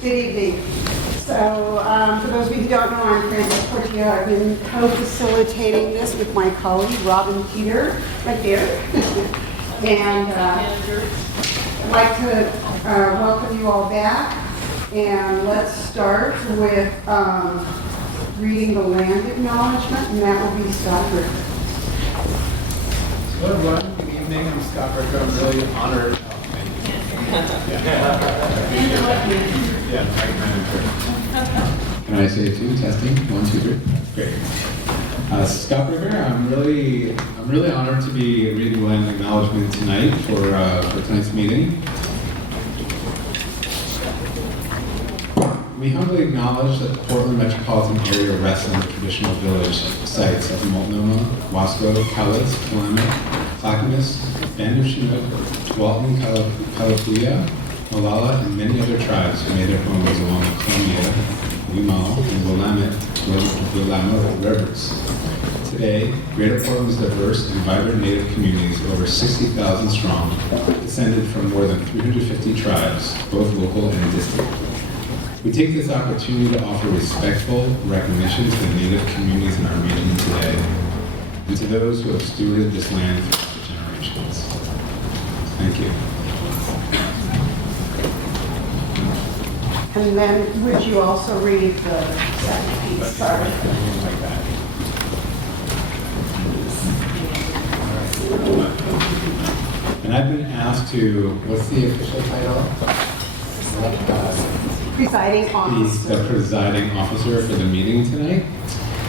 Good evening. So, for those of you who don't know, I'm Frances Portillo. I've been co-facilitating this with my colleague, Robin Peter, right there. And I'd like to welcome you all back. And let's start with reading the land acknowledgement, and that will be Scott Ricker. Hello everyone, good evening. I'm Scott Ricker. I'm really honored. Can I say two? Testing. 1, 2, 3. Great. Scott Ricker. I'm really honored to be reading land acknowledgement tonight for tonight's meeting. We humbly acknowledge that the Portland metropolitan area rests on the traditional village sites of Multnomah, Wasco, Cowlitz, Tillamook, Clackamas, Band of Chinook, Walton, Calapooya, Molalla, and many other tribes who made their homes along the Columbia, Wimal, and Willamette rivers. Today, Greater Portland's diverse and vibrant Native communities, over 60,000 strong, descended from more than 350 tribes, both local and distant. We take this opportunity to offer respectful recognition to the Native communities in our region today, and to those who have stewarded this land for generations. Thank you. And then, would you also read the second piece? Sorry. And I've been asked to, what's the official title? Presiding officer. The presiding officer for the meeting tonight.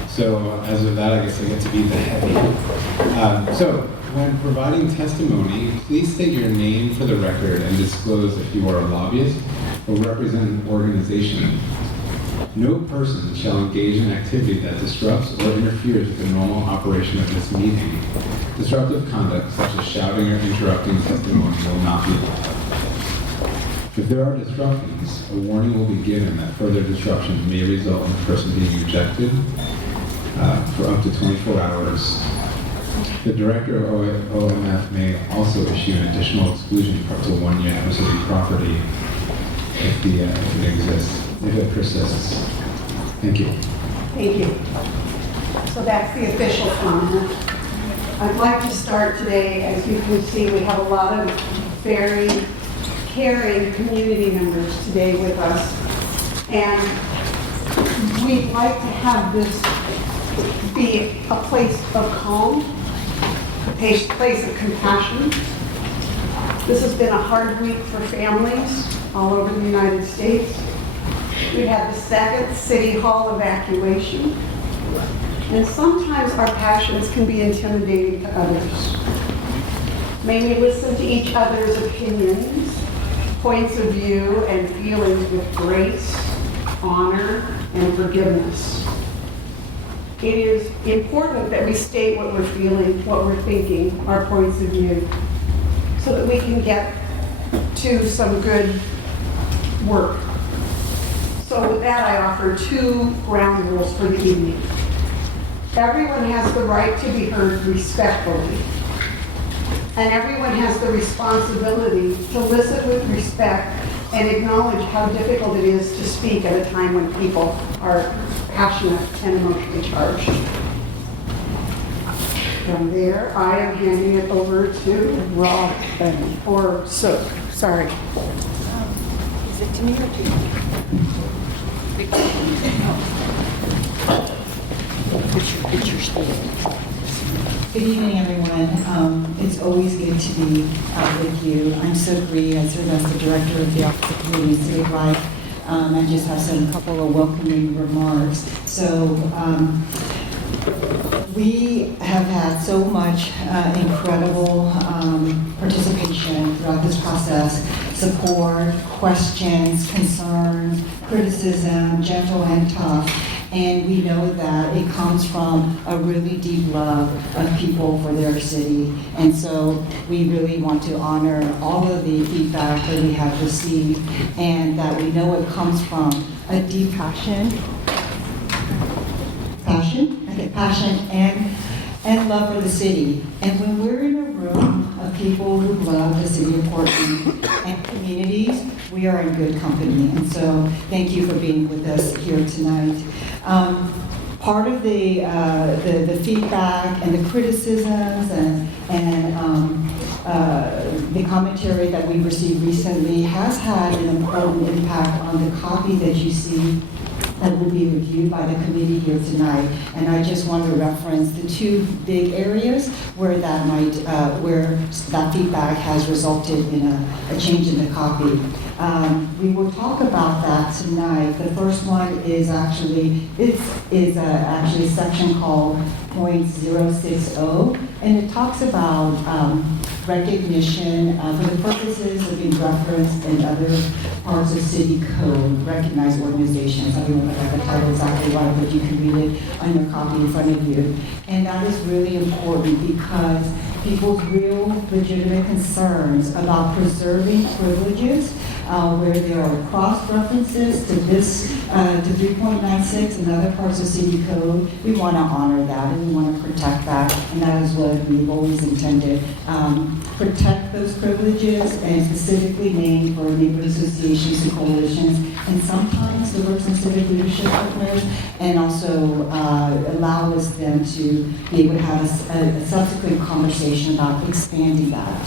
So as of that, I guess I get to be the heavy. So when providing testimony, please state your name for the record and disclose if you are a lobbyist or represent an organization. No person shall engage in activity that disrupts or interferes with the normal operation of this meeting. Disruptive conduct, such as shouting or interrupting testimony, will not be allowed. If there are disruptions, a warning will be given that further disruption may result in the person being ejected for up to 24 hours. The director of OMF may also issue an additional exclusion for up to 1 year for city property if it exists, if it persists. Thank you. Thank you. So that's the official comment. I'd like to start today. As you can see, we have a lot of very caring community members today with us. And we'd like to have this be a place of calm, a place of compassion. This has been a hard week for families all over the United States. We had the second City Hall evacuation. And sometimes our passions can be intimidating to others. May we listen to each other's opinions, points of view, and feelings with grace, honor, and forgiveness. It is important that we state what we're feeling, what we're thinking, our points of view, so that we can get to some good work. So with that, I offer 2 ground rules for the evening. Everyone has the right to be heard respectfully. And everyone has the responsibility to listen with respect and acknowledge how difficult it is to speak at a time when people are passionate and emotionally charged. From there, I am handing it over to Rob, or Sook. Sorry. Is it to me or to you? It's your speaking. Good evening, everyone. It's always good to be with you. I'm Sook Reed. I serve as the Director of the Office of Community and Civic Life. I just have some couple of welcoming remarks. So we have had so much incredible participation throughout this process, support, questions, concerns, criticism, gentle and tough. And we know that it comes from a really deep love of people for their city. And so we really want to honor all of the feedback that we have received, and that we know it comes from a deep passion and love for the city. And when we're in a room of of people who love the city of Portland and communities, we are in good company. And so thank you for being with us here tonight. Part of the feedback and the criticisms and the commentary that we received recently has had an important impact on the copy that you see that will be reviewed by the committee here tonight. And I just want to reference the two big areas where where that feedback has resulted in a change in the copy. We will talk about that tonight. The first one is actually a section called .060, and it talks about recognition for the purposes of being referenced in other parts of city code, recognized organizations. I don't know if I got the title exactly right, but you can read it on your copy in front of you. And that is really important because people's real legitimate concerns about preserving privileges where there are cross-references to this, to 3.96 and other parts of city code, we want to honor that and we want to protect that, and that is what we've always intended. Protect those privileges and specifically named for neighborhood associations and coalitions, and sometimes diverse and civic leadership partners, and also allow us then to be able to have a subsequent conversation about expanding that.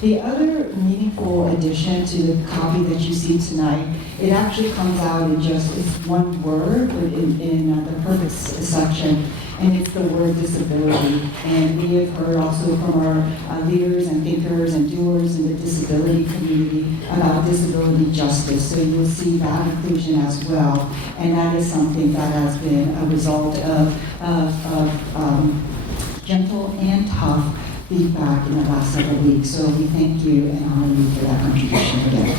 The other meaningful addition to the copy that you see tonight, it actually comes out in just it's one word in the purpose section, and it's the word disability. And we have heard also from our leaders and thinkers and doers in the disability community about disability justice. So you will see that inclusion as well. And that is something that has been a result of gentle and tough feedback in the last several weeks. So we thank you and honor you for that contribution today.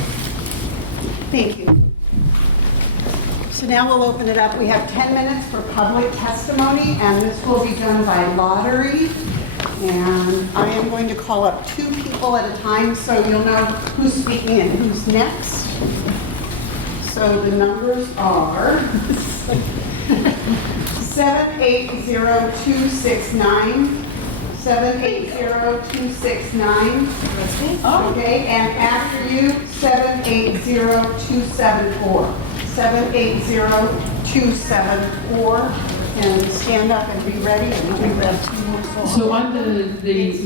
Thank you. So now we'll open it up. We have 10 minutes for public testimony, and this will be done by lottery. And I am going to call up 2 people at a time so you'll know who's speaking and who's next. So the numbers are 780-269. 780-269. Okay, and after you, 780-274. 780-274. And stand up and be ready, and we'll be ready. So I'm the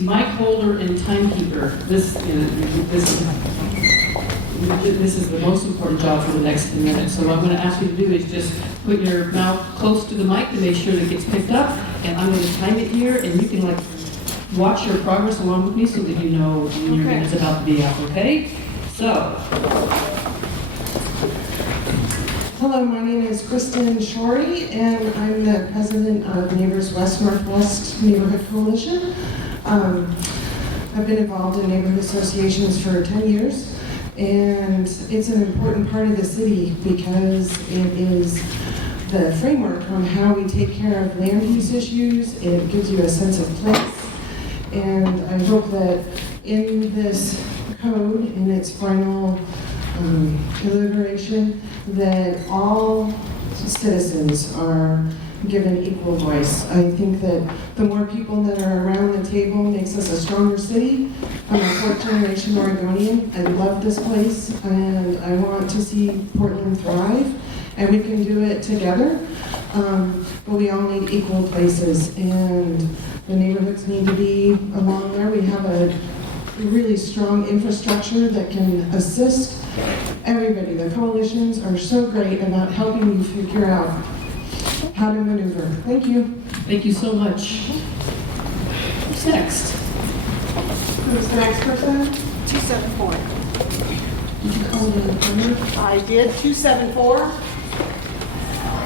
mic holder and timekeeper. This is the most important job for the next 10 minutes. So what I'm going to ask you to do is just put your mouth close to the mic to make sure that it gets picked up. And I'm going to time it here, and you can watch your progress along with me so that you know when your minute's about to be up, okay? So. Hello, my name is Kristen Shorey, and I'm the president of Neighbors West Northwest Neighborhood Coalition. I've been involved in neighborhood associations for 10 years, and it's an important part of the city because it is the framework on how we take care of land use issues. It gives you a sense of place. And I hope that in this code, in its final deliberation, that all citizens are given equal voice. I think that the more people that are around the table makes us a stronger city. I'm a fourth-generation Oregonian. I love this place, and I want to see Portland thrive, and we can do it together. But we all need equal places, and the neighborhoods need to be along there. We have a really strong infrastructure that can assist everybody. The coalitions are so great about helping you figure out how to maneuver. Thank you. Thank you so much. Who's next? Who's the next person? 274. Did you call the number? I did. 274.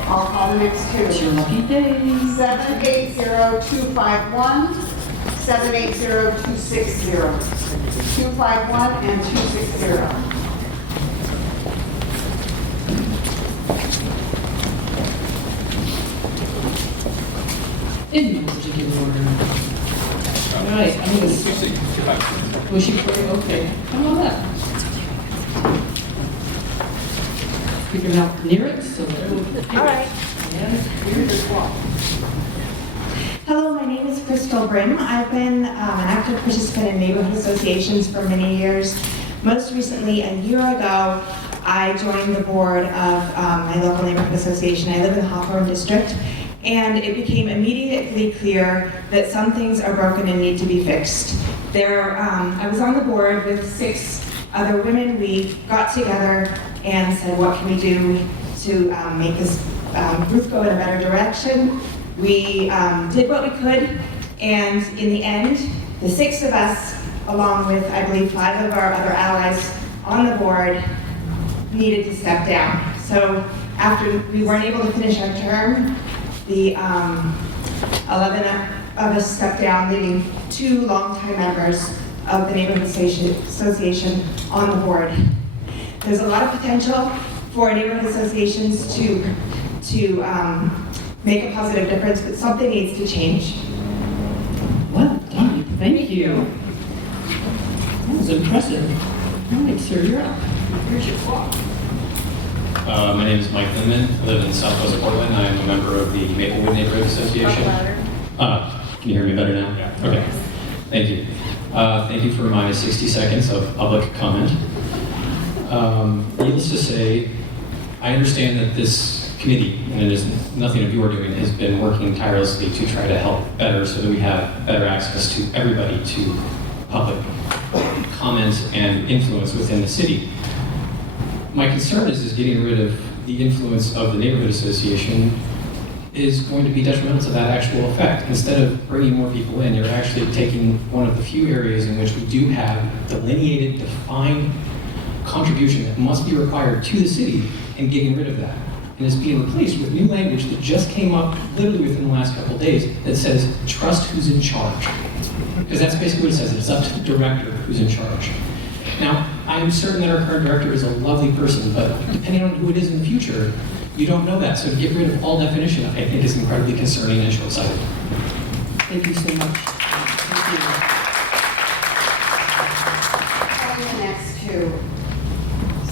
I'll call the next 2. It's your lucky day. 780-251, 780-260. 251 and 260. In no particular order. All right, I'm going to... Was she pretty? Okay. How about that? Put your mouth near it so that... All right. Yeah. Hello, my name is Crystal Brim. I've been an active participant in neighborhood associations for many years. Most recently, a year ago, I joined the board of my local neighborhood association. I live in the Hawthorne district, and it became immediately clear that some things are broken and need to be fixed. I was on the board with 6 other women. We got together and said, what can we do to make this group go in a better direction? We did what we could, and in the end, the 6 of us, along with, I believe, 5 of our other allies on the board, needed to step down. So after we weren't able to finish our term, the 11 of us stepped down, leaving 2 longtime members of the Neighborhood Association on the board. There's a lot of potential for neighborhood associations to make a positive difference, but something needs to change. Well done, thank you. That was impressive. All right, sir, you're up. Here's your clock. My name is Mike Lindman. I live in southwest Portland. I am a member of the Maplewood Neighborhood Association. Can you hear me better now? Yeah. Okay. Thank you. Thank you for my 60 seconds of public comment. Needless to say, I understand that this committee, and it is nothing of your doing, has been working tirelessly to try to help better so that we have better access to everybody to public comment and influence within the city. My concern is getting rid of the influence of the neighborhood association is going to be detrimental to that actual effect. Instead of bringing more people in, you're actually taking one of the few areas in which we do have delineated, defined contribution that must be required to the city and getting rid of that. And it's being replaced with new language that just came up literally within the last couple of days that says, trust who's in charge. Because that's basically what it says. It's up to the director who's in charge. Now, I'm certain that our current director is a lovely person, but depending on who it is in the future, you don't know that. So to get rid of all definition, I think is incredibly concerning and short-sighted. Thank you so much. Thank you. Calling the next 2.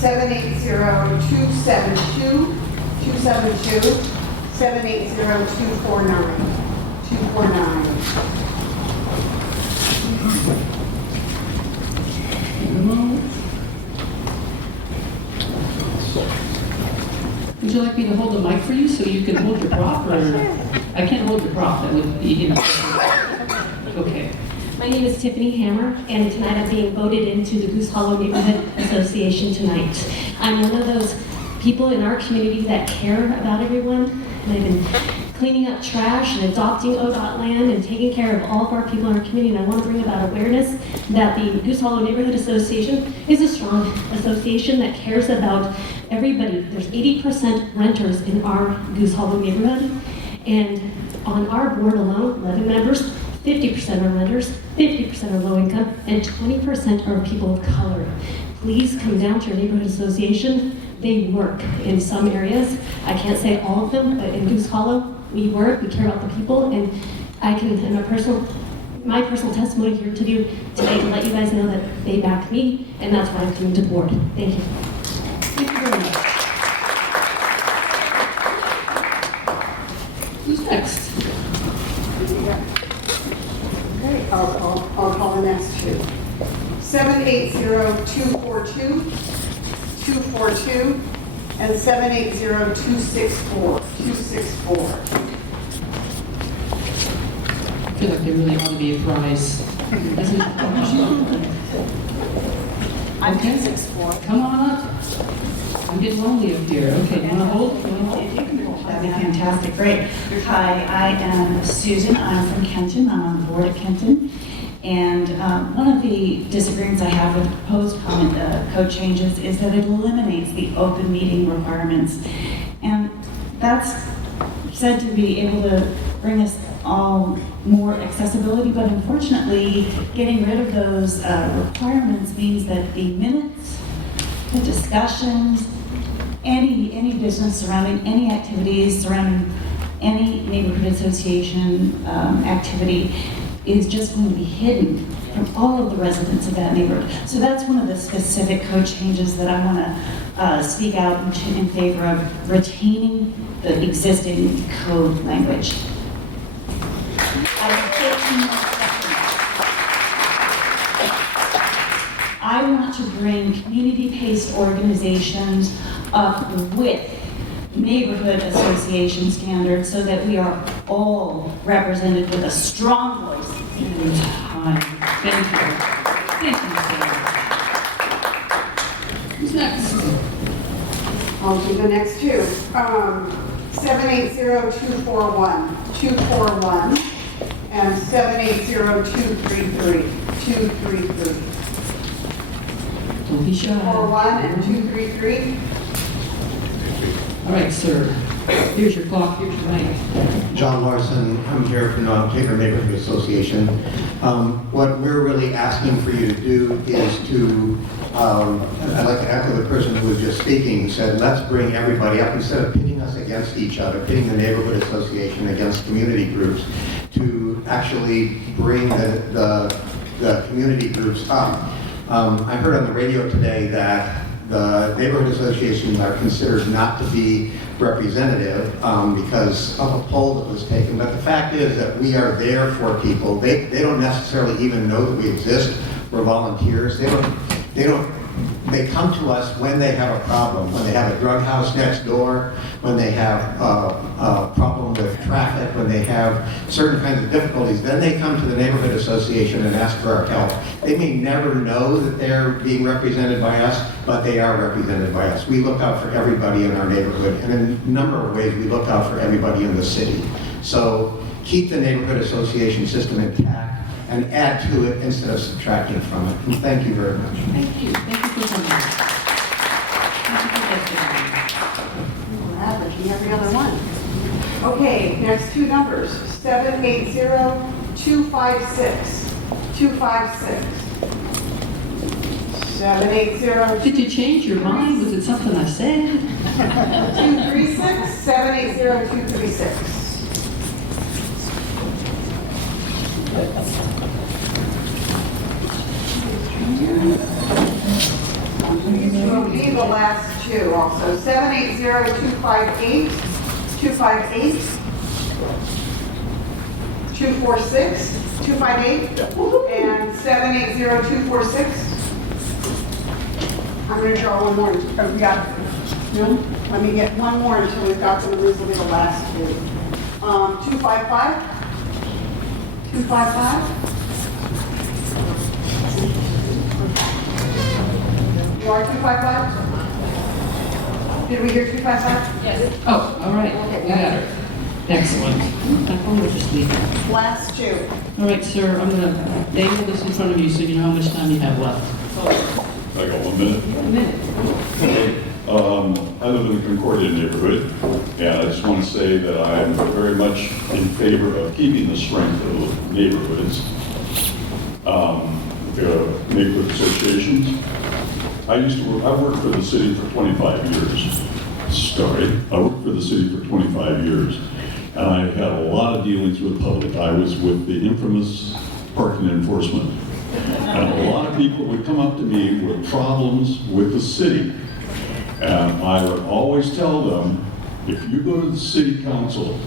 780-272, 780-249. 249. Would you like me to hold the mic for you so you can hold your prop, or I can't hold your prop? That would be, Okay. My name is Tiffany Hammer, and tonight I'm being voted into the Goose Hollow Neighborhood Association tonight. I'm one of those people in our community that care about everyone, and I've been cleaning up trash and adopting ODOT land and taking care of all of our people in our community. And I want to bring about awareness that the Goose Hollow Neighborhood Association is a strong association that cares about everybody. There's 80% renters in our Goose Hollow neighborhood, and on our board alone, 11 members, 50% are renters, 50% are low income, and 20% are people of color. Please come down to your neighborhood association. They work in some areas. I can't say all of them, but in Goose Hollow, we work, we care about the people, and I can, in my personal testimony here to you today to let you guys know that they back me, and that's why I'm coming to the board. Thank you. Thank you very much. Who's next? Okay, I'll call the next 2. 780-242, 242, and 780-264, 264. I feel like there really ought to be a prize. I'm Okay. 264. Come on up. I'm getting lonely up here. Okay, you want to hold? That'd be fantastic, great. Hi, I am Susan, I'm from Kenton, I'm on the board at Kenton. And one of the disagreements I have with the proposed code changes is that it eliminates the open meeting requirements. And that's said to be able to bring us all more accessibility, but unfortunately, getting rid of those requirements means that the minutes, the discussions, any business surrounding any activities, surrounding any neighborhood association activity is just going to be hidden from all of the residents of that neighborhood. So that's one of the specific code changes that I want to speak out in favor of retaining the existing code language. I want to bring community-based organizations up with neighborhood association standards so that we are all represented with a strong voice. Hi. Thank you. Thank you, Sarah. Who's next? I'll do the next two. 780-241, 241, and 780-233, 233. Don't be shy. 241 and 233. All right, sir. Here's your clock, here's your mic. John Larson, I'm here from the Taylor Neighborhood Association. What we're really asking for you to do is to, I'd like to echo the person who was just speaking, who said, let's bring everybody up instead of pitting us against each other, pitting the neighborhood association against community groups, to actually bring the community groups up. I heard on the radio today that the neighborhood associations are considered not to be representative because of a poll that was taken. But the fact is that we are there for people. They don't necessarily even know that we exist. We're volunteers. They come to us when they have a problem, when they have a drug house next door, when they have a problem with traffic, when they have certain kinds of difficulties. Then they come to the neighborhood association and ask for our help. They may never know that they're being represented by us, but they are represented by us. We look out for everybody in our neighborhood, and in a number of ways, we look out for everybody in the city. So keep the neighborhood association system intact and add to it instead of subtracting from it. And thank you very much. Thank you. Thank you for coming. Thank you We're averaging every other one. Okay, next two numbers, 780-256, 256. 780. Did you change your mind? Was it something I said? 236, 780-236. These will be the last two also. 780-258, 258, 246, 258, and 780-246. I'm going to draw one more. Oh, we got no? Let me get one more until we've got them. These will be the last two. 255, 255. You are 255? Did we hear 255? Yes. Oh, all right. Okay, We got her. Excellent. My phone will just leave. Last two. All right, sir, I'm going to dangle this in front of you so you know how much time you have left. I got 1 minute. 1 minute. I live in the Concordia neighborhood, and I just want to say that I'm very much in favor of keeping the strength of the neighborhoods, the neighborhood associations. I worked for the city for 25 years. I worked for the city for 25 years, and I had a lot of dealings with the public. I was with the infamous parking enforcement. And a lot of people would come up to me with problems with the city. And I would always tell them, if you go to the city council,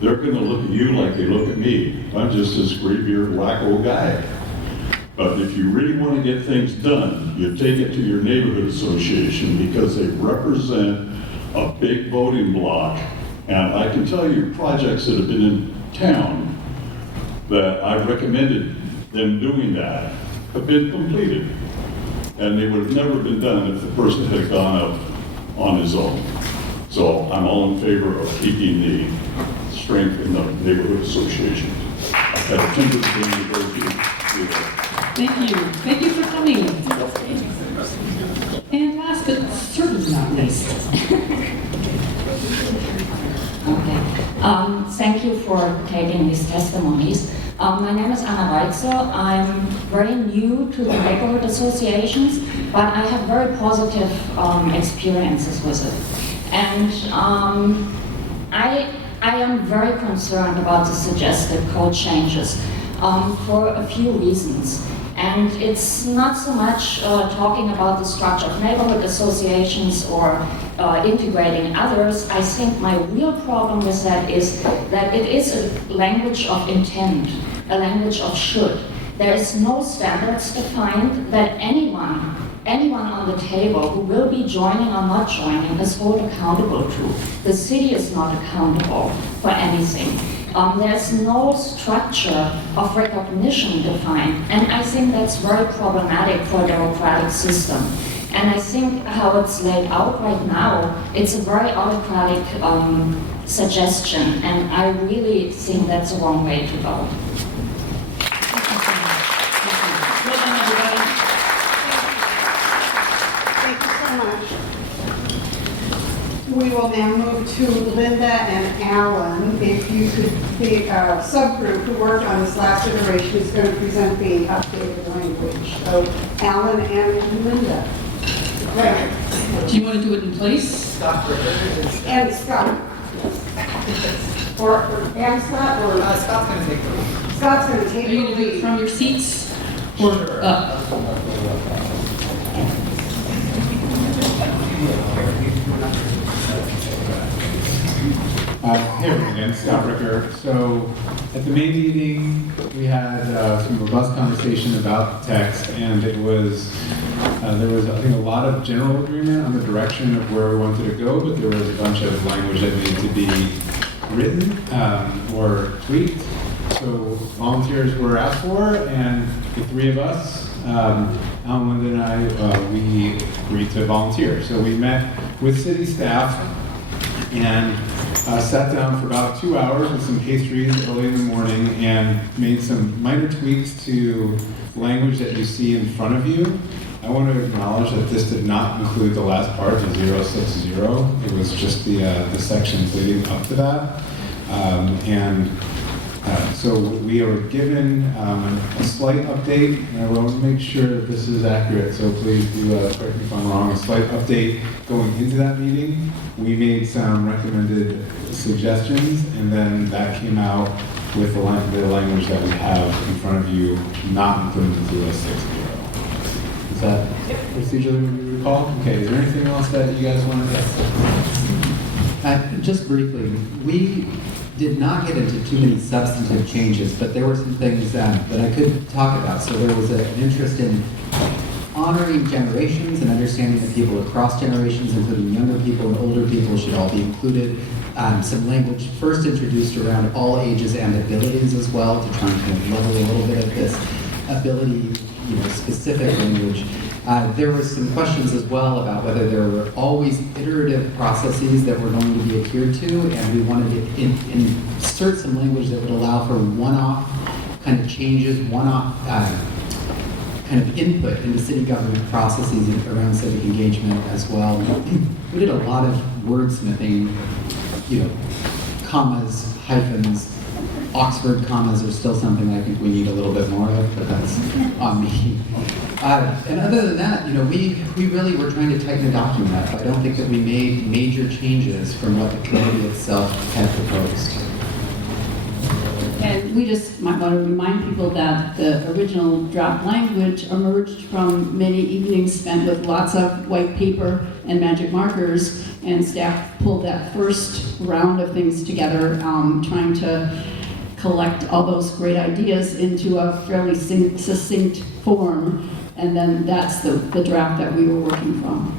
they're going to look at you like they look at me. I'm just this gray-beard, wacko guy. But if you really want to get things done, you take it to your neighborhood association because they represent a big voting block. And I can tell you projects that have been in town that I've recommended them doing that have been completed. And they would have never been done if the person had gone up on his own. So I'm all in favor of keeping the strength in the neighborhood association. I've had a tender to go through. Thank you. Thank you for coming. And last but certainly not least. Okay. Thank you for taking these testimonies. My name is Anna Weitzer. I'm very new to the neighborhood associations, but I have very positive experiences with it. And I am very concerned about the suggested code changes for a few reasons. And it's not so much talking about the structure of neighborhood associations or integrating others. I think my real problem with that is that it is a language of intent, a language of should. There is no standards defined that anyone on the table who will be joining or not joining is held accountable to. The city is not accountable for anything. There's no structure of recognition defined, and I think that's very problematic for a democratic system. And I think how it's laid out right now, it's a very autocratic suggestion, and I really think that's the wrong way to go. We will now move to Linda and Alan. If you could, the subgroup who worked on this last iteration is going to present the updated language. So Alan and Linda. Right. Do you want to do it in place? And Scott. Or and Scott, or Scott's going to take the lead. Scott's going to take Are you the going to do it lead. from your seats or up? Hey everyone, again, Scott Ricker. So at the main meeting, we had some robust conversation about text, and it was there was, I think, a lot of general agreement on the direction of where we wanted to go, but there was a bunch of language that needed to be written or tweaked. So volunteers were asked for, and the three of us, Alan, Linda, and I, we agreed to volunteer. So we met with city staff and sat down for about 2 hours with some pastries early in the morning and made some minor tweaks to language that you see in front of you. I want to acknowledge that this did not include the last part, the 060. It was just the sections leading up to that. So we are given a slight update, and I want to make sure that this is accurate, so please do correct me if I'm wrong. A slight update going into that meeting. We made some recommended suggestions, and then that came out with the language that we have in front of you, not including the 060. Is that procedurally what you recall? Okay, is there anything else that you guys want to Just briefly, we did not get into too many substantive changes, but there were some things that I could talk about. So there was an interest in honoring generations and understanding that people across generations, including younger people and older people, should all be included. Some language first introduced around all ages and abilities as well, to try and kind of level a little bit of this ability, specific language. There were some questions as well about whether there were always iterative processes that were going to be adhered to, and we wanted to insert some language that would allow for one-off kind of changes, one-off kind of input into city government processes around civic engagement as well. We did a lot of wordsmithing, commas, hyphens. Oxford commas are still something I think we need a little bit more of, but that's on me. And other than that, we really were trying to tighten the document up. I don't think that we made major changes from what the committee itself had proposed. And we just might want to remind people that the original draft language emerged from many evenings spent with lots of white paper and magic markers, and staff pulled that first round of things together, trying to collect all those great ideas into a fairly succinct form, and then that's the draft that we were working from.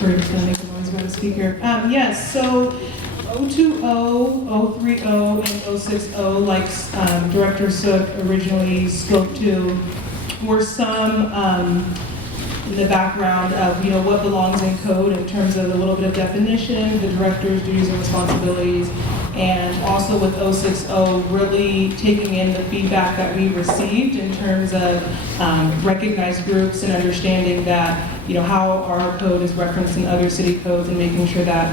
Sorry, just gonna make a noise about the speaker. Yes, so 020, 030, and 060, like Director Sook originally spoke to, were some in the background of what belongs in code in terms of a little bit of definition, the director's duties and responsibilities, and also with 060 really taking in the feedback that we received in terms of recognized groups and understanding that how our code is referenced in other city codes, and making sure that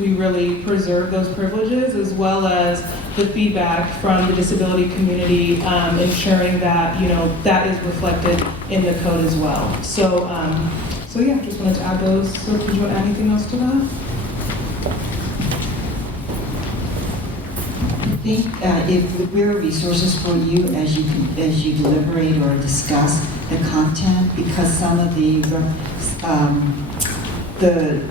we really preserve those privileges, as well as the feedback from the disability community, ensuring that that is reflected in the code as well. So yeah, just wanted to add those. So did you want to add anything else to that? think if we're resources for you as you deliberate or discuss the content, because some of the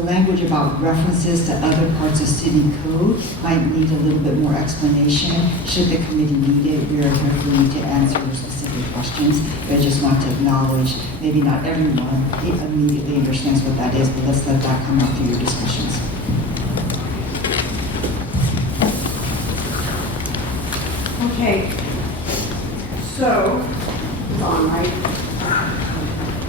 language about references to other parts of city code might need a little bit more explanation. Should the committee need it, we are here for you to answer specific questions. But I just want to acknowledge, maybe not everyone immediately understands what that is, but let's let that come up through your discussions. Okay, so, it's on, right?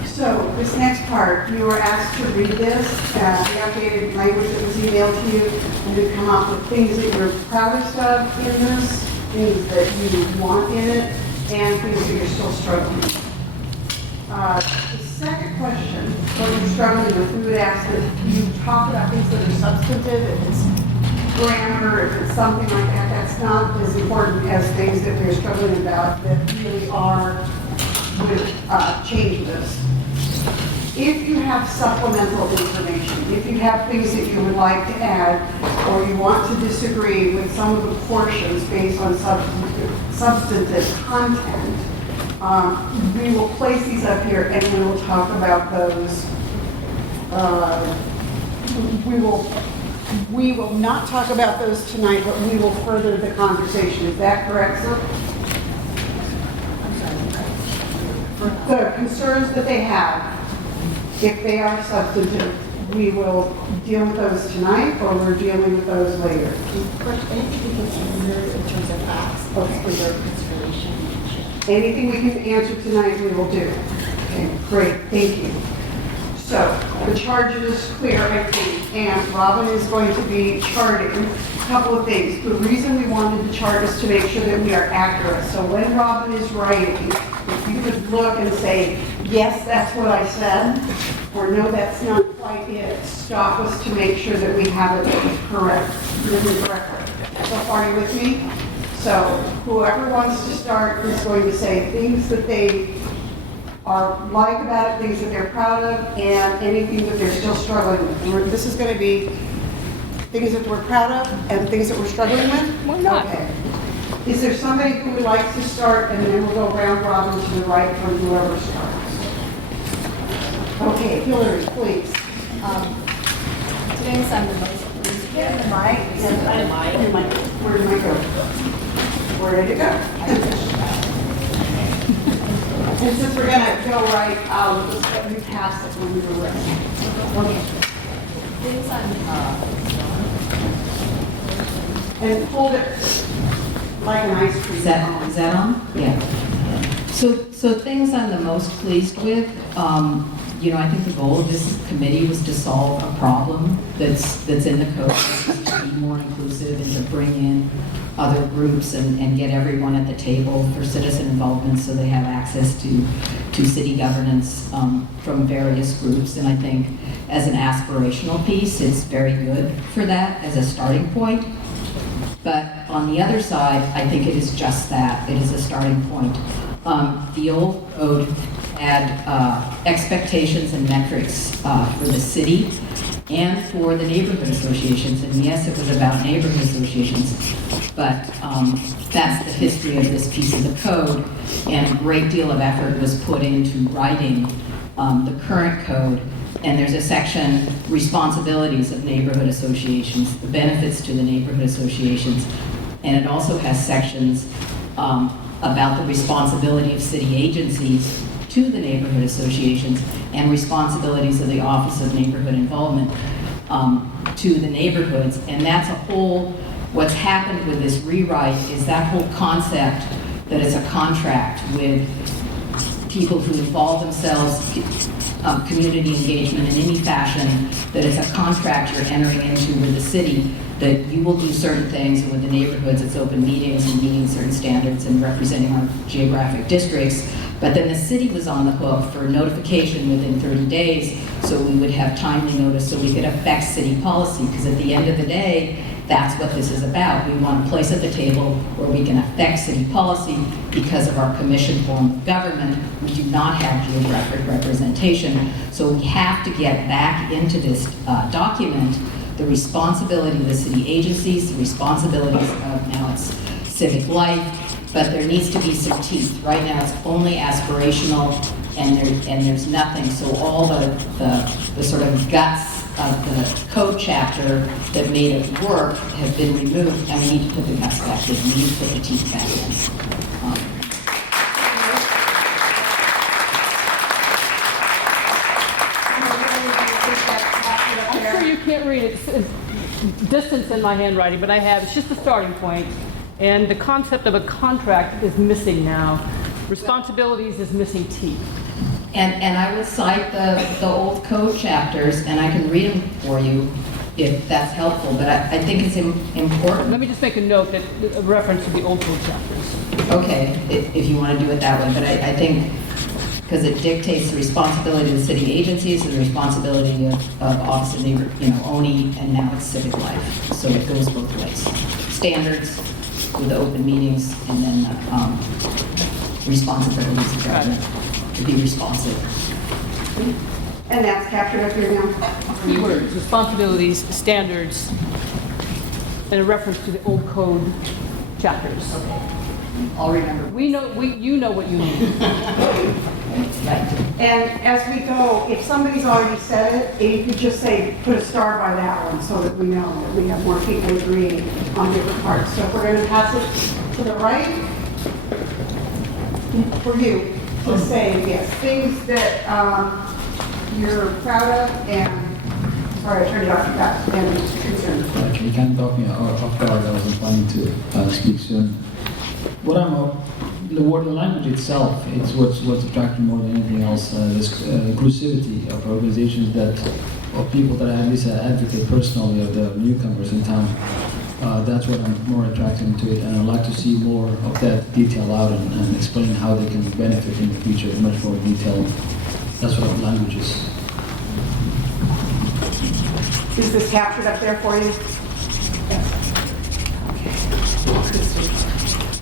So, this next part, you were asked to read this, the updated language that was emailed to you, and to come up with things that you're proudest of in this, things that you want in it, and things that you're still struggling with. The second question, what you're struggling with, we would ask that you talk about things that are substantive, if it's grammar, if it's something like that, that's not as important as things that we're struggling about that really are with change this. If you have supplemental information, if you have things that you would like to add, or you want to disagree with some of the portions based on substantive content, we will place these up here and we will talk about those. We will not talk about those tonight, but we will further the conversation. Is that correct, sir? The concerns that they have, if they are substantive, we will deal with those tonight, or we're dealing with those later. Anything we can answer in terms of facts, Okay. preserve consideration. Anything we can answer tonight, we will do. Okay, great, thank you. So, the charge is clear, I think, and Robin is going to be charting a couple of things. The reason we wanted the chart is to make sure that we are accurate. So when Robin is writing, if you could look and say, yes, that's what I said, or no, that's not quite it, stop us to make sure that we have it correct, written correctly. So far, are you with me? So whoever wants to start is going to say things that they are like about it, things that they're proud of, and anything that they're still struggling with. And this is going to be things that we're proud of and things that we're struggling with? Okay. Is there somebody who would like to start, and then we'll go round robin to the right from whoever starts? Okay, Hillary, please. Today's on the most pleased with. Where did I go? Where did it go? And since we're gonna go right, we passed it when we were ready. Okay. Things on, And hold it like an ice cream. Is that on? Yeah. So things I'm the most pleased with, I think the goal of this committee was to solve a problem that's in the code, to be more inclusive and to bring in other groups and get everyone at the table for citizen involvement so they have access to city governance from various groups. And I think as an aspirational piece, it's very good for that as a starting point. But on the other side, I think it is just that. It is a starting point. The old code had expectations and metrics for the city and for the neighborhood associations. And yes, it was about neighborhood associations, but that's the history of this piece of the code. And a great deal of effort was put into writing the current code. And there's a section, responsibilities of neighborhood associations, the benefits to the neighborhood associations. And it also has sections about the responsibility of city agencies to the neighborhood associations and responsibilities of the Office of Neighborhood Involvement to the neighborhoods. And that's a whole, what's happened with this rewrite is that whole concept that it's a contract with people who involve themselves, community engagement in any fashion, that it's a contract you're entering into with the city, that you will do certain things, and with the neighborhoods, it's open meetings and meeting certain standards and representing our geographic districts. But then the city was on the hook for notification within 30 days, so we would have timely notice so we could affect city policy, because at the end of the day, that's what this is about. We want a place at the table where we can affect city policy because of our commission form of government. We do not have geographic representation, so we have to get back into this document the responsibility of the city agencies, the responsibilities of now it's civic life, but there needs to be some teeth. Right now, it's only aspirational, and there's nothing. So all the sort of guts of the code chapter that made it work have been removed, and we need to put the guts back in. We need to put the teeth back in. I'm sure you can't read it. It's distance in my handwriting, but I have. It's just a starting point. And the concept of a contract is missing now. Responsibilities is missing teeth. And I will cite the old code chapters, and I can read them for you if that's helpful, but I think it's important. Let me just make a note that a reference to the old code chapters. Okay, if you want to do it that way, but I think, because it dictates the responsibility of the city agencies and the responsibility of Office of Neighbor, ONI, and now it's civic life. So it goes both ways. Standards with the open meetings, and then responsibilities of government to be responsive. And that's captured up here now? Keywords, responsibilities, standards, and a reference to the old code chapters. Okay. I'll remember. You know what you need. And as we go, if somebody's already said it, you could just say, put a star by that one so that we know that we have more people agreeing on different parts. So if we're going to pass it to the right, for you, just say, yes, things that you're proud of and, sorry, I turned it off, and concerned. You kind of got me off guard. I wasn't planning to speak soon. What the word, the language itself, it's what's attracting more than anything else. This inclusivity of organizations of people that at least advocate personally of the newcomers in town. That's what I'm more attracted to it, and I'd like to see more of that detail out and explain how they can benefit in the future in much more detail. That's what language is. Is this captured up there for you?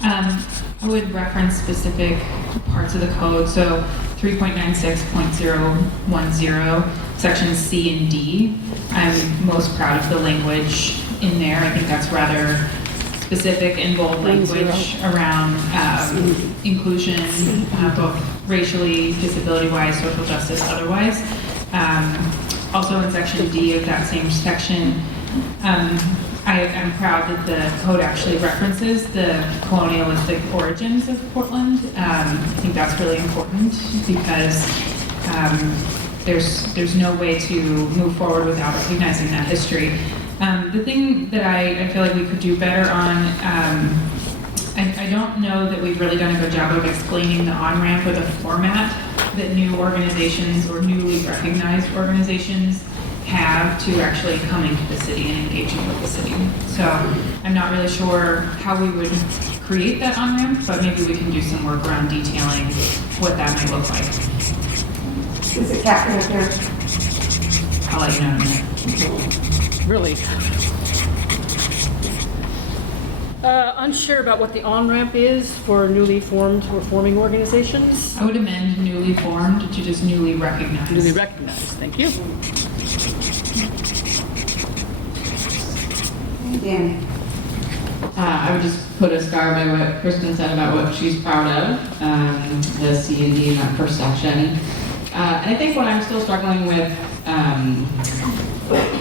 I would reference specific parts of the code. So 3.96.010, sections C and D. I'm most proud of the language in there. I think that's rather specific and bold language around inclusion, both racially, disability-wise, social justice, otherwise. Also in section D of that same section, I'm proud that the code actually references the colonialistic origins of Portland. I think that's really important because there's no way to move forward without recognizing that history. The thing that I feel like we could do better on, I don't know that we've really done a good job of explaining the on-ramp or the format that new organizations or newly recognized organizations have to actually coming to the city and engaging with the city. So I'm not really sure how we would create that on-ramp, but maybe we can do some work around detailing what that might look like. Is it captured up there? I'll let you know in a minute. Really? Unsure about what the on-ramp is for newly formed or forming organizations? I would amend newly formed to just newly recognized. Newly recognized, thank you. Danny. I would just put a star by what Kristen said about what she's proud of, the C and D in that first section. And I think what I'm still struggling with,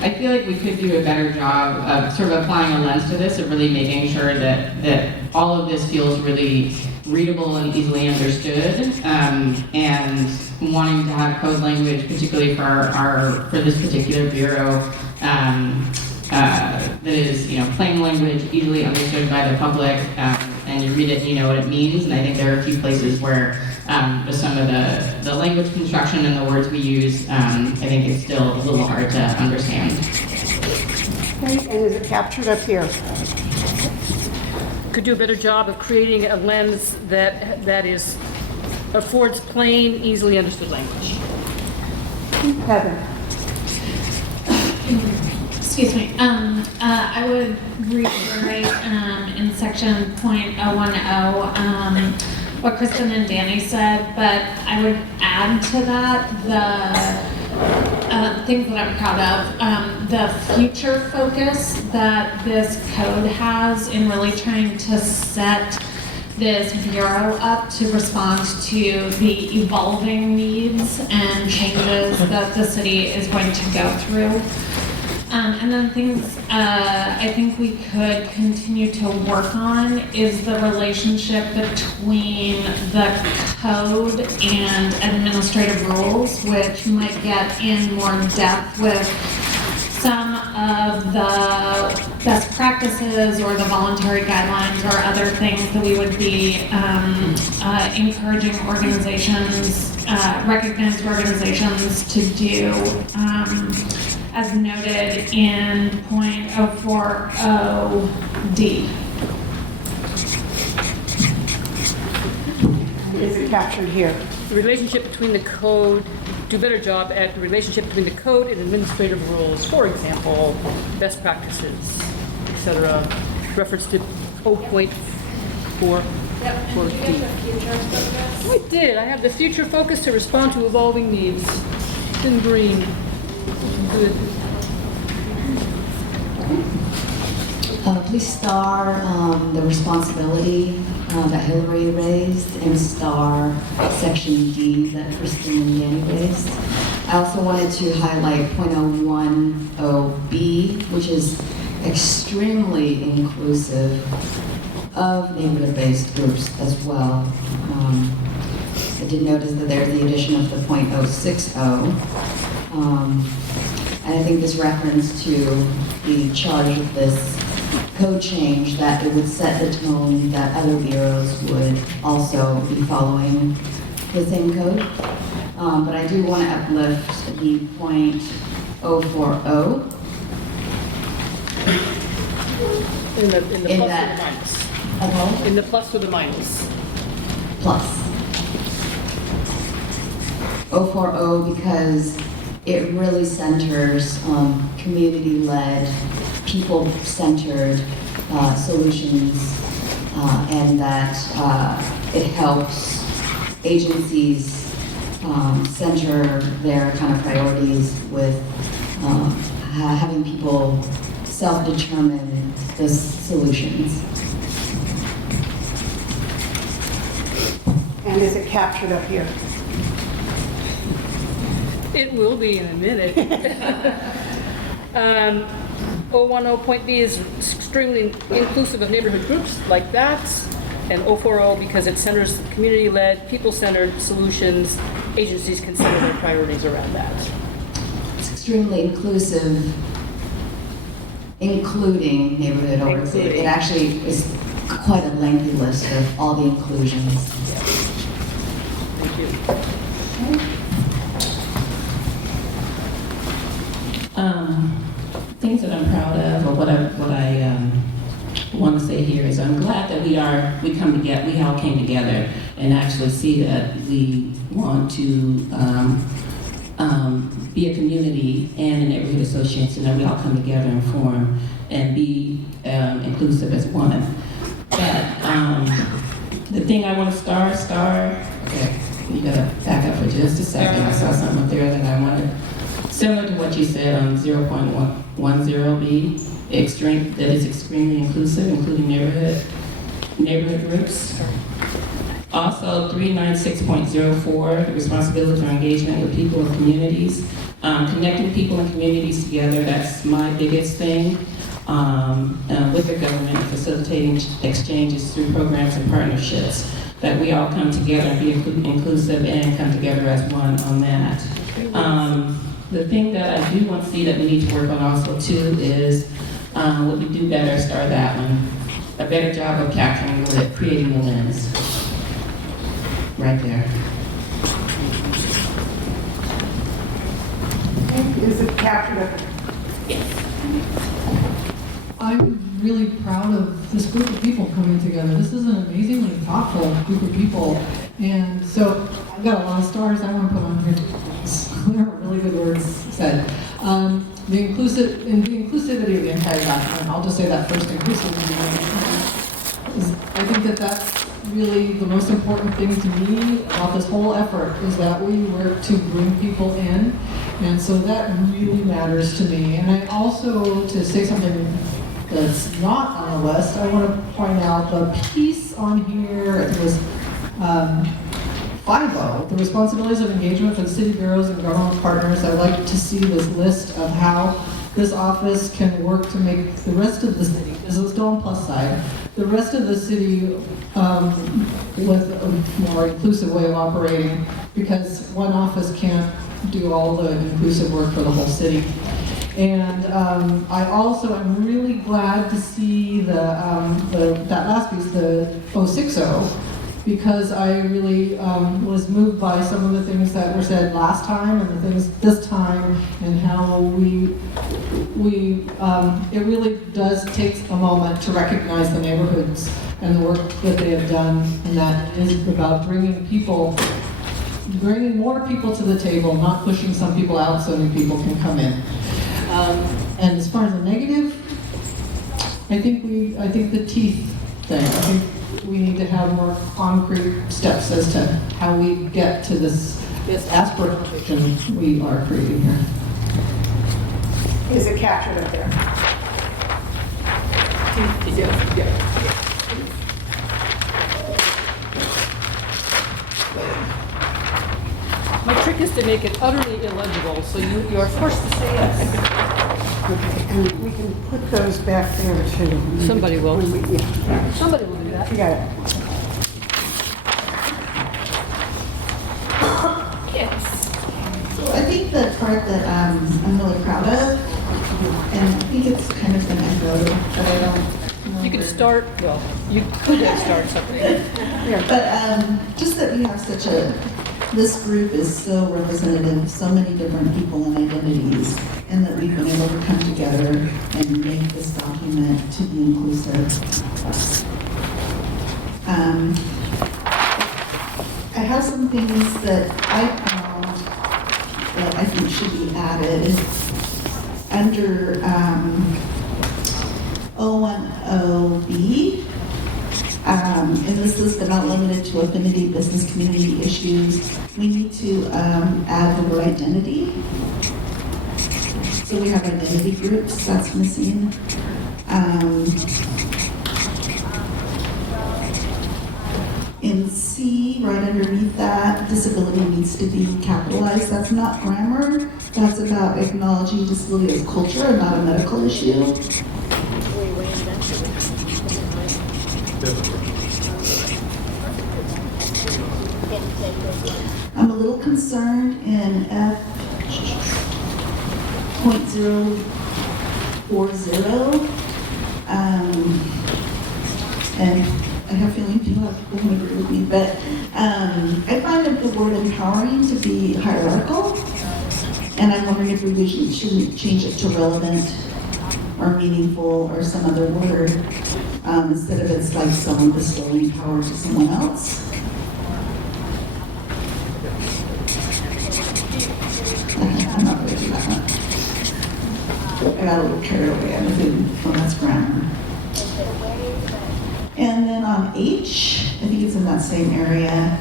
I feel like we could do a better job of sort of applying a lens to this, of really making sure that all of this feels really readable and easily understood, and wanting to have code language, particularly for this particular bureau, that is, plain language, easily understood by the public, and you read it and you know what it means. And I think there are a few places where just some of the language construction and the words we use, I think it's still a little hard to understand. Okay, and is it captured up here? Could do a better job of creating a lens that affords plain, easily understood language. Heather. Excuse me. I would reiterate in section .010 what Kristen and Danny said, but I would add to that things that I'm proud of. The future focus that this code has in really trying to set this bureau up to respond to the evolving needs and changes that the city is going to go through. And then things I think we could continue to work on is the relationship between the code and administrative rules, which might get in more depth with some of the best practices or the voluntary guidelines or other things that we would be encouraging organizations, recognized organizations to do. As noted in .040D. Is it captured here? The relationship between the code, do a better job at the relationship between the code and administrative rules. For example, best practices, etc. Reference to 0.4. Yep, for and D. you have the future focus. I did. I have the future focus to respond to evolving needs. It's in green. Good. Please star the responsibility that Hillary raised and star section D that Kristen and Yanni raised. I also wanted to highlight .010B, which is extremely inclusive of neighborhood-based groups as well. I did notice that there's the addition of the .060. And I think this reference to the charge of this code change, that it would set the tone that other bureaus would also be following the same code. But I do want to uplift the .040. In the plus or the that- minus? Okay. In the plus or the minus? Plus. 040 because it really centers community-led, people-centered solutions, and that it helps agencies center their kind of priorities with having people self-determine the solutions. And is it captured up here? It will be in a minute. 010.B is extremely inclusive of neighborhood groups like that, and 040 because it centers community-led, people-centered solutions. Agencies can center their priorities around that. It's extremely inclusive, including neighborhood oversight. It actually is quite a lengthy list of all the inclusions. Thank you. Things that I'm proud of, or what I want to say here is I'm glad that we all came together and actually see that we want to be a community and a neighborhood association, that we all come together and form and be inclusive as one. But the thing I want to star, okay, you gotta back up for just a second. I saw something up there that I wanted. Similar to what you said on 0.10B, that is extremely inclusive, including neighborhood groups. Also, 396.04, the responsibility for engagement with people and communities. Connecting people and communities together, that's my biggest thing. With the government, facilitating exchanges through programs and partnerships. That we all come together and be inclusive and come together as one on that. The thing that I do want to see that we need to work on also too is what we do better, start that one. A better job of capturing, creating the lens. Right there. Is it captured up? Yes. I'm really proud of this group of people coming together. This is an amazingly thoughtful group of people. And so I've got a lot of stars I want to put on here. There are really good words said. The inclusivity of the entire document, I'll just say that first, inclusivity. I think that that's really the most important thing to me about this whole effort, is that we work to bring people in And so that really matters to me. And I also, to say something that's not on the list, I want to point out the piece on here, it was 5.0, the responsibilities of engagement for the city bureaus and government partners. I'd like to see this list of how this office can work to make the rest of the city, because it's still on plus side, the rest of the city with a more inclusive way of operating, because one office can't do all the inclusive work for the whole city. And I also am really glad to see that last piece, the 060, because I really was moved by some of the things that were said last time and the things this time, and how it really does take a moment to recognize the neighborhoods and the work that they have done, and that is about bringing more people to the table, not pushing some people out so new people can come in. And as far as the negative, I think the teeth thing, I think we need to have more concrete steps as to how we get to this aspiration we are creating here. Is it captured up there? Yeah. My trick is to make it utterly illegible, so you are forced to say yes. Okay, and we can put those back there too. Somebody will. Yeah. Somebody will do that. You got it. Yes. So I think the part that I'm really proud of, and I think it's kind of been echoed, but I don't know. You could start, well, you could start something. But just that we have this group is so representative of so many different people and identities, and that we've been able to come together and make this document to be inclusive. I have some things that I found that I think should be added under 010B. And this is not limited to affinity, business, community issues. We need to add the word identity. So we have identity groups, that's missing. In C, right underneath that, disability needs to be capitalized. That's not grammar. That's about acknowledging disability as culture and not a medical issue. I'm a little concerned in F.040, and I have a feeling people who agree with me, but I find the word empowering to be hierarchical, and I'm wondering if we shouldn't change it to relevant or meaningful or some other word, instead of it's like someone bestowing power to someone else. I'm not going to do that one. I got a little carried away. I'm thinking, well, that's grammar. And then on H, I think it's in that same area,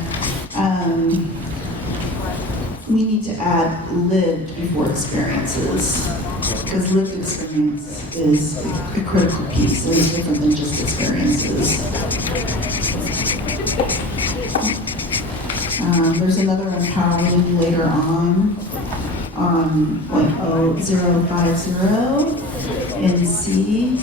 we need to add lived before experiences, because lived experience is a critical piece. It is different than just experiences. There's another empowering later on 050 in C.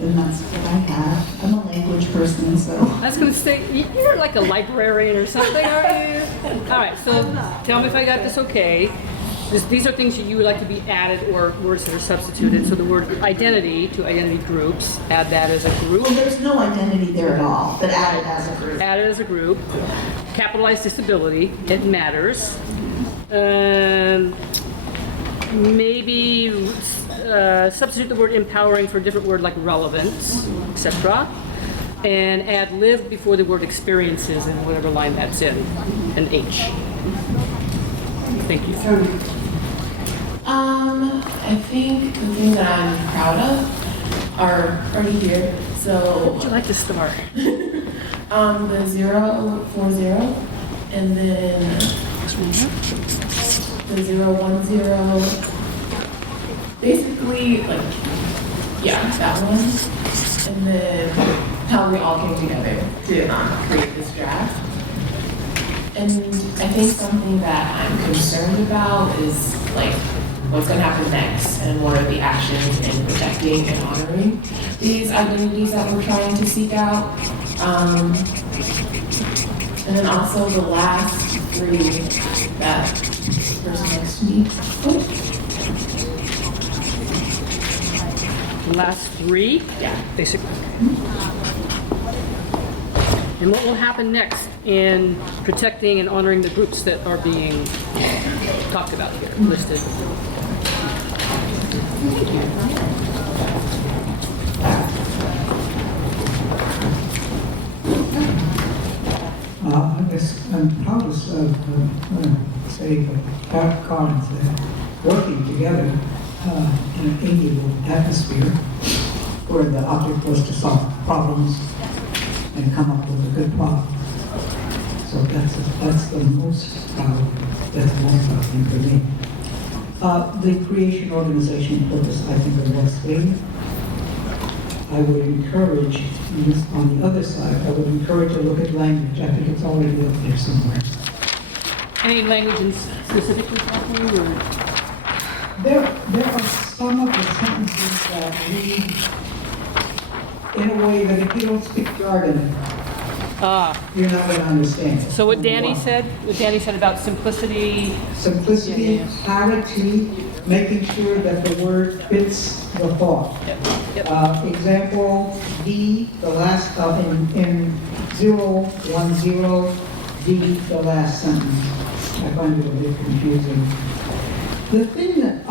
And that's what I have. I'm a language person, so. I was going to say, you're like a librarian or something, aren't you? All right, so tell me if I got this okay. These are things that you would like to be added or words that are substituted. So the word identity to identity groups, add that as a group. Well, there's no identity there at all, but added as a group. Added as a group. Capitalize disability, it matters. Maybe substitute the word empowering for a different word like relevance, etc. And add live before the word experiences in whatever line that's in, an H. Thank you. I think the thing that I'm proud of are already here. So would you like to start? The 040, And then the 010, basically like, yeah, that one. And then how we all came together to create this draft. And I think something that I'm concerned about is like what's going to happen next and what are the actions in protecting and honoring these identities that we're trying to seek out. And then also the last three that person next to me. The last three? Yeah. Basically. And what will happen next in protecting and honoring the groups that are being talked about here, listed? I guess I'm proud to say that Pat Collins working together in an amiable atmosphere where the object was to solve problems and come up with a good product. So that's the most proud thing for me. The creation organization purpose, I think, is well stated. I would encourage, on the other side, I would encourage to look at language. I think it's already up there somewhere. Any language in specifically talking or? There are some of the sentences that read in a way that if you don't speak jargon, you're not going to understand it. So what Danny said about simplicity. Simplicity, clarity, making sure that the word fits the thought. Example D, the last in 010, D, the last sentence. I find it a bit confusing. The thing that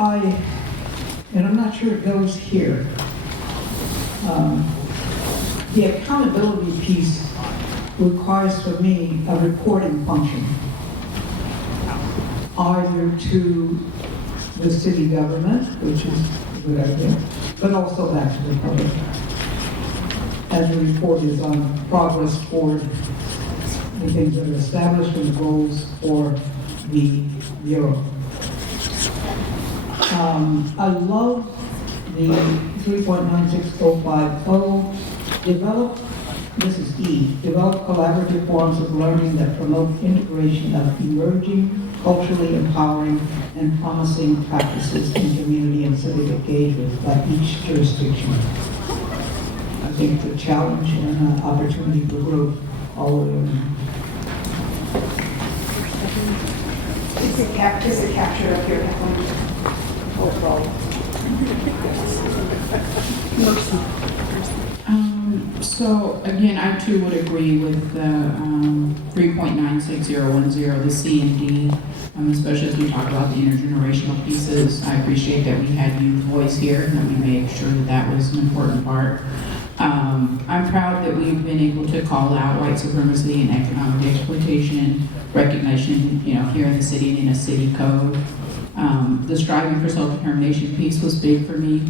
and I'm not sure it goes here, the accountability piece requires for me a reporting function, either to the city government, which is a good idea, but also back to the public. And the report is on progress toward the things that are established and the goals for the Bureau. I love the 3.16050, this is E, develop collaborative forms of learning that promote integration of emerging, culturally empowering, and promising practices in community and civic engagement by each jurisdiction. I think it's a challenge and an opportunity for growth all the way around. Is it captured up here? So again, I too would agree with the 3.96010, the C and D, especially as we talk about the intergenerational pieces. I appreciate that we had youth voice here and that we made sure that that was an important part. I'm proud that we've been able to call out white supremacy and economic exploitation, recognition, here in the city and in a city code. The striving for self-determination piece was big for me.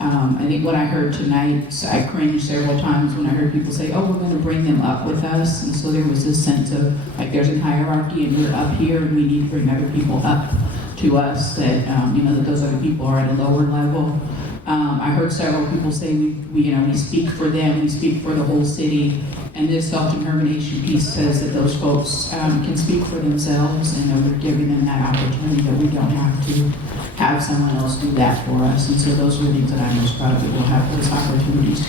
I think what I heard tonight, I cringed several times when I heard people say, oh, we're going to bring them up with us. And so there was this sense of, like, there's a hierarchy and we're up here and we need to bring other people up to us, that, that those other people are at a lower level. I heard several people say we speak for them, we speak for the whole city. And this self-determination piece says that those folks can speak for themselves, and that we're giving them that opportunity, that we don't have to have someone else do that for us. And so those are the things that I'm most proud of, that we'll have those opportunities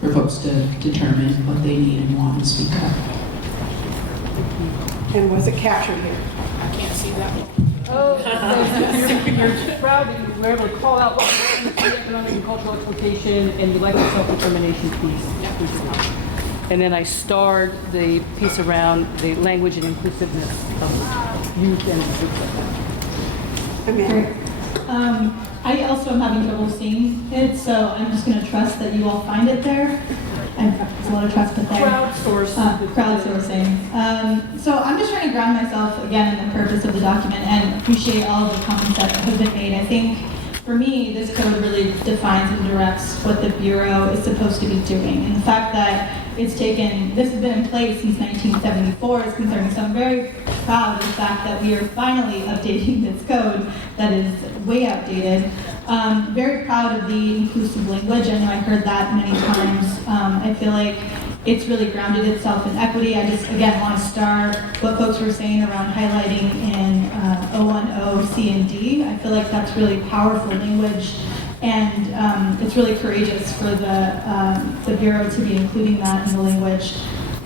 for folks to determine what they need and want and speak up. And was it captured here? I can't see that one. Oh, you're proud that you were able to call out economic and cultural exploitation, and you like the self-determination piece. And then I starred the piece around the language and inclusiveness of youth and groups like that. I also am having trouble seeing it, so I'm just going to trust that you all find it there. There's a lot of trust but there. Crowdsourcing. So I'm just trying to ground myself again in the purpose of the document and appreciate all of the comments that have been made. I think for me, this code really defines and directs what the Bureau is supposed to be doing. And the fact that this has been in place since 1974 is concerning. So I'm very proud of the fact that we are finally updating this code that is way outdated. Very proud of the inclusive language. I know I heard that many times. I feel like it's really grounded itself in equity. I just, again, want to start what folks were saying around highlighting in 010 C and D. I feel like that's really powerful language, and it's really courageous for the Bureau to be including that in the language.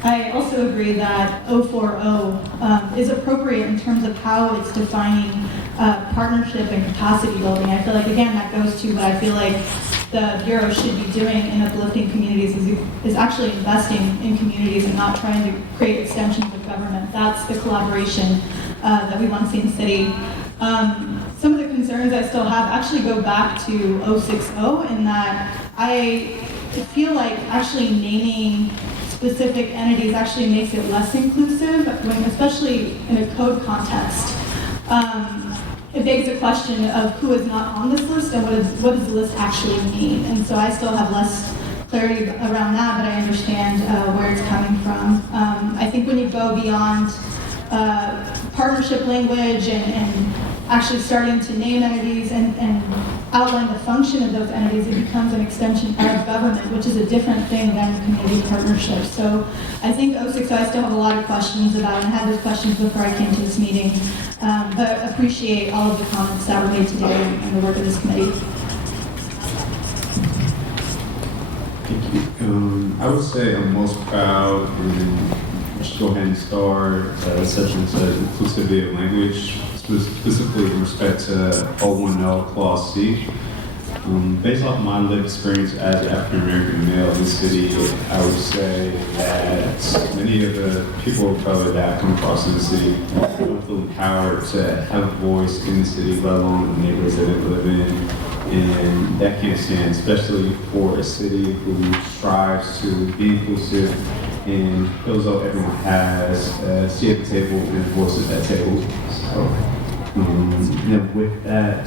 I also agree that 040 is appropriate in terms of how it's defining partnership and capacity building. I feel like, again, that goes to what I feel like the Bureau should be doing in uplifting communities is actually investing in communities and not trying to create extensions of government. That's the collaboration that we want to see in the city. Some of the concerns I still have actually go back to 060 in that I feel like actually naming specific entities actually makes it less inclusive, especially in a code context. It begs the question of who is not on this list and what does the list actually mean? And so I still have less clarity around that, but I understand where it's coming from. I think when you go beyond partnership language and actually starting to name entities and outline the function of those entities, it becomes an extension of government, which is a different thing than community partnerships. So I think 060 I still have a lot of questions about, and I had those questions before I came to this meeting, but appreciate all of the comments that were made today and the work of this committee. Thank you. I would say I'm most proud, and just go ahead and start section that says inclusivity of language, specifically in respect to 010 Clause C. Based off my lived experience as an African American male in the city, I would say that many of the people of color that have come across in the city don't feel empowered to have a voice in the city, let alone the neighborhoods that they live in. And that can't stand, especially for a city who strives to be inclusive and feels though everyone has a seat at the table and voices at that table. So, and with that,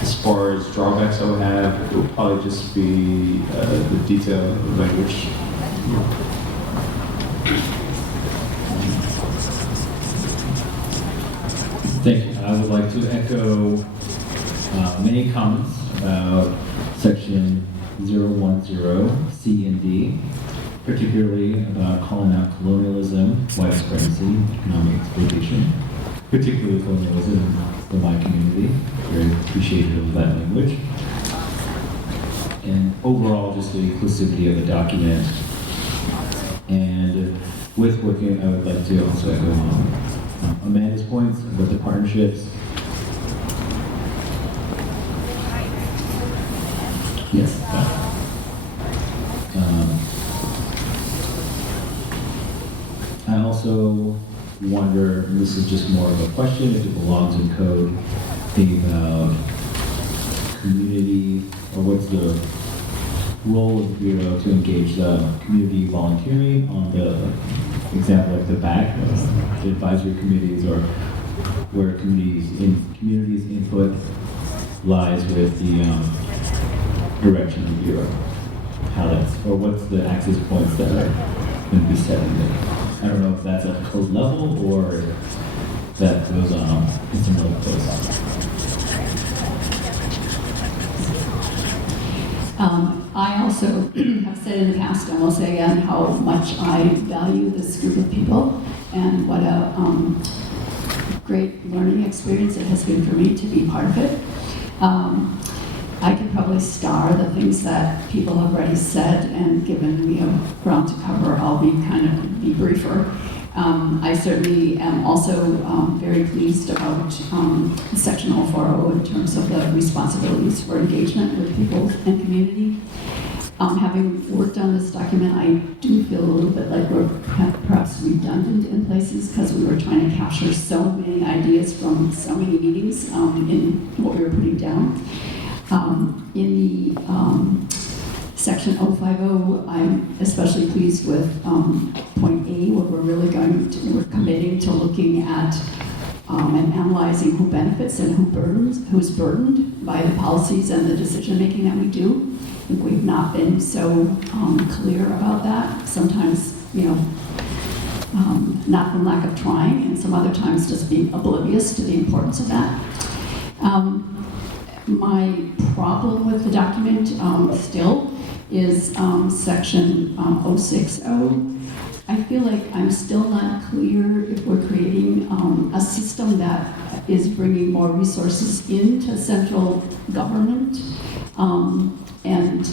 as far as drawbacks I would have, it would probably just be the detail of language. Thank you. I would like to echo many comments about section 010 C and D, particularly about calling out colonialism, white supremacy, economic exploitation, particularly colonialism for my community. Very appreciative of that language. And overall, just the inclusivity of the document. And with working, I would like to also echo Amanda's points with the partnerships. Yes. I also wonder, and this is just more of a question, if it belongs in code, thinking about community, or what's the role of the Bureau to engage the community volunteering on the example of the back, the advisory committees, or where communities input lies with the direction of the Bureau. How that's, or what's the access points that are going to be set in there. I don't know if that's at the code level or if that goes on in some other place. I also have said in the past, and will say again, how much I value this group of people and what a great learning experience it has been for me to be part of it. I could probably star the things that people have already said, and given we have ground to cover, I'll be briefer. I certainly am also very pleased about section 040 in terms of the responsibilities for engagement with people and community. Having worked on this document, I do feel a little bit like we're perhaps redundant in places because we were trying to capture so many ideas from so many meetings in what we were putting down. In the section 050, I'm especially pleased with point A, where we're committing to looking at and analyzing who benefits and who's burdened by the policies and the decision making that we do. think we've not been so clear about that. Sometimes, not from lack of trying, and some other times just being oblivious to the importance of that. My problem with the document still is section 060. I feel like I'm still not clear if we're creating a system that is bringing more resources into central government and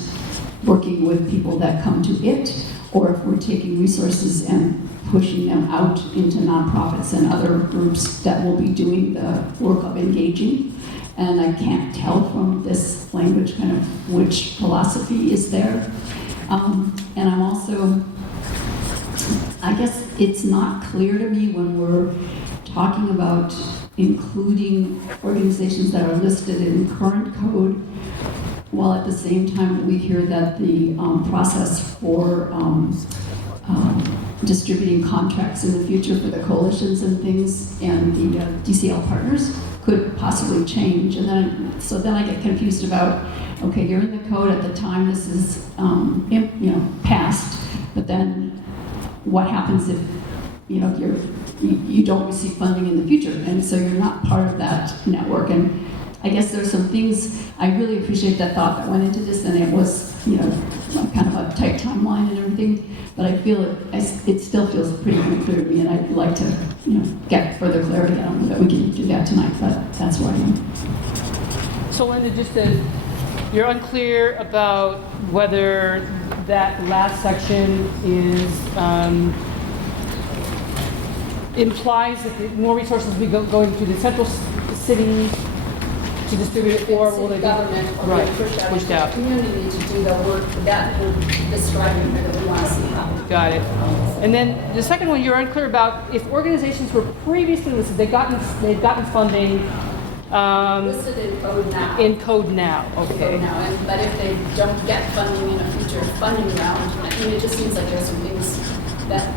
working with people that come to it, or if we're taking resources and pushing them out into nonprofits and other groups that will be doing the work of engaging. And I can't tell from this language kind of which philosophy is there. And I'm also, I guess it's not clear to me when we're talking about including organizations that are listed in current code, while at the same time we hear that the process for distributing contracts in the future for the coalitions and things and the DCL partners could possibly change. And then, so then I get confused about, okay, you're in the code at the time this is, passed, but then what happens if, you don't receive funding in the future, and so you're not part of that network. And I guess there's some things, I really appreciate that thought that went into this, and it was, kind of a tight timeline and everything, but I feel it still feels pretty unclear to me, and I'd like to, get further clarity. I don't know that we can do that tonight, but that's where I am. So Linda, you're unclear about whether that last section is, implies that more resources will be going to the central city to distribute it, or will they be government or right, pushed out to the community to do the work that we're describing here that we want to see happen? Got it. And then the second one, you're unclear about if organizations were previously listed, they've gotten funding. Listed in code now. In code now, okay. Code now. But if they don't get funding in a future funding round, it just seems like there's some things that,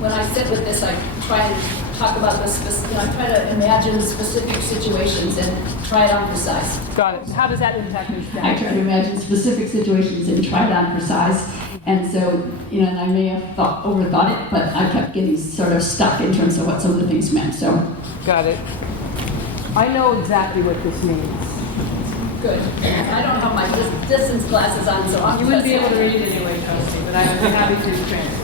when I sit with this, I try and talk about this, I try to imagine specific situations and try it on precise. Got it. How does that impact your staff? I try to imagine specific situations and try it on precise. And so, and I may have overthought it, but I kept getting sort of stuck in terms of what some of the things meant, so. Got it. I know exactly what this means. Good. I don't have my distance glasses on, so I'm. You wouldn't be able to read it anyway, Chelsea, but I'd be happy to translate.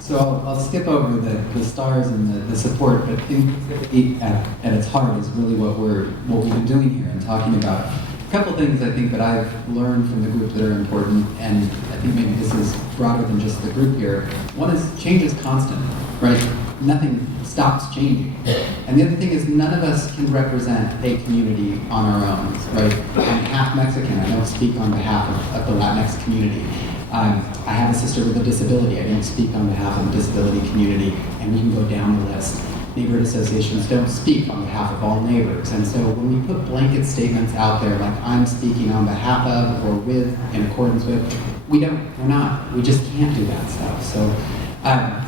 So I'll skip over the stars and the support, but inclusivity at its heart is really what we've been doing here and talking about. A couple things I think that I've learned from the group that are important, and I think maybe this is broader than just the group here. One is change is constant, right? Nothing stops changing. And the other thing is none of us can represent a community on our own, right? I'm half Mexican. I don't speak on behalf of the Latinx community. I have a sister with a disability. I don't speak on behalf of the disability community, and we can go down the list. Neighborhood associations don't speak on behalf of all neighbors, and so when we put blanket statements out there like I'm speaking on behalf of or with, in accordance with, we're not. We just can't do that stuff. So to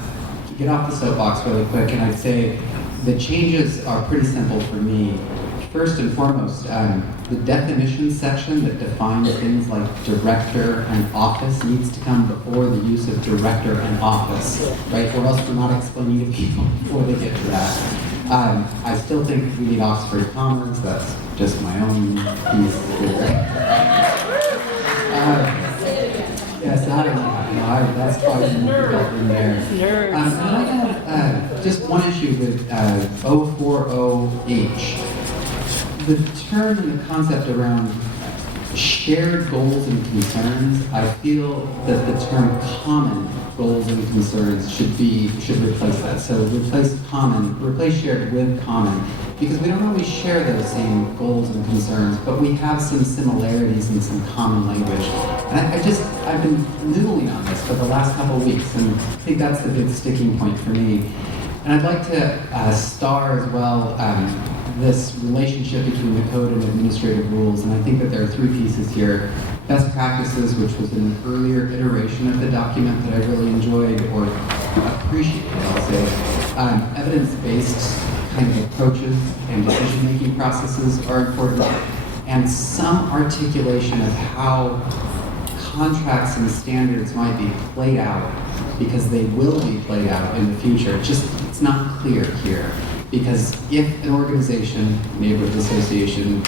get off the soapbox really quick, and I'd say the changes are pretty simple for me. First and foremost, the definition section that defines things like director and office needs to come before the use of director and office, right? Or else we're not explaining to people before they get to that. I still think we need Oxford Commerce. That's just my own piece here. Yes, I don't know. That's quite difficult in there. And I have just one issue with 040H. The term and the concept around shared goals and concerns, I feel that the term common goals and concerns should replace that. So replace shared with common, because we don't always share those same goals and concerns, but we have some similarities and some common language. And I've been noodling on this for the last couple of weeks, and I think that's the big sticking point for me. And I'd like to star as well this relationship between the code and administrative rules, and I think that there are three pieces here. Best practices, which was an earlier iteration of the document that I really enjoyed or appreciated, I'll say. Evidence-based kind of approaches and decision-making processes are important. and some articulation of how contracts and standards might be played out, because they will be played out in the future. It's not clear here. Because if an organization, neighborhood association,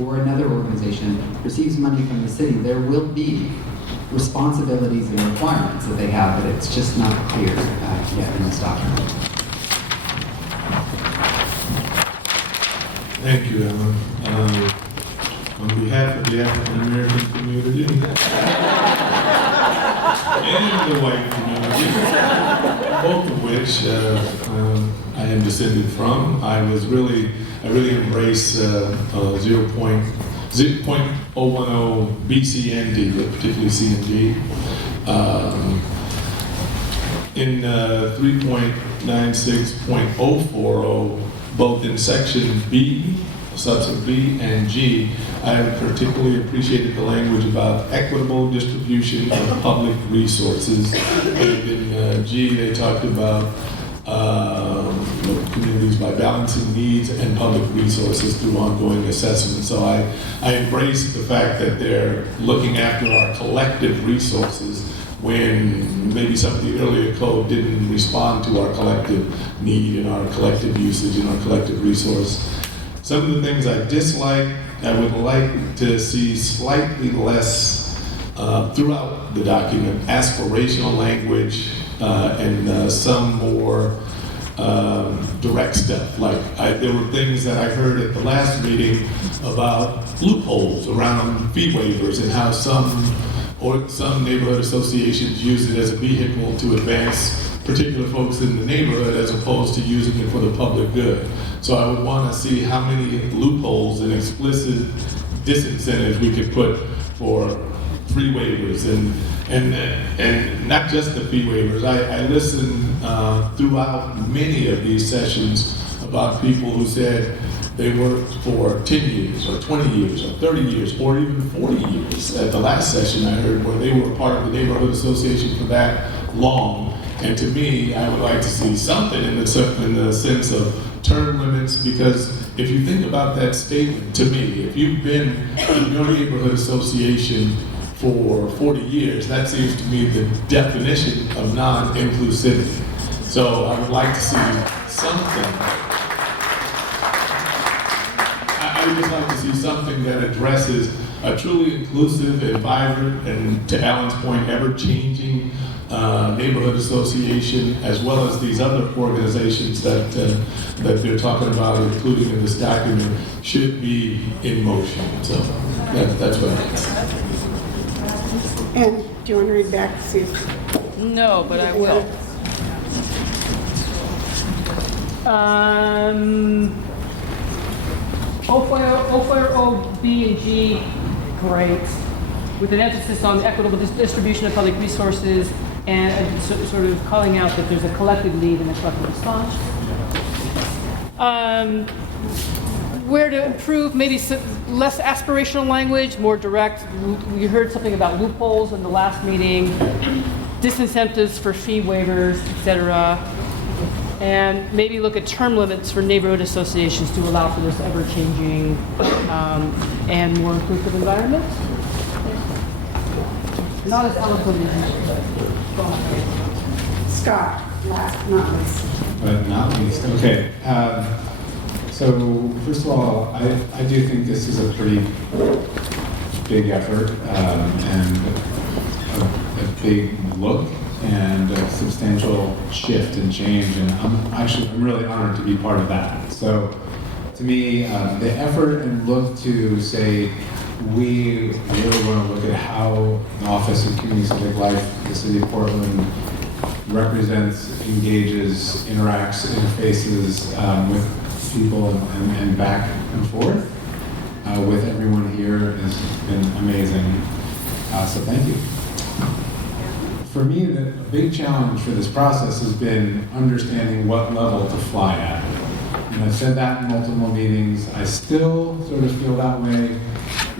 or another organization receives money from the city, there will be responsibilities and requirements that they have, but it's just not clear yet in this document. Thank you, Ellen. On behalf of the African American community and the white community, both of which I am descended from, I really embrace 0.010 BCND, but particularly CND. In 3.96.040, both in section B, subsection B and G, I have particularly appreciated the language about equitable distribution of public resources. And in G, they talked about communities by balancing needs and public resources through ongoing assessment. So I embrace the fact that they're looking after our collective resources when maybe some of the earlier code didn't respond to our collective need and our collective usage and our collective resource. Some of the things I dislike, I would like to see slightly less throughout the document, aspirational language and some more direct stuff. Like there were things that I heard at the last meeting about loopholes around fee waivers and how some neighborhood associations use it as a vehicle to advance particular folks in the neighborhood as opposed to using it for the public good. So I would want to see how many loopholes and explicit disincentives we could put for fee waivers and not just the fee waivers. I listened throughout many of these sessions about people who said they worked for 10 years or 20 years or 30 years or even 40 years. At the last session I heard where they were part of the neighborhood association for that long. And to me, I would like to see something in the sense of term limits, because if you think about that statement, to me, if you've been in your neighborhood association for 40 years, that seems to me the definition of non-inclusivity. So I would like to see something. I would just like to see something that addresses a truly inclusive and vibrant, and to Alan's point, ever-changing neighborhood association, as well as these other organizations that they're talking about, including in this document, should be in motion. So that's what it is. And do you want to read back to see? No, but I will. 040 B and G, great. With an emphasis on equitable distribution of public resources and sort of calling out that there's a collective need and a collective response. Where to improve, maybe less aspirational language, more direct. We heard something about loopholes in the last meeting, disincentives for fee waivers, etc. And maybe look at term limits for neighborhood associations to allow for this ever-changing and more inclusive environment. Not as eloquent as you. Scott, last but not least. But not least, okay. So first of all, I do think this is a pretty big effort and a big look and a substantial shift and change, and I'm really honored to be part of that. So to me, the effort and look to say we really want to look at how the Office of Community Civic Life, the City of Portland, represents, engages, interacts, interfaces with people and back and forth with everyone here has been amazing. So thank you. For me, the big challenge for this process has been understanding what level to fly at. And I've said that in multiple meetings. I still sort of feel that way.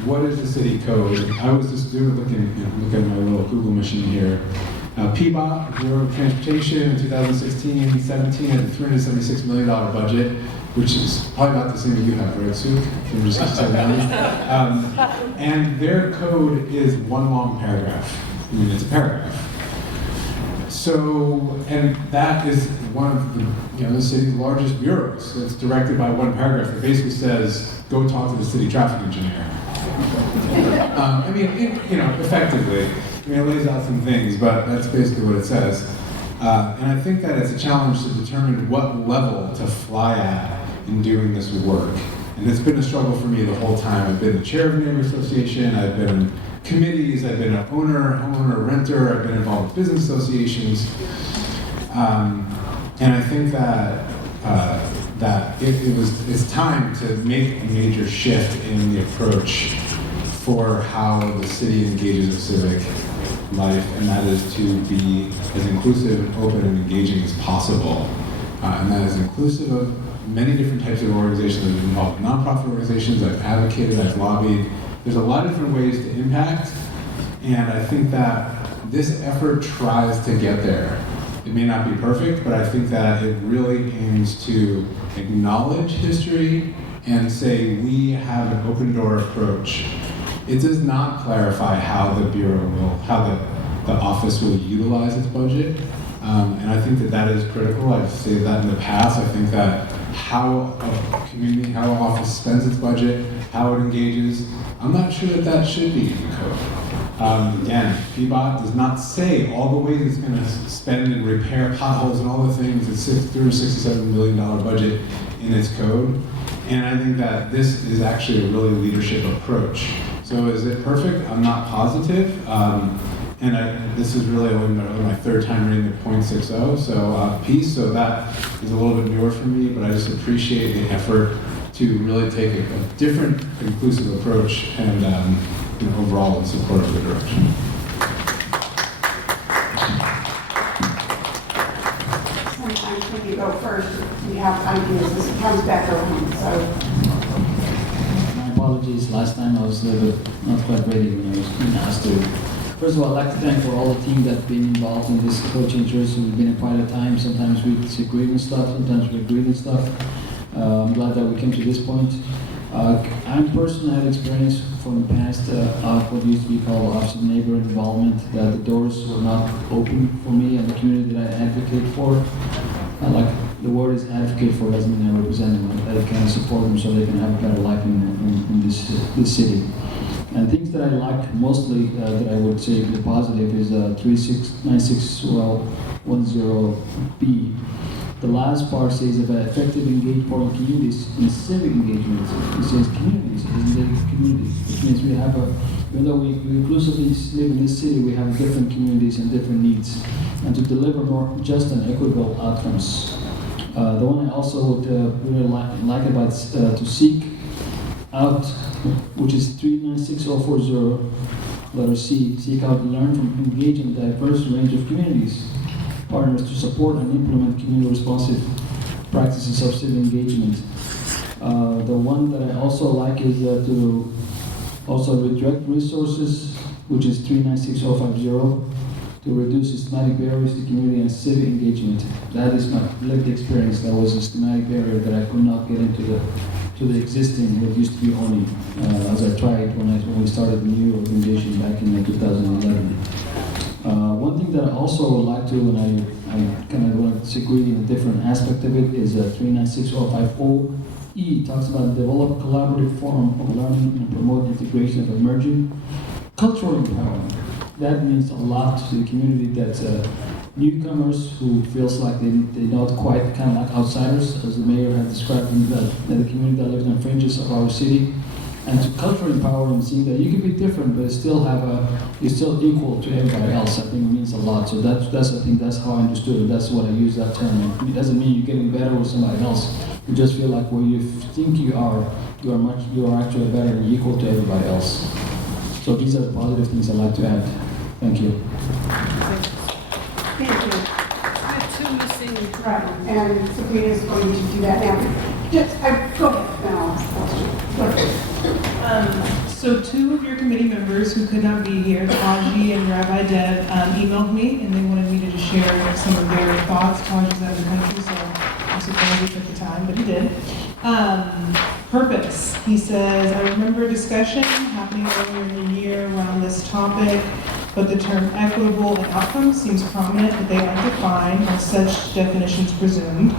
What is the city code? I was just looking at my little Google machine here. PBOT, Bureau of Transportation, in 2016-17 had a $376 million budget. which is probably about the same as you have, right, Sue? 267 million. And their code is one long paragraph. I mean, it's a paragraph. So, and that is one of the city's largest bureaus. It's directed by one paragraph that basically says, go talk to the city traffic engineer. I mean, effectively, it lays out some things, but that's basically what it says. And I think that it's a challenge to determine what level to fly at in doing this work. And it's been a struggle for me the whole time. I've been the chair of a neighborhood association, I've been in committees, I've been an owner, homeowner, renter, I've been involved with business associations. And I think that it's time to make a major shift in the approach for how the city engages with civic life, and that is to be as inclusive and open and engaging as possible. And that is inclusive of many different types of organizations. I've been involved in nonprofit organizations, I've advocated, I've lobbied. There's a lot of different ways to impact, and I think that this effort tries to get there. It may not be perfect, but I think that it really aims to acknowledge history and say we have an open door approach. It does not clarify how the bureau will, how the office will utilize its budget, and I think that that is critical. I've said that in the past. I think that how a community, how an office spends its budget, how it engages, I'm not sure that that should be in the code. Again, PBOT does not say all the ways it's going to spend and repair potholes and all the things. It's a $367 million budget in its code. And I think that this is actually a really leadership approach. So is it perfect? I'm not positive. This is really only my third time reading the .60 piece, so that is a little bit newer for me, but I just appreciate the effort to really take a different inclusive approach and overall in support of the direction. Sometimes when you go first, you have ideas, this comes back around, so. My apologies, last time I was a little bit not quite ready when I was being asked to. First of all, I'd like to thank for all the team that's been involved in this code changes. We've been in quite a time. Sometimes we disagree with stuff, sometimes we agree with stuff. I'm glad that we came to this point. I personally had experience from the past of what used to be called Office of Neighborhood Involvement, that the doors were not open for me and the community that I advocate for. Like the word is advocate for doesn't mean I represent them, that I can support them so they can have a better life in this city. And things that I like mostly that I would say the positive is 369610B. The last part says about effective engaged part of communities in civic engagement. It says communities, it doesn't say communities, which means we have even though we inclusively live in this city, we have different communities and different needs, and to deliver more just and equitable outcomes. The one I also would really like about to seek out, which is 396040, letter C, seek out and learn from engaging a diverse range of communities, partners to support and implement community responsive practices of civic engagement. The one that I also like is to also redirect resources, which is 396050, to reduce systematic barriers to community and civic engagement. That is my lived experience. That was a systematic barrier that I could not get into the existing, what used to be only, as I tried when we started the new organization back in 2011. One thing that I also would like to, and I kind of want to disagree in a different aspect of it, is 396050E talks about develop a collaborative forum of learning and promote integration of emerging cultural empowerment. That means a lot to the community that's newcomers who feels like they're not quite kind of like outsiders, as the mayor had described in the community that lives on the fringes of our city. And to culturally empower them, seeing that you can be different, but you're still equal to everybody else, I think means a lot. So that's I think that's how I understood it. That's what I use that term. It doesn't mean you're getting better with somebody else. You just feel like where you think you are actually better and equal to everybody else. So these are the positive things I'd like to add. Thank you. Thank you. I have two missing. Right, and Sabrina's going to do that now. Go ahead, then I'll ask the question. So two of your committee members who could not be here, Taji and Rabbi Deb, emailed me and they wanted me to just share some of their thoughts. Taji's out of the country, so I'm surprised he took the time, but he did. Purpose. He says, I remember a discussion happening earlier in the year around this topic, but the term equitable and outcome seems prominent, but they aren't defined, as such definitions presumed.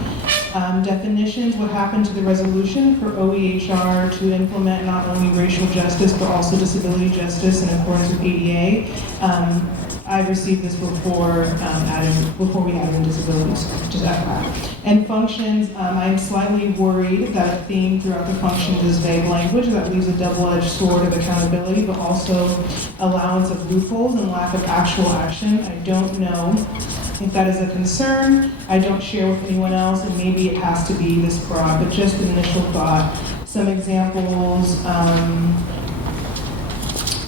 Definitions, what happened to the resolution for OEHR to implement not only racial justice, but also disability justice in accordance with ADA. I received this before we added in disabilities, just FYI. And functions, I'm slightly worried that a theme throughout the functions is vague language that leaves a double-edged sword of accountability, but also allowance of loopholes and lack of actual action. I don't know if that is a concern. I don't share with anyone else, and maybe it has to be this broad, but just an initial thought. Some examples,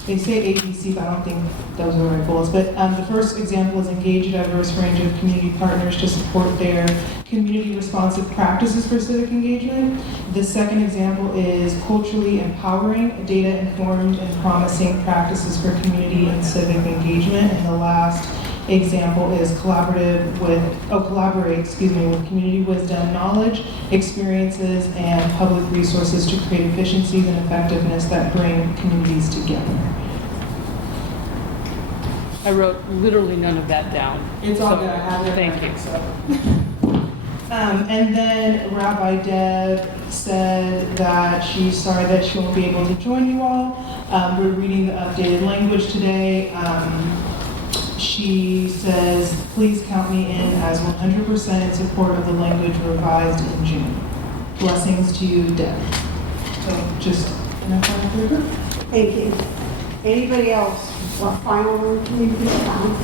they say ABC, but I don't think those are the right bullets. But the first example is engage a diverse range of community partners to support their community responsive practices for civic engagement. The second example is culturally empowering, data informed and promising practices for community and civic engagement. And the last example is collaborate with community wisdom, knowledge, experiences, and public resources to create efficiencies and effectiveness that bring communities together. I wrote literally none of that down. It's all good. I have it. Thank you. So. And then Rabbi Deb said that she's sorry that she won't be able to join you all. We're reading the updated language today. She says, please count me in as 100% in support of the language revised in June. Blessings to you, Deb. So just enough for the group. Thank you. Anybody else? What final word can you give down?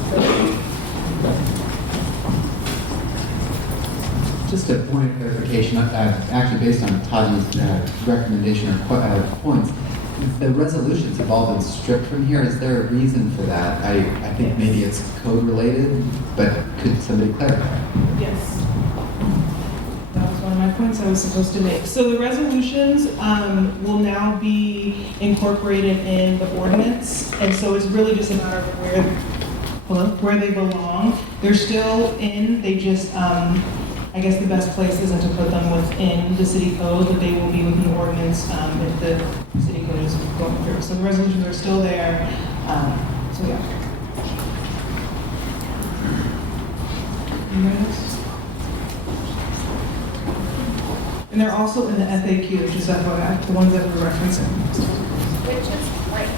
Just a point of clarification, actually based on Taji's recommendation or points, the resolutions have all been stripped from here. Is there a reason for that? I think maybe it's code related, but could somebody clarify? Yes. That was one of my points I was supposed to make. So the resolutions will now be incorporated in the ordinance, and so it's really just a matter of where they belong. They're still in, they just, I guess the best place isn't to put them within the city code, but they will be within the ordinance if the city code is going through. So the resolutions are still there. So yeah. Anybody else? And they're also in the FAQ, just FYI, the ones that we're referencing. Which is great.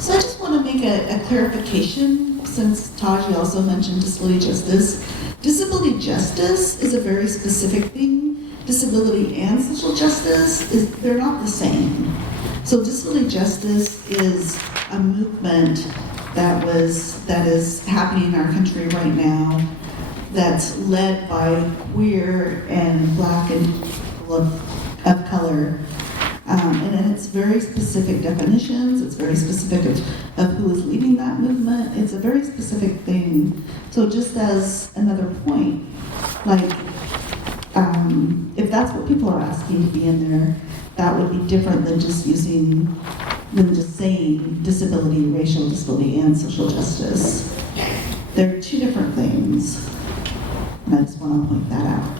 So I just want to make a clarification, since Taji also mentioned disability justice. Disability justice is a very specific thing. Disability and social justice, they're not the same. So disability justice is a movement that is happening in our country right now that's led by queer and Black and people of color. And it's very specific definitions, it's very specific of who is leading that movement. It's a very specific thing. So just as another point, like, if that's what people are asking to be in there, that would be different than just saying disability, racial disability, and social justice. They're two different things. And I just want to point that out.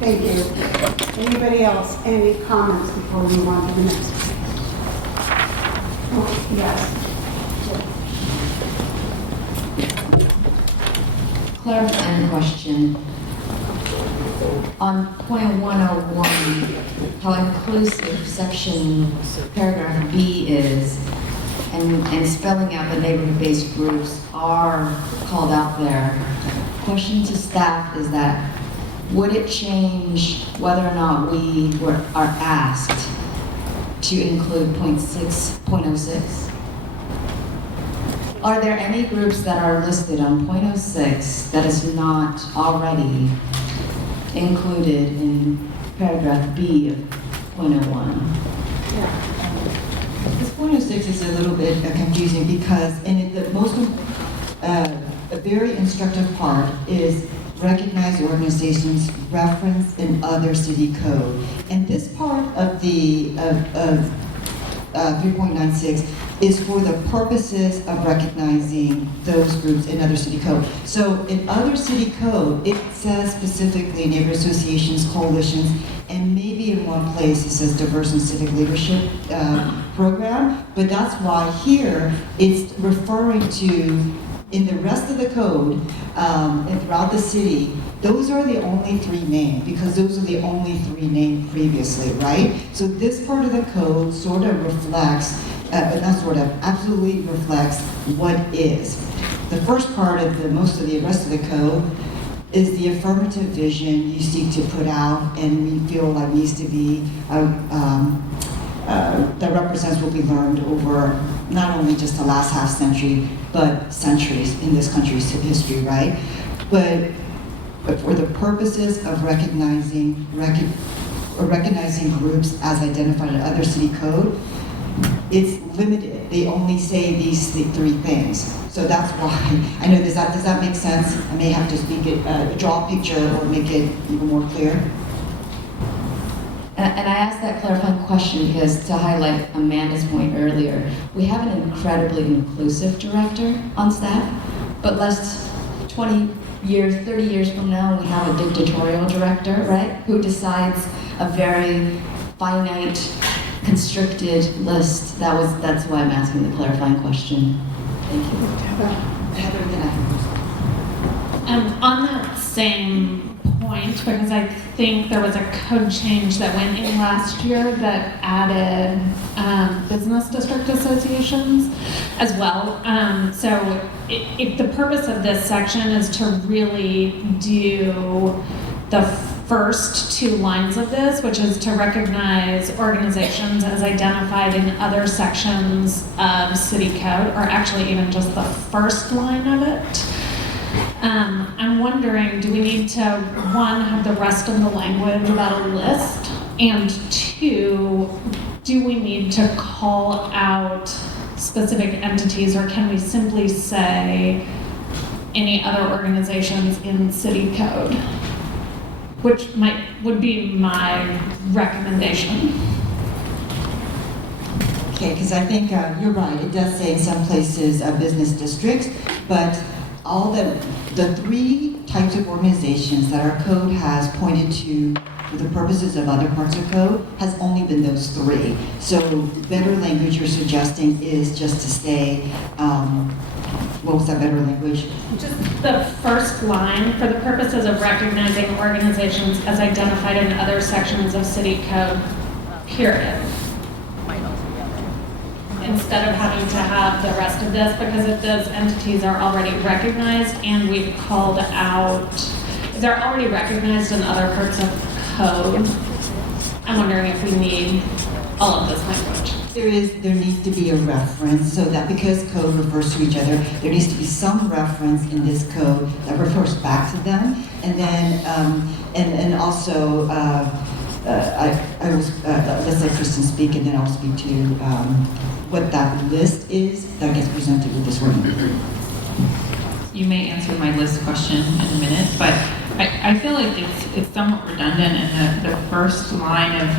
Thank you. Anybody else? Any comments before we move on to the next? Oh, yes. Clarifying question. On point 101, how inclusive section paragraph B is, and spelling out the neighborhood-based groups are called out there. Question to staff is that, would it change whether or not we are asked to include point 6.06? Are there any groups that are listed on .06 that is not already included in paragraph B of .01? This .06 is a little bit confusing because, a very instructive part is recognized organizations referenced in other city code. And this part of the 3.96 is for the purposes of recognizing those groups in other city code. So in other city code, it says specifically neighborhood associations, coalitions, and maybe in one place it says diverse and civic leadership program, but that's why here it's referring to, in the rest of the code, and throughout the city, those are the only three named, because those are the only three named previously, right? So this part of the code sort of reflects, not sort of, absolutely reflects what is. The first part of most of the rest of the code is the affirmative vision you seek to put out, and we feel like needs to be, that represents what we learned over not only just the last half century, but centuries in this country's history, right? But for the purposes of recognizing groups as identified in other city code, it's limited. They only say these three things. So that's why, I know, does that make sense? I may have to speak it, draw a picture or make it even more clear. And I asked that clarifying question because, to highlight Amanda's point earlier, we have an incredibly inclusive director on staff, but less 20 years, 30 years from now, we have a dictatorial director, right, who decides a very finite, constricted list. That's why I'm asking the clarifying question. Thank you. Heather, on that same point, because I think there was a code change that went in last year that added business district associations as well. So if the purpose of this section is to really do the first two lines of this, which is to recognize organizations as identified in other sections of city code, or actually even just the first line of it, I'm wondering, do we need to, one, have the rest of the language about a list, and two, do we need to call out specific entities, or can we simply say any other organizations in city code? Which would be my recommendation. Okay, because I think you're right. It does say in some places business districts, but all the three types of organizations that our code has pointed to for the purposes of other parts of code has only been those three. So better language you're suggesting is just to say, what was that better language? Just the first line, for the purposes of recognizing organizations as identified in other sections of city code, period. Instead of having to have the rest of this, because if those entities are already recognized and we've called out, if they're already recognized in other parts of code, I'm wondering if we need all of this language. There needs to be a reference, so that because code refers to each other, there needs to be some reference in this code that refers back to them. And then, and also, I was, let's let Kristen speak, and then I'll speak to what that list is that gets presented with this ordinance. You may answer my list question in a minute, but I feel like it's somewhat redundant, and the first line of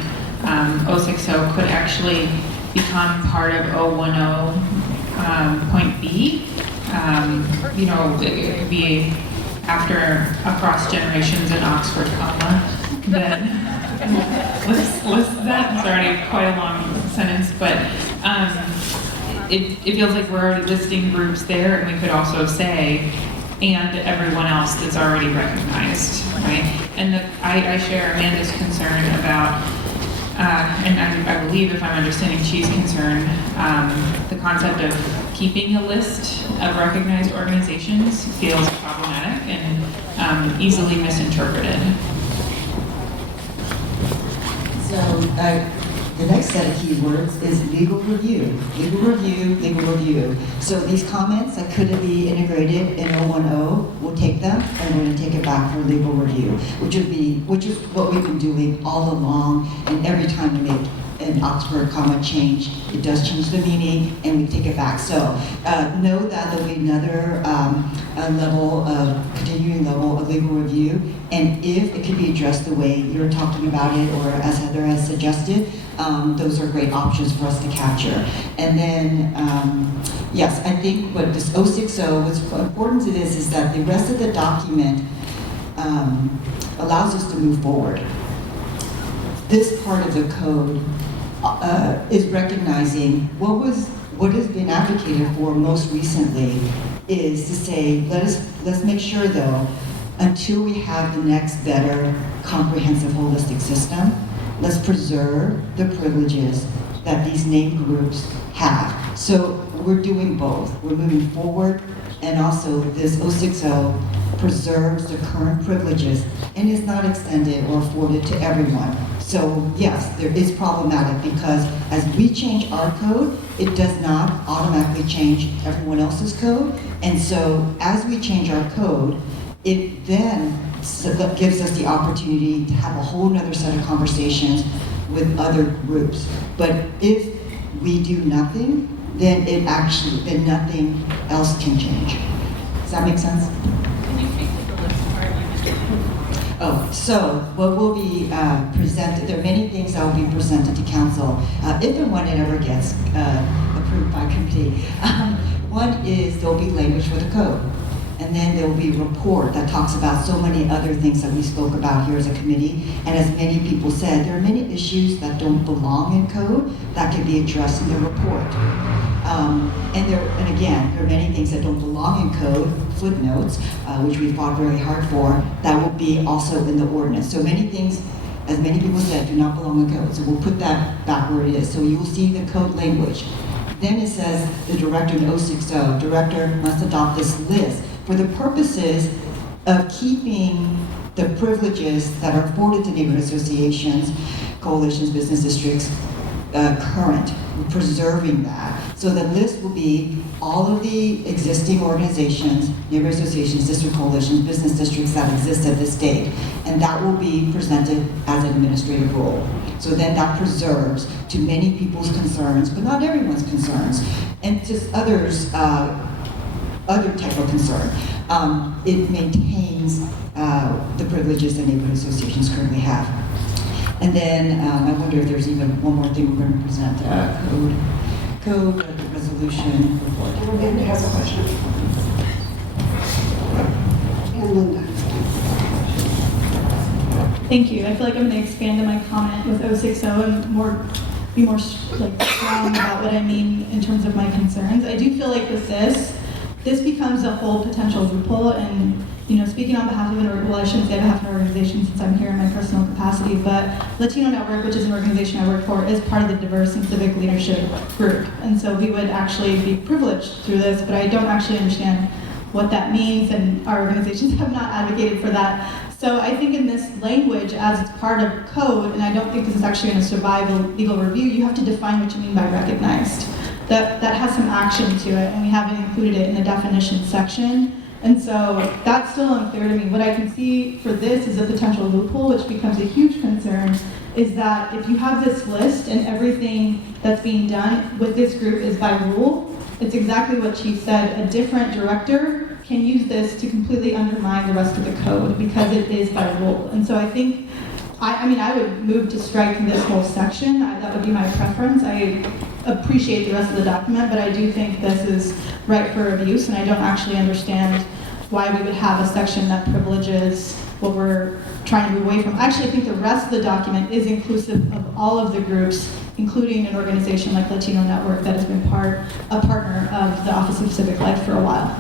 060 could actually become part of 010 point B. You know, it could be after across generations in Oxford comma that lists that. It's already quite a long sentence, but it feels like we're already listing groups there, and we could also say, and everyone else that's already recognized, right? And I share Amanda's concern about, and I believe, if I'm understanding Chi's concern, the concept of keeping a list of recognized organizations feels problematic and easily misinterpreted. So the next set of keywords is legal review. Legal review, legal review. So these comments that could be integrated in 010, we'll take them and we're going to take it back for legal review, which is what we've been doing all along. And every time we make an Oxford comma change, it does change the meaning, and we take it back. So know that there'll be another continuing level of legal review. And if it could be addressed the way you're talking about it, or as Heather has suggested, those are great options for us to capture. And then, yes, I think what this 060, what's important to this is that the rest of the document allows us to move forward. This part of the code is recognizing what has been advocated for most recently is to say, let's make sure though, until we have the next better comprehensive holistic system, let's preserve the privileges that these named groups have. So we're doing both. We're moving forward, and also this 060 preserves the current privileges and is not extended or afforded to everyone. So yes, there is problematic because as we change our code, it does not automatically change everyone else's code. And so as we change our code, it then gives us the opportunity to have a whole nother set of conversations with other groups. But if we do nothing, then nothing else can change. Does that make sense? Can you speak to the list part you mentioned? Oh, so what will be presented, there are many things that will be presented to council, if and when it ever gets approved by committee. One is there'll be language for the code. And then there will be a report that talks about so many other things that we spoke about here as a committee. And as many people said, there are many issues that don't belong in code that can be addressed in the report. And again, there are many things that don't belong in code, footnotes, which we fought very hard for, that will be also in the ordinance. So many things, as many people said, do not belong in code. So we'll put that back where it is. So you will see the code language. Then it says the director in 060, director must adopt this list for the purposes of keeping the privileges that are afforded to neighborhood associations, coalitions, business districts, current, preserving that. So the list will be all of the existing organizations, neighborhood associations, district coalitions, business districts that exist at this date. And that will be presented as an administrative rule. So then that preserves to many people's concerns, but not everyone's concerns, and just others, other type of concern. It maintains the privileges that neighborhood associations currently have. And then I wonder if there's even one more thing we're going to present, code, the resolution report. And Linda has a question. And Linda. Thank you. I feel like I'm going to expand on my comment with 060 and be more strong about what I mean in terms of my concerns. I do feel like with this becomes a whole potential loophole, and speaking on behalf of I shouldn't say on behalf of an organization since I'm here in my personal capacity, but Latino Network, which is an organization I work for, is part of the diverse and civic leadership group. And so we would actually be privileged through this, but I don't actually understand what that means, and our organizations have not advocated for that. So I think in this language, as it's part of code, and I don't think this is actually going to survive a legal review, you have to define what you mean by recognized. That has some action to it, and we haven't included it in the definition section. And so that's still unclear to me. What I can see for this is a potential loophole, which becomes a huge concern, is that if you have this list and everything that's being done with this group is by rule, it's exactly what Chief said. A different director can use this to completely undermine the rest of the code because it is by rule. And so I think, I would move to strike this whole section. That would be my preference. I appreciate the rest of the document, but I do think this is ripe for abuse, and I don't actually understand why we would have a section that privileges what we're trying to move away from. Actually, I think the rest of the document is inclusive of all of the groups, including an organization like Latino Network that has been a partner of the Office of Civic Life for a while.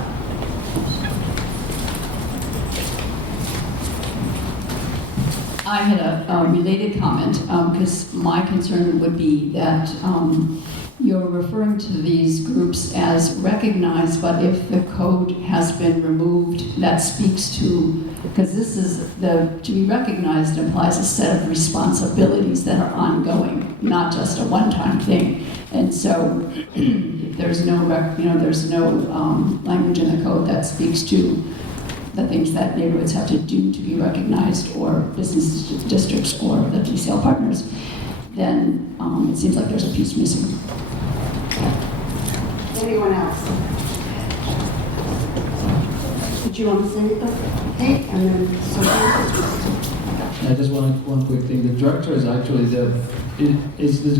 I had a related comment, because my concern would be that you're referring to these groups as recognized, but if the code has been removed, that speaks to, because this is to be recognized implies a set of responsibilities that are ongoing, not just a one-time thing. And so there's no language in the code that speaks to the things that neighborhoods have to do to be recognized, or business districts or the DCL partners, then it seems like there's a piece missing. Anyone else? you want to say? Okay, and then I just one quick thing. The director is actually the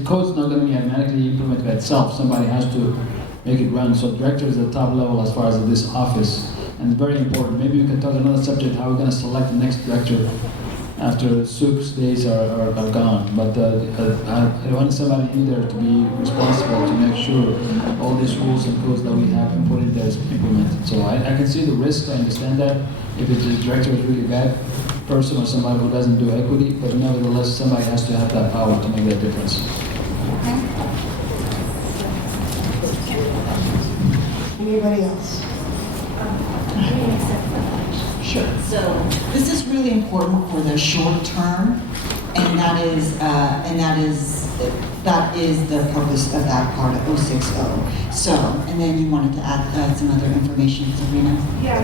code's not going to be automatically implemented by itself. Somebody has to make it run. So director is the top level as far as this office, and it's very important. Maybe we can talk another subject, how we're going to select the next director after Suk's days are gone. But I want somebody in there to be responsible to make sure all these rules and codes that we have and put in there is implemented. So I can see the risk, I understand that. If the director is really bad person or somebody who doesn't do equity, but nevertheless somebody has to have that power to make that difference. Anybody else? Sure. So this is really important for the short term, and that is the purpose of that part of 060. So, and then you wanted to add some other information, Sabrina? Yeah,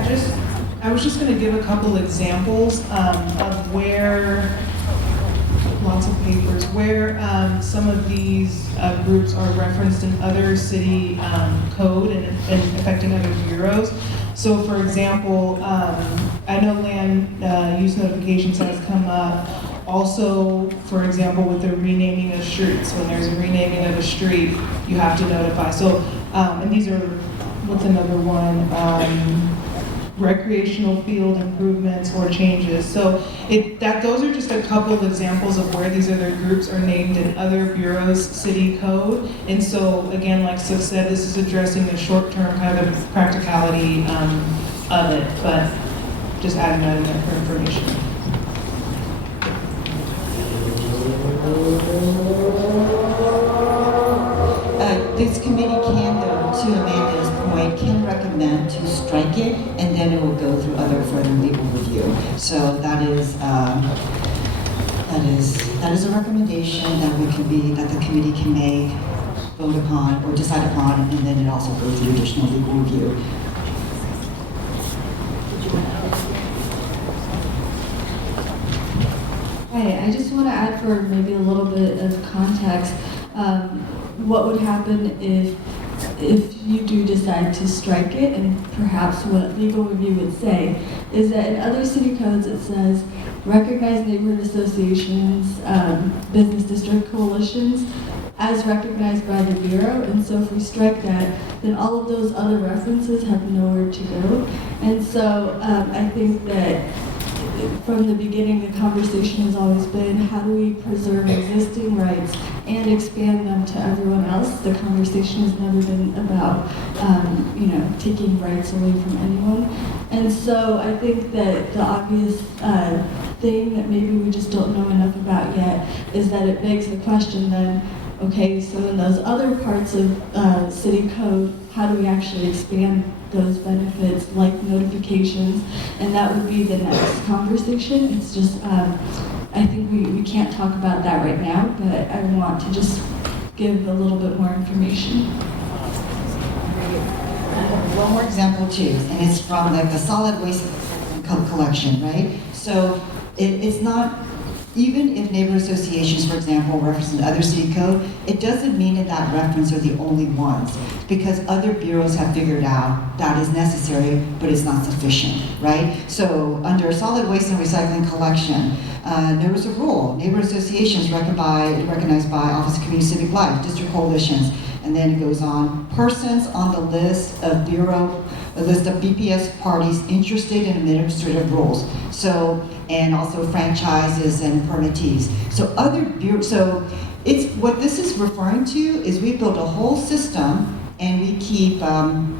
I was just going to give a couple examples of where, lots of papers, where some of these groups are referenced in other city code and affecting other bureaus. So for example, I know land use notifications has come up. Also, for example, with the renaming of streets, when there's a renaming of a street, you have to notify. So, and these are, what's another one? Recreational field improvements or changes. So those are just a couple of examples of where these other groups are named in other bureaus' city code. And so again, like Suk said, this is addressing the short-term kind of practicality of it, but just adding that in there for information. This committee can, though, to Amanda's point, can recommend to strike it, and then it will go through other further legal review. So that is a recommendation that the committee can make, vote upon, or decide upon, and then it also goes through additional legal review. Hi, I just want to add for maybe a little bit of context. What would happen if you do decide to strike it, and perhaps what legal review would say is that in other city codes it says recognize neighborhood associations, business district coalitions as recognized by the Bureau, and so if we strike that, then all of those other references have nowhere to go. And so I think that from the beginning, the conversation has always been, how do we preserve existing rights and expand them to everyone else? The conversation has never been about, taking rights away from anyone. And so I think that the obvious thing that maybe we just don't know enough about yet is that it begs the question then, okay, so in those other parts of city code, how do we actually expand those benefits like notifications? And that would be the next conversation. It's just, I think we can't talk about that right now, but I want to just give a little bit more information. One more example too, and it's from like the solid waste collection, right? So it's not, even if neighborhood associations, for example, reference in other city code, it doesn't mean that that reference are the only ones, because other bureaus have figured out that is necessary, but it's not sufficient, right? So under solid waste and recycling collection, there was a rule, neighborhood associations recognized by Office of Community Civic Life, district coalitions, and then it goes on, persons on the list of Bureau, a list of BPS parties interested in administrative rules. So, and also franchises and permittees. So other bureaus, so it's, what this is referring to is we built a whole system and we keep, and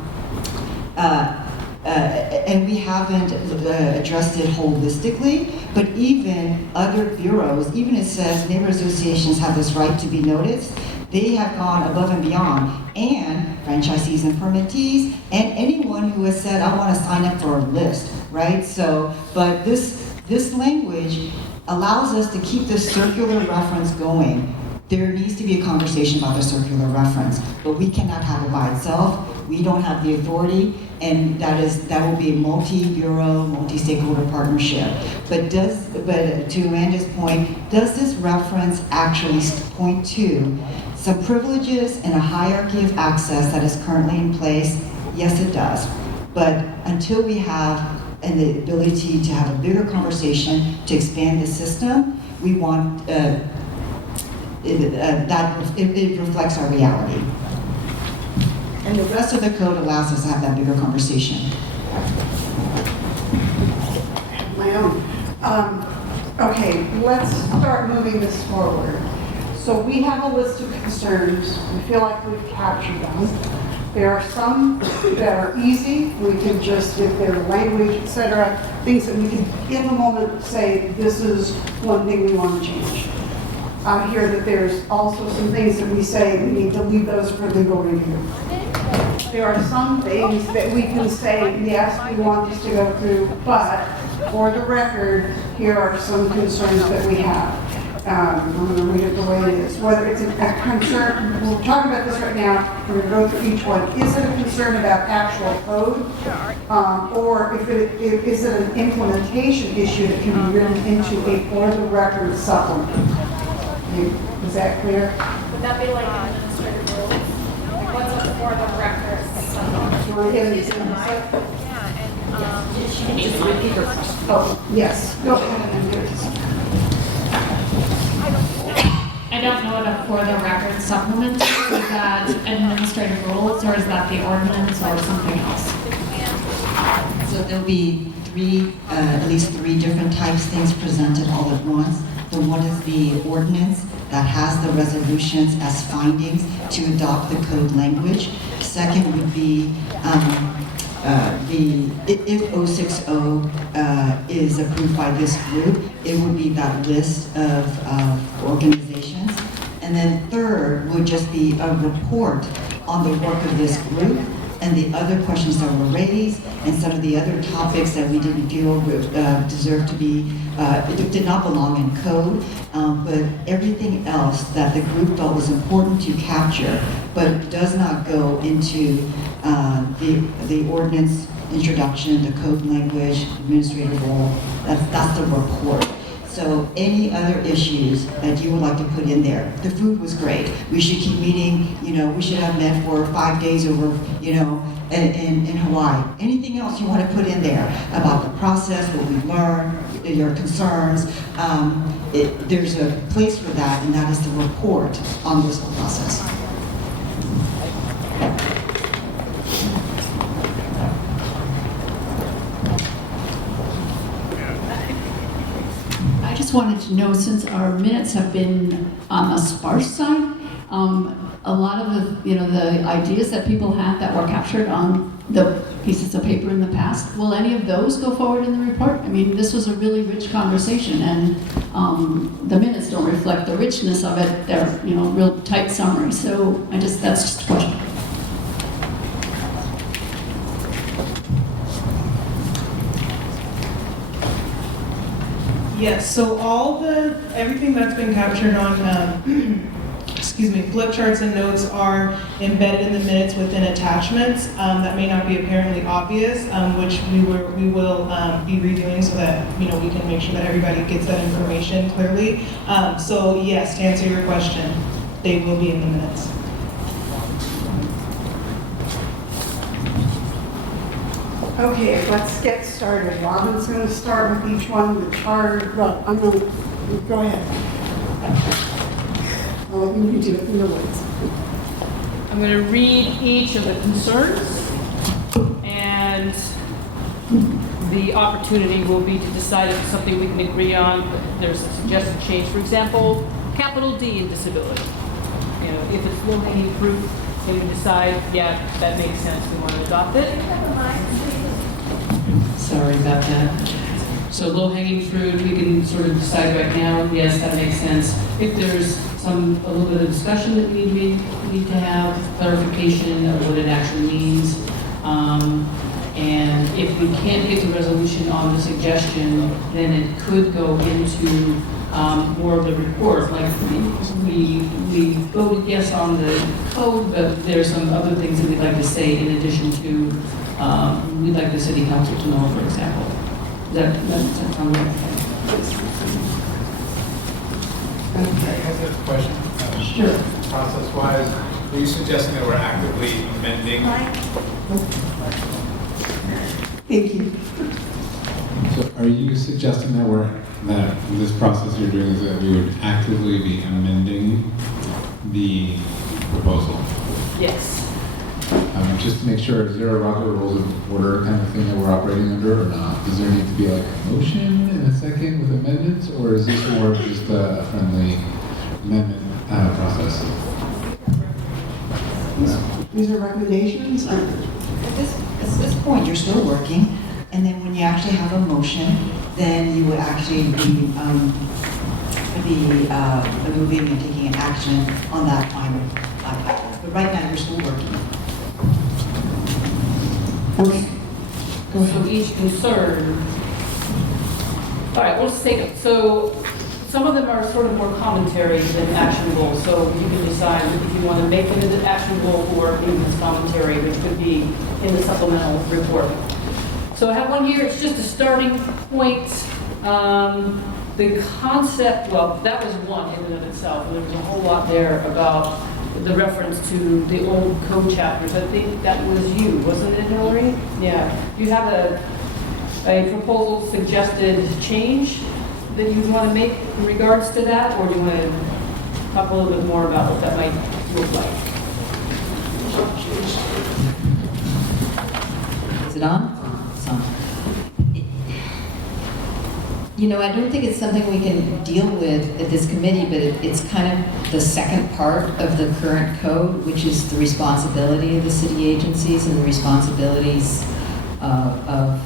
we haven't addressed it holistically, but even other bureaus, even it says neighborhood associations have this right to be noticed, they have gone above and beyond, and franchisees and permittees, and anyone who has said, I want to sign up for a list, right? So, but this language allows us to keep this circular reference going. There needs to be a conversation about the circular reference, but we cannot have it by itself. We don't have the authority, and that will be a multi-bureau, multi-stakeholder partnership. But to Amanda's point, does this reference actually point to some privileges and a hierarchy of access that is currently in place? Yes, it does. But until we have and the ability to have a bigger conversation, to expand the system, we want it reflects our reality. And the rest of the code allows us to have that bigger conversation. My own. Okay, let's start moving this forward. So we have a list of concerns. We feel like we've captured them. There are some that are easy. We can just, if they're language, et cetera, things that we can, in the moment, say, this is one thing we want to change. I hear that there's also some things that we say we need to leave those for legal review. There are some things that we can say, yes, we want this to go through, but for the record, here are some concerns that we have. I'm going to read it the way it is. Whether it's a concern, we're talking about this right now, we're going to go through each one. Is it a concern about actual code? Or is it an implementation issue that can be written into a for the record supplement? Is that clear? Would that be like administrative rules? Like what's a for the record? Do you want to give an example? Oh, yes. Go ahead and do it. I don't know what a for the record supplement is. Is that administrative rules or is that the ordinance or something else? So there'll be at least three different types things presented all at once. The one is the ordinance that has the resolutions as findings to adopt the code language. Second would be if 060 is approved by this group, it would be that list of organizations. And then third would just be a report on the work of this group and the other questions that were raised and some of the other topics that we didn't feel deserved to be, it did not belong in code, but everything else that the group felt was important to capture, but does not go into the ordinance introduction, the code language, administrative role, that's the report. So any other issues that you would like to put in there? The food was great. We should keep meeting, we should have met for 5 days over, in Hawaii. Anything else you want to put in there about the process, what we learned, your concerns? There's a place for that, and that is the report on this whole process. I just wanted to know, since our minutes have been on the sparse side, a lot of the ideas that people had that were captured on the pieces of paper in the past, will any of those go forward in the report? I mean, this was a really rich conversation, and the minutes don't reflect the richness of it. They're, real tight summaries. So that's just a question. Yes, so everything that's been captured on, flip charts and notes are embedded in the minutes within attachments that may not be apparently obvious, which we will be reviewing so that, we can make sure that everybody gets that information clearly. So yes, to answer your question, they will be in the minutes. Okay, let's get started. Robin's going to start with each one, the charter. Well, I'm going to go ahead. I'll let you do it in your words. I'm going to read each of the concerns, and the opportunity will be to decide if it's something we can agree on. There's a suggested change. For example, capital D in disability. If it's low-hanging fruit, then we decide, yeah, that makes sense. We want to adopt it. Sorry about that. So low-hanging fruit, we can sort of decide right now, yes, that makes sense. If there's a little bit of discussion that we need to have, clarification of what it actually means. And if we can't get the resolution on the suggestion, then it could go into more of the report. Like we voted yes on the code, but there's some other things that we'd like to say in addition to we'd like the city council to know, for example. Does that sound right? I have a question. Sure. Process-wise, are you suggesting that we're actively amending? Thank you. So are you suggesting that this process you're doing is that we would actively be amending the proposal? Yes. Just to make sure, is there a Rocket Rules of Order kind of thing that we're operating under or not? Does there need to be like a motion in a second with amendments, or is this more of just a friendly amendment process? These are recommendations. At this point, you're still working, and then when you actually have a motion, then you would actually be moving and taking an action on that final. But right now, you're still working. Okay. Go ahead. So each concern, all right, let's take it. So some of them are sort of more commentary than actionable, so you can decide if you want to make them into actionable or even as commentary, which could be in the supplemental report. So I have one here, it's just a starting point. The concept, well, that was one in and of itself, and there was a whole lot there about the reference to the old code chapters. I think that was you, wasn't it, Hillary? Yeah. Do you have a proposal suggested change that you want to make in regards to that, or do you want to talk a little bit more about what that might look like? Is it on? It's on. You know, I don't think it's something we can deal with at this committee, but it's kind of the second part of the current code, which is the responsibility of the city agencies and the responsibilities of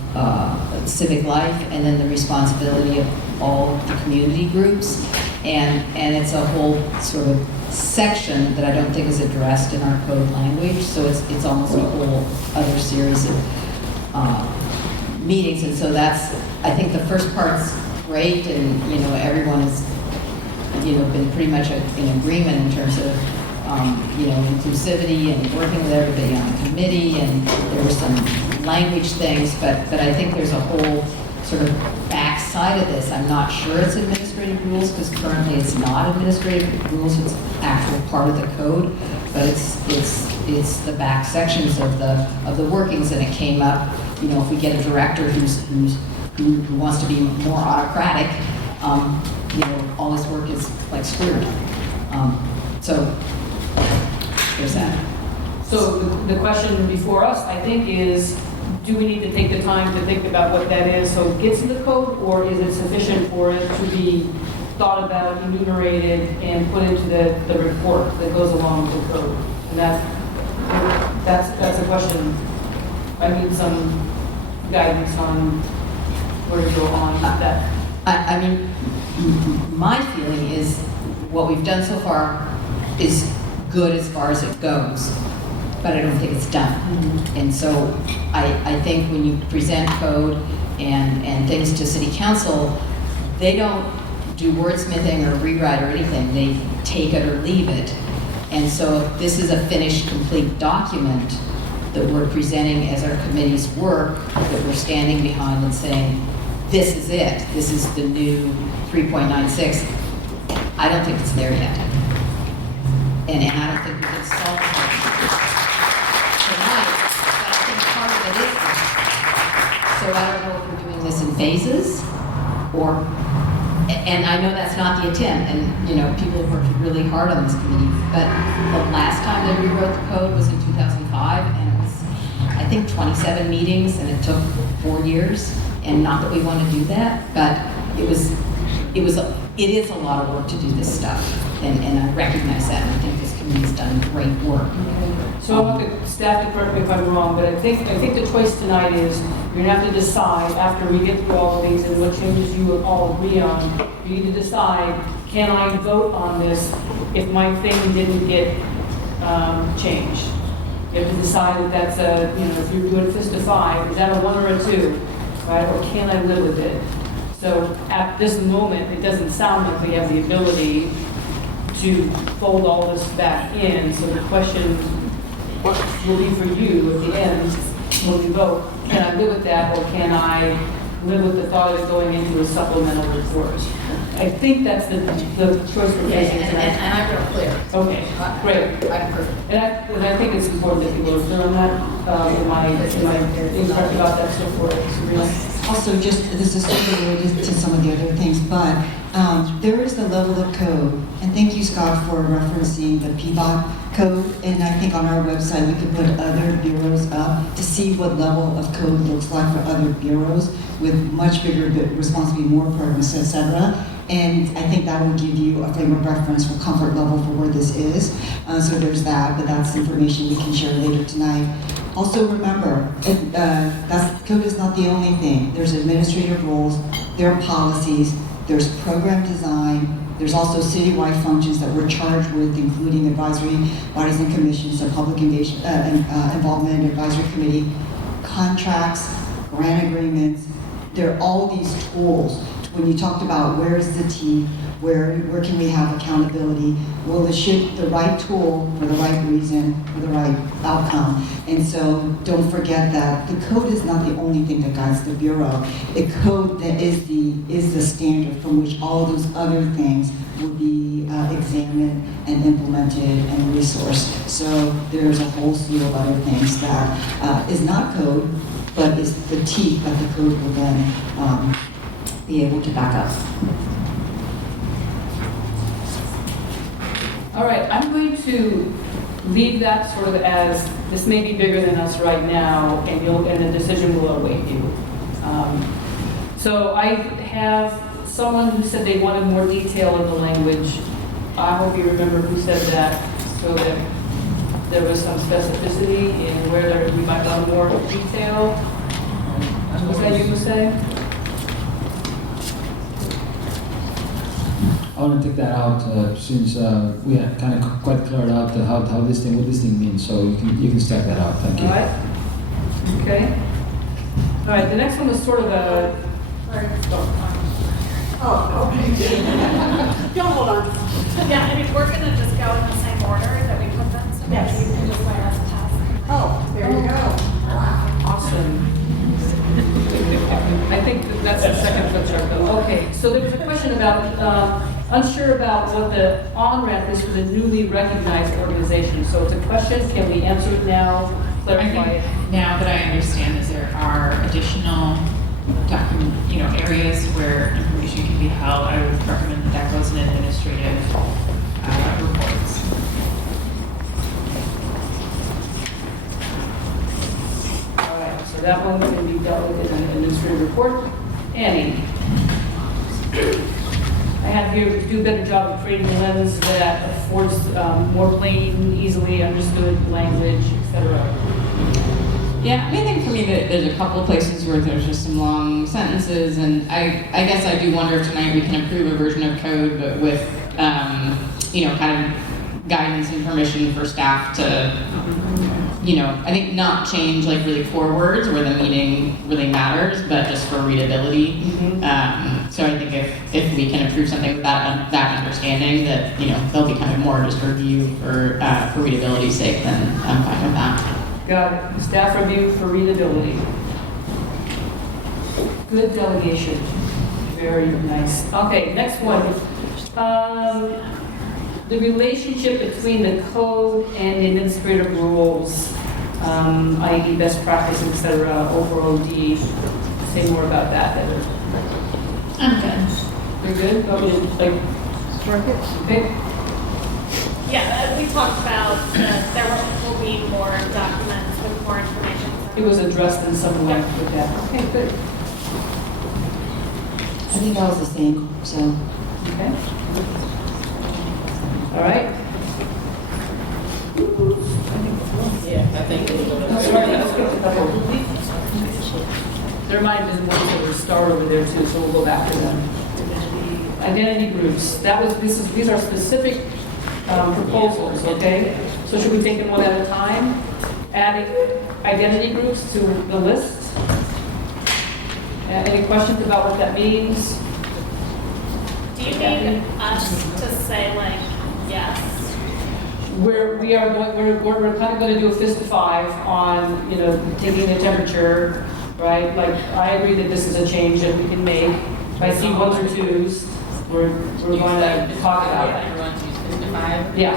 civic life, and then the responsibility of all the community groups. And it's a whole sort of section that I don't think is addressed in our code language, so it's almost a whole other series of meetings. And so that's, I think the first part's great, and you know, everyone has been pretty much in agreement in terms of inclusivity and working with everybody on the committee, and there were some language things, but I think there's a whole sort of back side of this. I'm not sure it's administrative rules, because currently it's not administrative rules, it's actual part of the code, but it's the back sections of the workings, and it came up, you know, if we get a director who wants to be more autocratic, you know, all his work is like screwed. So there's that. So the question before us, I think, is do we need to take the time to think about what that is so it gets in the code, or is it sufficient for it to be thought about, enumerated, and put into the report that goes along with the code? And that's a question. I need some guidance on where to go on that. I mean, my feeling is what we've done so far is good as far as it goes, but I don't think it's done. And so I think when you present code and things to city council, they don't do wordsmithing or rewrite or anything. They take it or leave it. And so if this is a finished, complete document that we're presenting as our committee's work, that we're standing behind and saying, this is it, this is the new 3.96, I don't think it's there yet. And I don't think we can solve it tonight, but I think part of it is that. So I don't know if we're doing this in phases, or, and I know that's not the intent, and you know, people have worked really hard on this committee, but the last time they rewrote the code was in 2005, and it was, I think, 27 meetings, and it took 4 years. And not that we want to do that, but it is a lot of work to do this stuff, and I recognize that, and I think this committee's done great work. So I want the staff to correct me if I'm wrong, but I think the choice tonight is you're gonna have to decide after we get through all of these and what changes you all agree on. You need to decide, can I vote on this if my thing didn't get changed? You have to decide if that's if you're doing fist of 5, is that a 1 or a 2? Right? Or can I live with it? So at this moment, it doesn't sound like we have the ability to fold all this back in. So the question will be for you at the end when you vote, can I live with that, or can I live with the thought of going into a supplemental report? I think that's the choice we're facing tonight. And I'm real clear. Okay, great. I'm perfect. And I think it's important that people are clear on that. Am I incorrect about that so forth? Also, just, this is sort of related to some of the other things, but there is the level of code, and thank you, Scott, for referencing the PBOT code, and I think on our website, we could put other bureaus up to see what level of code looks like for other bureaus with much bigger responsibility, more programs, et cetera. And I think that will give you a frame of reference for comfort level for where this is. So there's that, but that's information we can share later tonight. Also remember, code is not the only thing. There's administrative rules, there are policies, there's program design, there's also citywide functions that we're charged with, including advisory bodies and commissions, so public involvement in advisory committee, contracts, grant agreements. There are all these tools. When you talked about where is the team, where can we have accountability? Well, it should the right tool for the right reason, for the right outcome. And so don't forget that the code is not the only thing that guides the Bureau. The code that is the standard from which all of those other things will be examined and implemented and resourced. So there's a whole slew of other things that is not code, but is the teeth that the code will then be able to back up. All right, I'm going to leave that sort of as, this may be bigger than us right now, and the decision will await you. So I have someone who said they wanted more detail in the language. I hope you remember who said that, so that there was some specificity in where we might want more detail. Was that you who said? I want to take that out since we had kind of quite cleared out what this thing means. So you can stack that out. Thank you. All right. Okay. All right. The next one was sort of a. Oh, okay. Don't hold on. Yeah, I mean, we're gonna just go in the same order that we put them, so maybe you can just let us pass. Oh, there you go. Awesome. I think that's the second flip chart though. Okay, so there was a question about, unsure about what the on-ramp is for the newly recognized organization. So it's a question, can we answer it now, clarify it? Now that I understand is there are additional areas where information can be held, I would recommend that goes in administrative reports. All right, so that one can be dealt with in an administrative report. Annie? I have here, do a better job of creating a lens that affords more plain, easily understood language, etc. Yeah, I mean, I think for me that there's a couple of places where there's just some long sentences, and I guess I do wonder if tonight we can approve a version of code, but with, kind of guidance and permission for staff to, I think not change like really core words where the meaning really matters, but just for readability. So I think if we can approve something with that understanding that, there'll be kind of more just review for readability's sake, then I'm fine with that. Got it. Staff review for readability. Good delegation. Very nice. Okay, next one. The relationship between the code and the administrative rules, i.e. best practice, etc., over OD. Say more about that, Heather. I'm good. You're good? Oh, strike it? Okay. Yeah, we talked about there will be more documents with more information. It was addressed in some way with that. Okay, good. I think that was the same, so. Okay. All right. Yeah, I think it was a little Let's skip a couple. There might have been ones that were starred over there too, so we'll go back to them. Identity groups. These are specific proposals, okay? So should we take them one at a time? Adding identity groups to the list? Any questions about what that means? Do you need us to say like yes? We're kind of going to do a fist of 5 on, taking the temperature, right? Like, I agree that this is a change that we can make. If I see 1s or 2s, we're going to talk about it. Everyone's used 55. Yeah,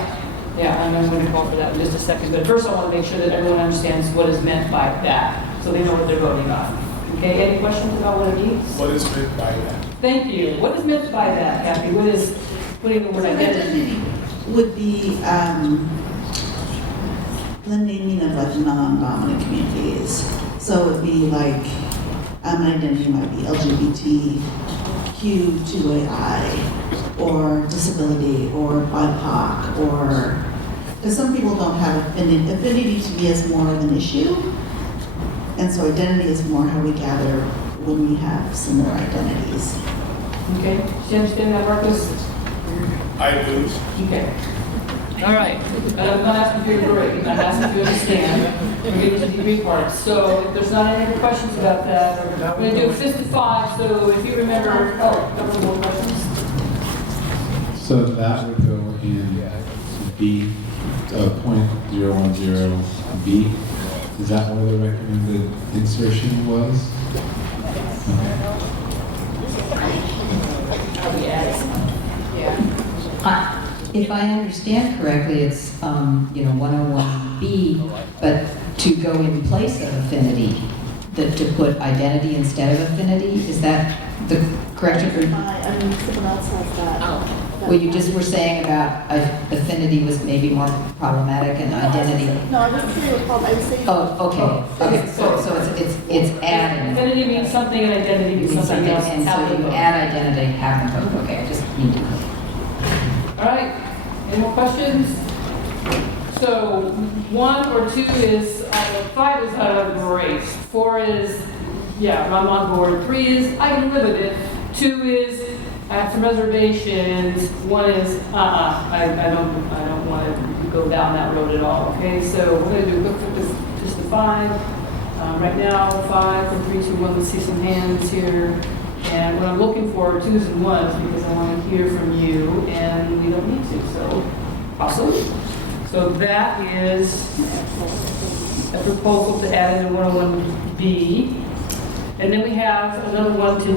and I'm going to call for that in just a second. But first I want to make sure that everyone understands what is meant by that, so they know what they're voting on. Okay, any questions about what it means? What is meant by that? Thank you. What is meant by that, Kathy? What is putting the word identity? Would be the naming of like non-dominant communities. So it'd be like an identity might be LGBTQ2AI or disability or BIPOC or because some people don't have affinity to me as more of an issue. And so identity is more how we gather when we have similar identities. Okay, do you understand that, Marcus? I do. Okay. All right, I'm not asking for your break, I'm asking you to understand. We're getting to the degree part. So if there's not any other questions about that, we're going to do 55. So if you remember, a couple more questions. So that would go in B, 0.010B. Is that where the recommended insertion was? If I understand correctly, it's, 101B, but to go in place of affinity, to put identity instead of affinity, is that the correction? I mean, someone else has that. Well, you just were saying about affinity was maybe more problematic and identity. No, I wasn't saying it was problem. I was saying. Oh, okay. Okay. So it's adding. Affinity means something and identity means something else. And so you add identity, have them both. Okay, I just need to know. All right, any more questions? So 1 or 2 is, 5 is great. 4 is, yeah, I'm on board. 3 is, I can live with it. 2 is, I have some reservations. 1 is, I don't want to go down that road at all. Okay, so we're going to do quick just the 5. Right now, 5, 4, 3, 2, 1. Let's see some hands here. And what I'm looking for are 2s and 1s because I want to hear from you, and we don't need to. So, awesome. So that is a proposal to add in 101B. And then we have another one to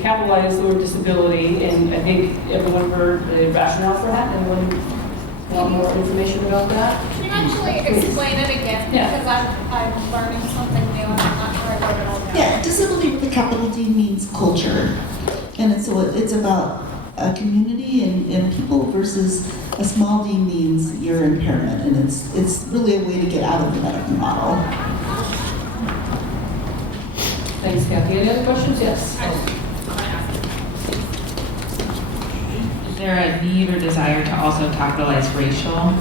capitalize the word disability, and I think everyone heard the rationale for that. Anyone want more information about that? Can you actually explain it again? Yeah. Because I'm learning something new and I'm not sure I wrote it all down. Yeah, disability with a capital D means culture. And it's about a community and people versus a small d means your impairment. And it's really a way to get out of the medical model. Thanks, Kathy. Any other questions? Yes. Is there a need or desire to also capitalize racial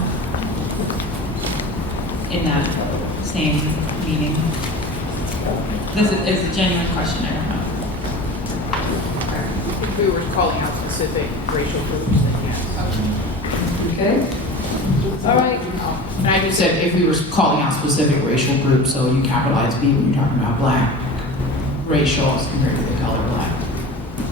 in that same meaning? This is a genuine question, I don't know. If we were calling out specific racial groups, then yes. Okay. All right. And I just said if we were calling out specific racial groups, so you capitalize B when you're talking about black racial as compared to the color black.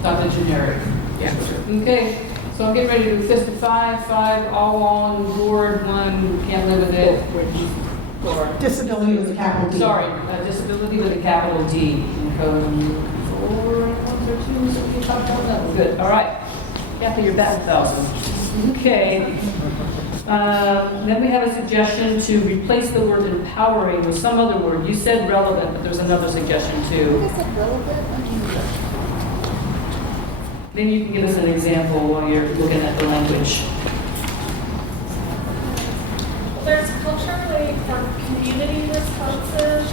Not the generic. Yeah. Okay. So I'm getting ready to do 55, 5, all on board, 1, can't live with it. Disability with a capital D. Sorry, disability with a capital D. In code 4, 1, 2, so we talked about that. Good, all right. Kathy, you're back 1,000. Okay. Then we have a suggestion to replace the word empowering with some other word. You said relevant, but there's another suggestion too. I said relevant. Maybe you can give us an example while you're looking at the language. There's culturally or community responsive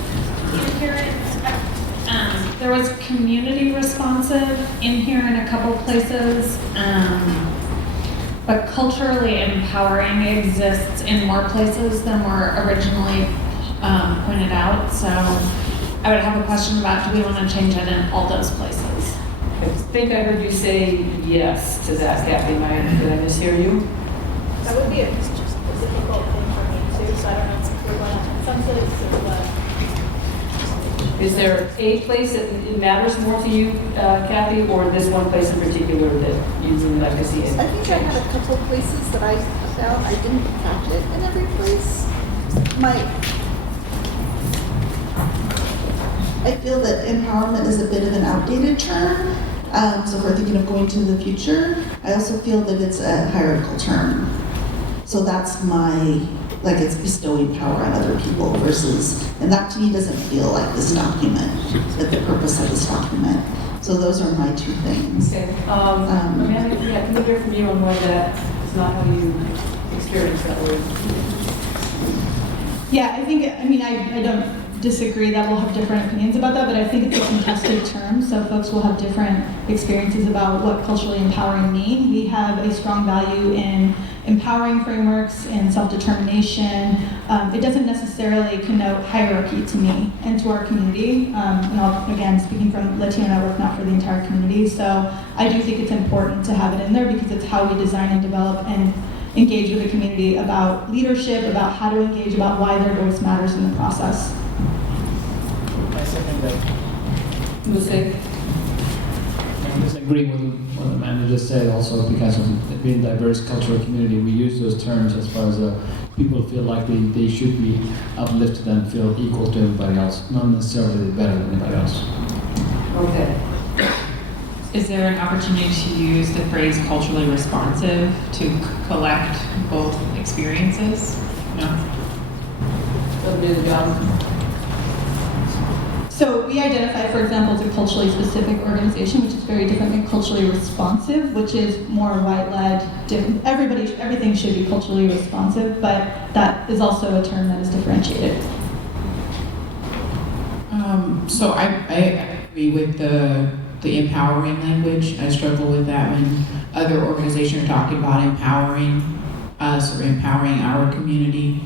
inherent. There was community responsive in here in a couple places, but culturally empowering exists in more places than were originally pointed out. So I would have a question about, do we want to change it in all those places? I think I heard you say yes to that, Kathy. Did I mishear you? That would be just a difficult thing for me too, so I don't know if we're going to consensus or what. Is there a place that it matters more to you, Kathy, or this one place in particular that you would like to see it I think I had a couple places that I found I didn't catch it in every place. I feel that empowerment is a bit of an outdated term. So if we're thinking of going to the future, I also feel that it's a hierarchical term. So that's my like it's bestowing power on other people versus, and that to me doesn't feel like this document, that the purpose of this document. So those are my two things. Okay. Amanda, yeah, can we hear from you on why that is not how you experience that word? Yeah, I think, I don't disagree that we'll have different opinions about that, but I think it's a contested term, so folks will have different experiences about what culturally empowering mean. We have a strong value in empowering frameworks and self-determination. It doesn't necessarily connote hierarchy to me and to our community. And I'll, again, speaking from Latino Network, not for the entire community. So I do think it's important to have it in there because it's how we design and develop and engage with the community about leadership, about how to engage, about why their voice matters in the process. I second that. Lucy? I'm just agreeing with what Amanda just said, also because of it being a diverse cultural community, we use those terms as far as people feel like they should be uplifted and feel equal to everybody else, not necessarily better than anybody else. Okay. Is there an opportunity to use the phrase culturally responsive to collect both experiences? No. That'll do the job. So we identify, for example, as a culturally specific organization, which is very different than culturally responsive, which is more white-led. Everything should be culturally responsive, but that is also a term that is differentiated. So I agree with the empowering language. I struggle with that when other organizations are talking about empowering us or empowering our community.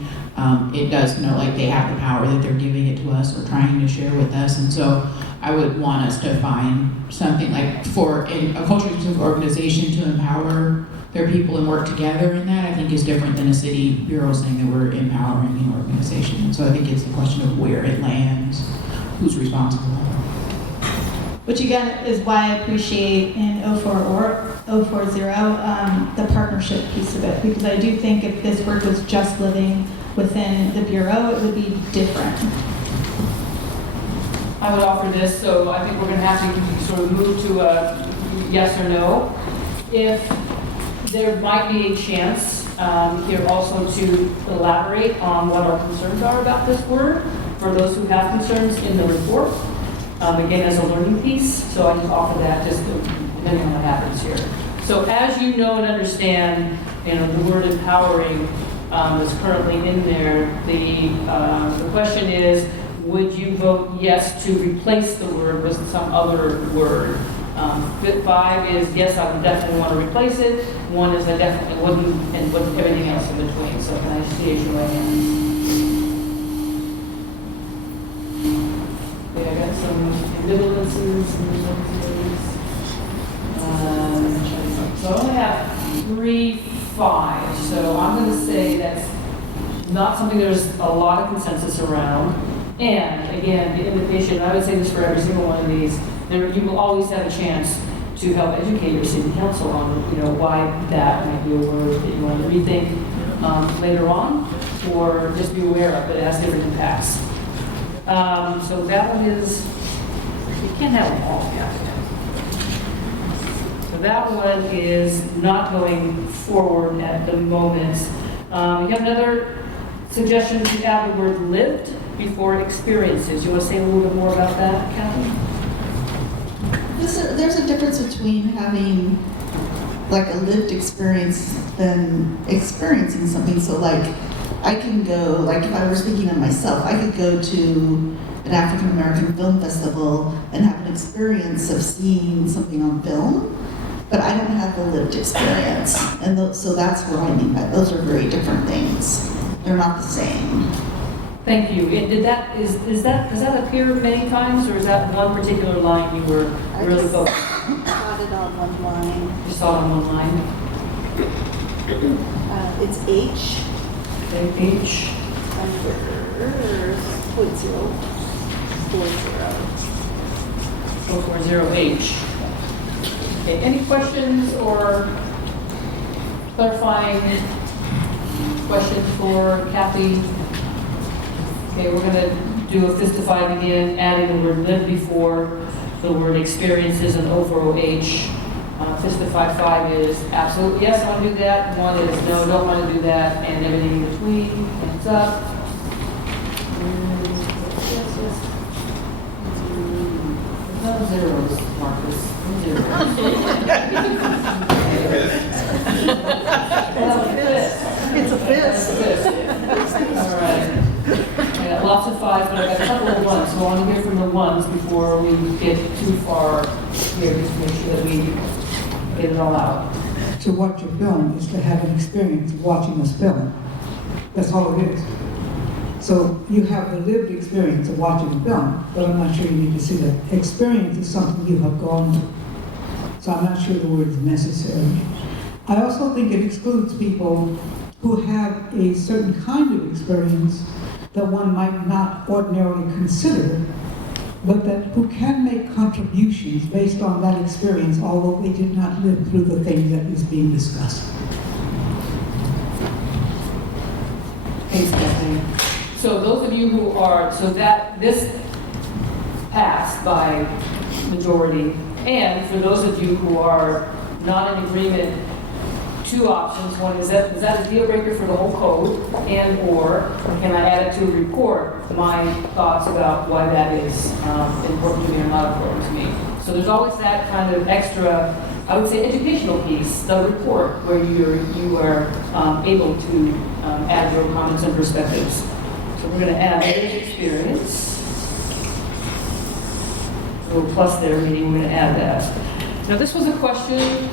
It does know like they have the power that they're giving it to us or trying to share with us. And so I would want us to find something like for a culturally organization to empower their people and work together in that, I think is different than a city bureau saying that we're empowering an organization. And so I think it's a question of where it lands, who's responsible. Which again is why I appreciate in 040 the partnership piece of it, because I do think if this work was just living within the Bureau, it would be different. I would offer this, so I think we're going to have to sort of move to a yes or no. If there might be a chance here also to elaborate on what our concerns are about this word, for those who have concerns in the report, again, as a learning piece. So I just offer that just depending on what happens here. So as you know and understand, the word empowering is currently in there. The question is, would you vote yes to replace the word with some other word? 5 is yes, I would definitely want to replace it. 1 is I definitely wouldn't, and everything else in between. So can I see it right hand? Okay, I got some ambivalences. So I only have 3 5. So I'm going to say that's not something there's a lot of consensus around. And again, the invitation, I would say this for every single one of these, you will always have a chance to help educate your city council on, why that might be a word that you want to rethink later on, or just be aware of it as different impacts. So that one is, you can't have them all, yeah. So that one is not going forward at the moment. You have another suggestion to add the word lived before experiences. You want to say a little bit more about that, Kathy? There's a difference between having like a lived experience than experiencing something. So like I can go, like if I were speaking of myself, I could go to an African American film festival and have an experience of seeing something on film, but I don't have the lived experience. And so that's what I mean by those are very different things. They're not the same. Thank you. Does that appear many times, or is that one particular line you were really focused on? I saw it on one line. You saw it on one line? It's H. Okay, H. Under 040H. Okay, any questions or clarifying questions for Kathy? Okay, we're going to do a fistifying again, adding the word live before the word experiences and 040H. Fiscal 5 is absolute, yes, I want to do that. 1 is no, don't want to do that, and everything in between. Hands up. Yes, yes. No zeros, Marcus. No zeros. It's a fist. All right. I got lots of 5s, but I got a couple of 1s, so I want to hear from the 1s before we get too far here, just to make sure that we get it all out. To watch a film is to have an experience of watching us film. That's all it is. So you have the lived experience of watching a film, but I'm not sure you need to see that. Experience is something you have gone through. So I'm not sure the word is necessary. I also think it excludes people who have a certain kind of experience that one might not ordinarily consider, but that who can make contributions based on that experience, although they did not live through the thing that is being discussed. Thanks, Stephanie. So those of you who are, so that this passed by majority, and for those of you who are not in agreement, 2 options. 1 is that a deal breaker for the whole code, and or can I add it to a report? My thoughts about why that is important to me or not important to me. So there's always that kind of extra, I would say, educational piece, the report, where you are able to add your comments and perspectives. So we're going to add lived experience. A little plus there, meaning we're going to add that. Now this was a question.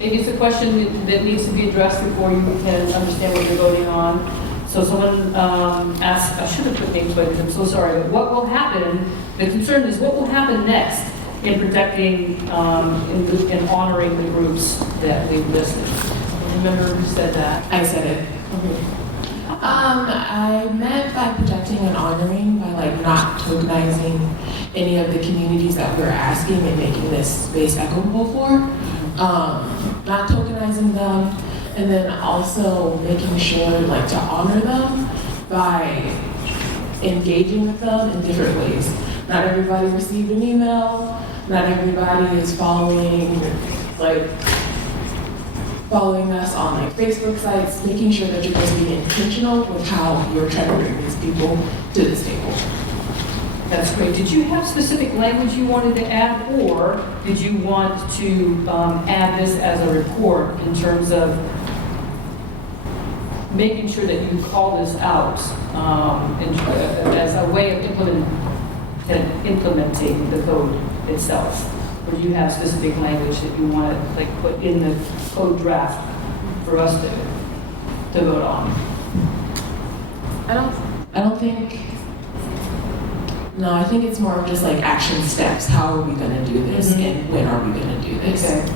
Maybe it's a question that needs to be addressed before you can understand what you're voting on. So someone asked, I should have put names by this, I'm so sorry, but what will happen, the concern is what will happen next in protecting and honoring the groups that we've listed? Remember who said that? I said it. Okay. I meant by protecting and honoring, by like not tokenizing any of the communities that we're asking and making this space equitable for. Not tokenizing them, and then also making sure like to honor them by engaging with them in different ways. Not everybody received an email, not everybody is following us on like Facebook sites, making sure that you're just being intentional with how you're trying to bring these people to this table. That's great. Did you have specific language you wanted to add, or did you want to add this as a report in terms of making sure that you call this out as a way of implementing the code itself? Or do you have specific language that you want to like put in the code draft for us to vote on? I don't think. No, I think it's more of just like action steps. How are we going to do this, and when are we going to do this? Okay.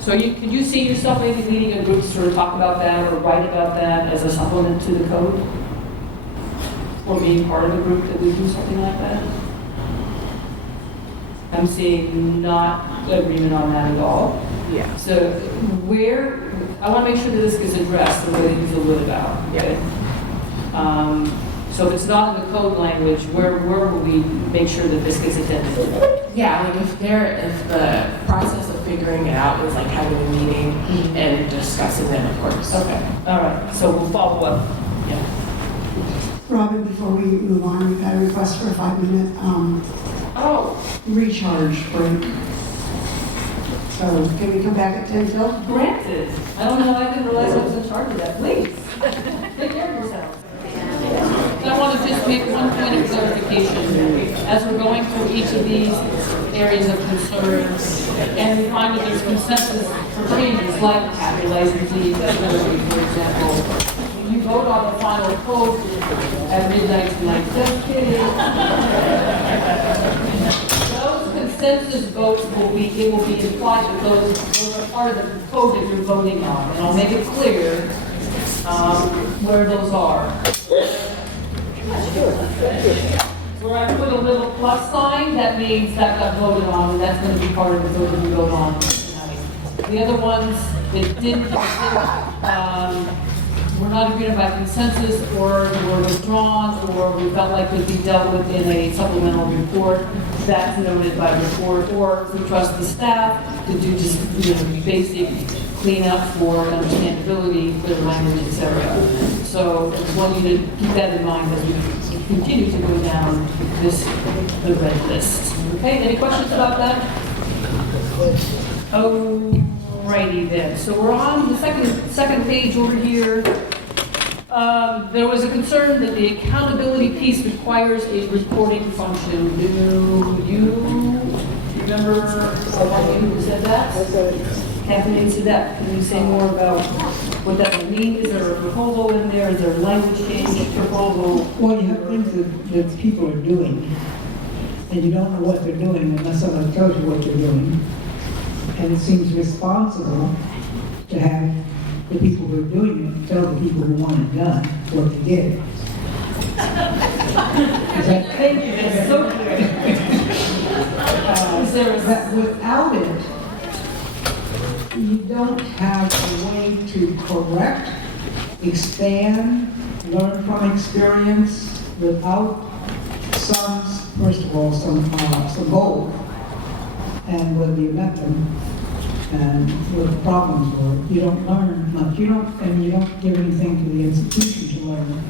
So could you see yourself maybe leading a group to sort of talk about that or write about that as a supplement to the code? Or being part of a group that would do something like that? I'm seeing not agreement on that at all. Yeah. So I want to make sure that this gets addressed the way that you feel good about. Okay? So if it's not in the code language, where will we make sure that this gets attended to? Yeah, like if the process of figuring it out is like having a meeting and discussing them, of course. Okay, all right, so we'll follow up. Yeah. Robin, before we move on, we've got a request for a 5-minute recharge break. So can we come back at 10 till? Granted. I don't know, I didn't realize I was in charge of that. Please, take care of yourself. I want to just make one point of clarification. As we're going through each of these areas of concern, and we find that there's consensus for changes like happy licensee, for example. You vote on the final code at midnight tonight. Just kidding. Those consensus votes will be implied that those are part of the code that you're voting on. And I'll make it clear where those are. Where I put a little plus sign, that means that got voted on, and that's going to be part of the vote that we vote on tonight. The other ones that didn't were not agreed on by consensus, or were withdrawn, or we felt like could be dealt with in a supplemental report, that's noted by report, or if we trust the staff to do just, basic cleanup for understandability, clear language, etc. So I just want you to keep that in mind as we continue to go down the red list. Okay, any questions about that? Alrighty then, so we're on the second page over here. There was a concern that the accountability piece requires a reporting function. Do you remember who said that? Kathleen said that. Can you say more about what that would mean? Is there a proposal in there? Is there a language change proposal? Well, you have things that people are doing, and you don't know what they're doing unless someone tells you what they're doing. And it seems responsible to have the people who are doing it tell the people who want it done what they did. Thank you, that's so clear. That without it, you don't have a way to correct, expand, learn from experience without first of all, some goal, and whether you met them, and what the problems were. You don't learn much. You don't give anything to the institution to learn.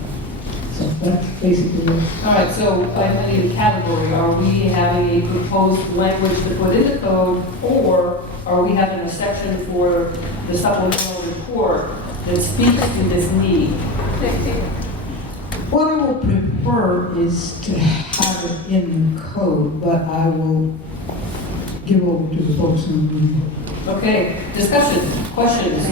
So that's basically it. All right, so I need a category. Are we having a proposed language to put in the code, or are we having a section for the supplemental report that speaks to this need? What I will prefer is to have it in the code, but I will give over to the folks who need it. Okay, discussion, questions?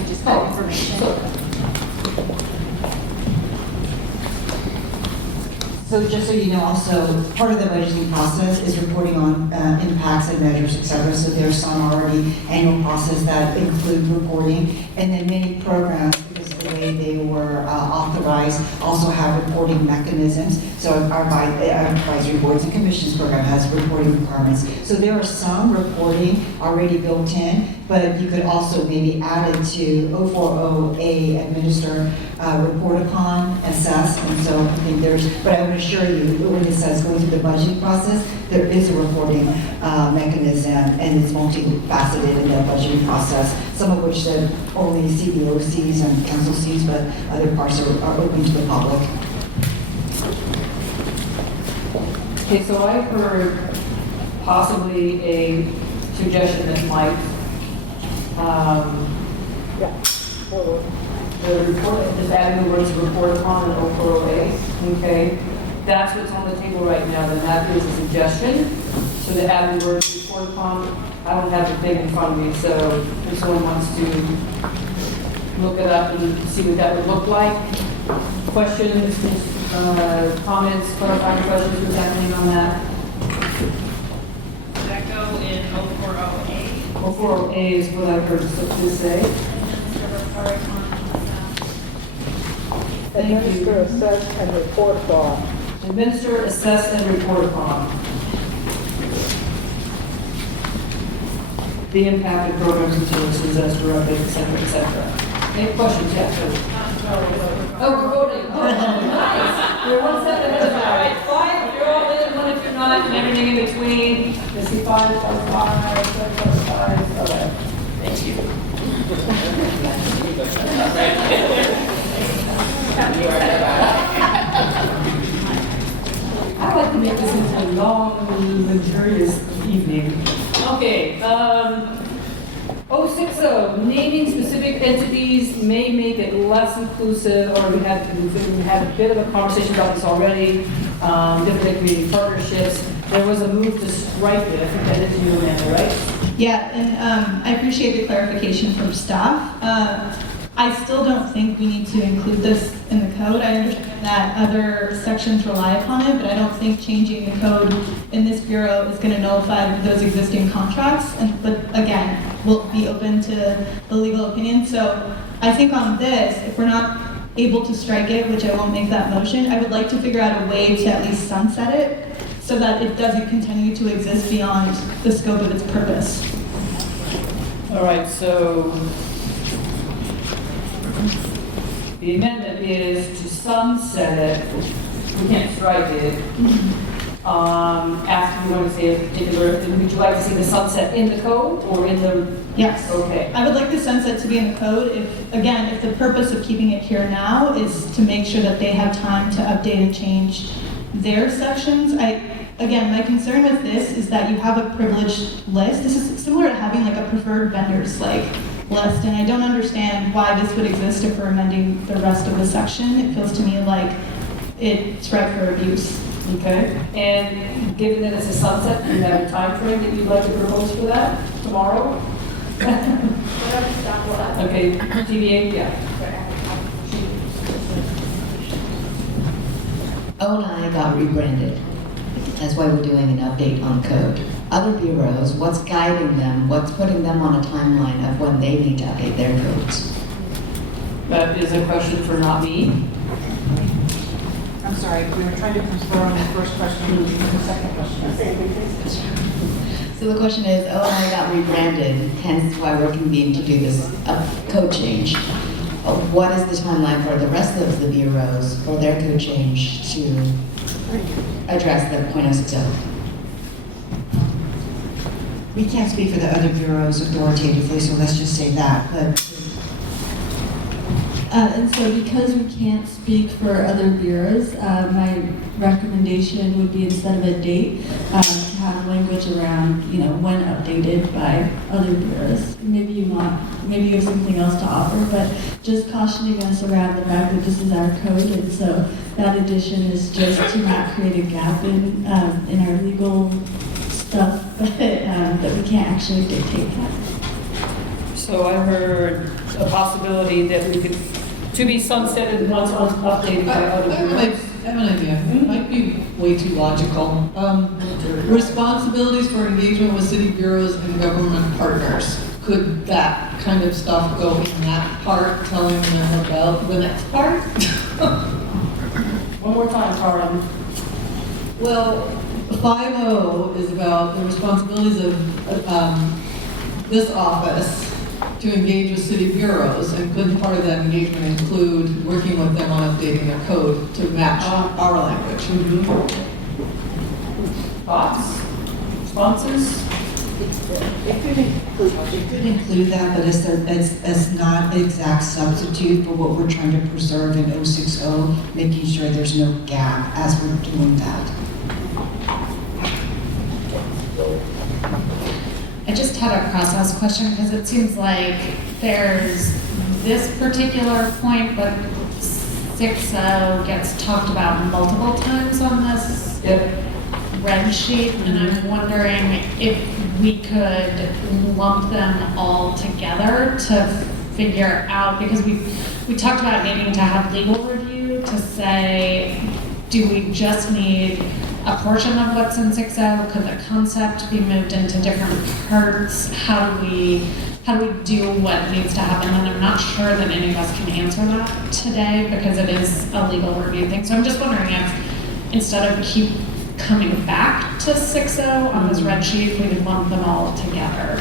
So just so you know, also, part of the budgeting process is reporting on impacts and measures, et cetera. So there's some already annual process that include reporting. And then many programs, because of the way they were authorized, also have reporting mechanisms. So our advisory boards and commissions program has reporting requirements. So there are some reporting already built in, but you could also maybe add it to 040A, administer, report upon, assess. And so I think but I would assure you, when it says going through the budgeting process, there is a reporting mechanism, and it's multifaceted in the budgeting process, some of which that only CBO sees and council sees, but other parts are open to the public. Okay, so I heard possibly a suggestion that might, the report, just adding the words report upon and 040A, okay? That's what's on the table right now, then that is a suggestion. So to add the words report upon, I don't have the thing in front of me, so if someone wants to look it up and see what that would look like. Questions, comments, clarifying questions, what's happening on that? Does that go in 040A? 040A is what I've heard to say. Administer, assess, and report upon. Administer, assess, and report upon the impact of programs and services as directed, et cetera, et cetera. Any questions? Yeah, sure. Oh, we're voting. Oh, nice. We're 1 step ahead of that. All right, 5 if you're all in, 1 if you're not, and everything in between. Let's see, 5. Okay. Thank you. I'd like to make this into a long, luxurious evening. Okay, 060, naming specific entities may make it less inclusive, or we had a bit of a conversation about this already, different community partnerships. There was a move to strike it. I think that is you, Amanda, right? Yeah, and I appreciate the clarification from staff. I still don't think we need to include this in the code. I understand that other sections rely upon it, but I don't think changing the code in this bureau is going to nullify those existing contracts. But again, we'll be open to the legal opinion. So I think on this, if we're not able to strike it, which I won't make that motion, I would like to figure out a way to at least sunset it so that it doesn't continue to exist beyond the scope of its purpose. All right, so The amendment is to sunset it, we can't strike it. After you want to say a particular, would you like to see the sunset in the code or in the? Yes. Okay. I would like the sunset to be in the code if the purpose of keeping it here now is to make sure that they have time to update and change their sections. Again, my concern with this is that you have a privileged list. This is similar to having like a preferred vendors list, and I don't understand why this would exist if we're amending the rest of the section. It feels to me like it's ripe for abuse. Okay, and given that it's a sunset, do you have a time frame that you'd like to propose for that? Tomorrow? Okay, TBA, yeah. O&I got rebranded. That's why we're doing an update on code. Other bureaus, what's guiding them? What's putting them on a timeline of when they need to update their codes? That is a question for not me. I'm sorry, we were trying to confirm the first question, the second question. So the question is, O&I got rebranded, hence why we're convened to do this code change. What is the timeline for the rest of the bureaus for their code change to address the .060? We can't speak for the other bureaus authoritatively, so let's just say that. But and so because we can't speak for other bureaus, my recommendation would be instead of a date, to have language around, when updated by other bureaus. Maybe you have something else to offer, but just cautioning us around the fact that this is our code, and so that addition is just to not create a gap in our legal stuff, that we can't actually dictate that. So I heard a possibility that we could, to be sunsetted once updated by other bureaus. I have an idea. It might be way too logical. Responsibilities for engagement with city bureaus and government partners. Could that kind of stuff go in that part, telling them about the next part? One more time, Karen. Well, 5.0 is about the responsibilities of this office to engage with city bureaus, and could part of that engagement include working with them on updating their code to match our language? Thoughts? Responses? It could include that, but it's not an exact substitute for what we're trying to preserve in 060, making sure there's no gap as we're doing that. I just had a process question because it seems like there's this particular point, but 6.0 gets talked about multiple times on this red sheet, and I'm wondering if we could lump them all together to figure out, because we talked about needing to have legal review to say, do we just need a portion of what's in 6.0? Could the concept be moved into different parts? How do we do what needs to happen? And I'm not sure that any of us can answer that today because it is a legal review thing. So I'm just wondering if instead of keep coming back to 6.0 on this red sheet, we could lump them all together.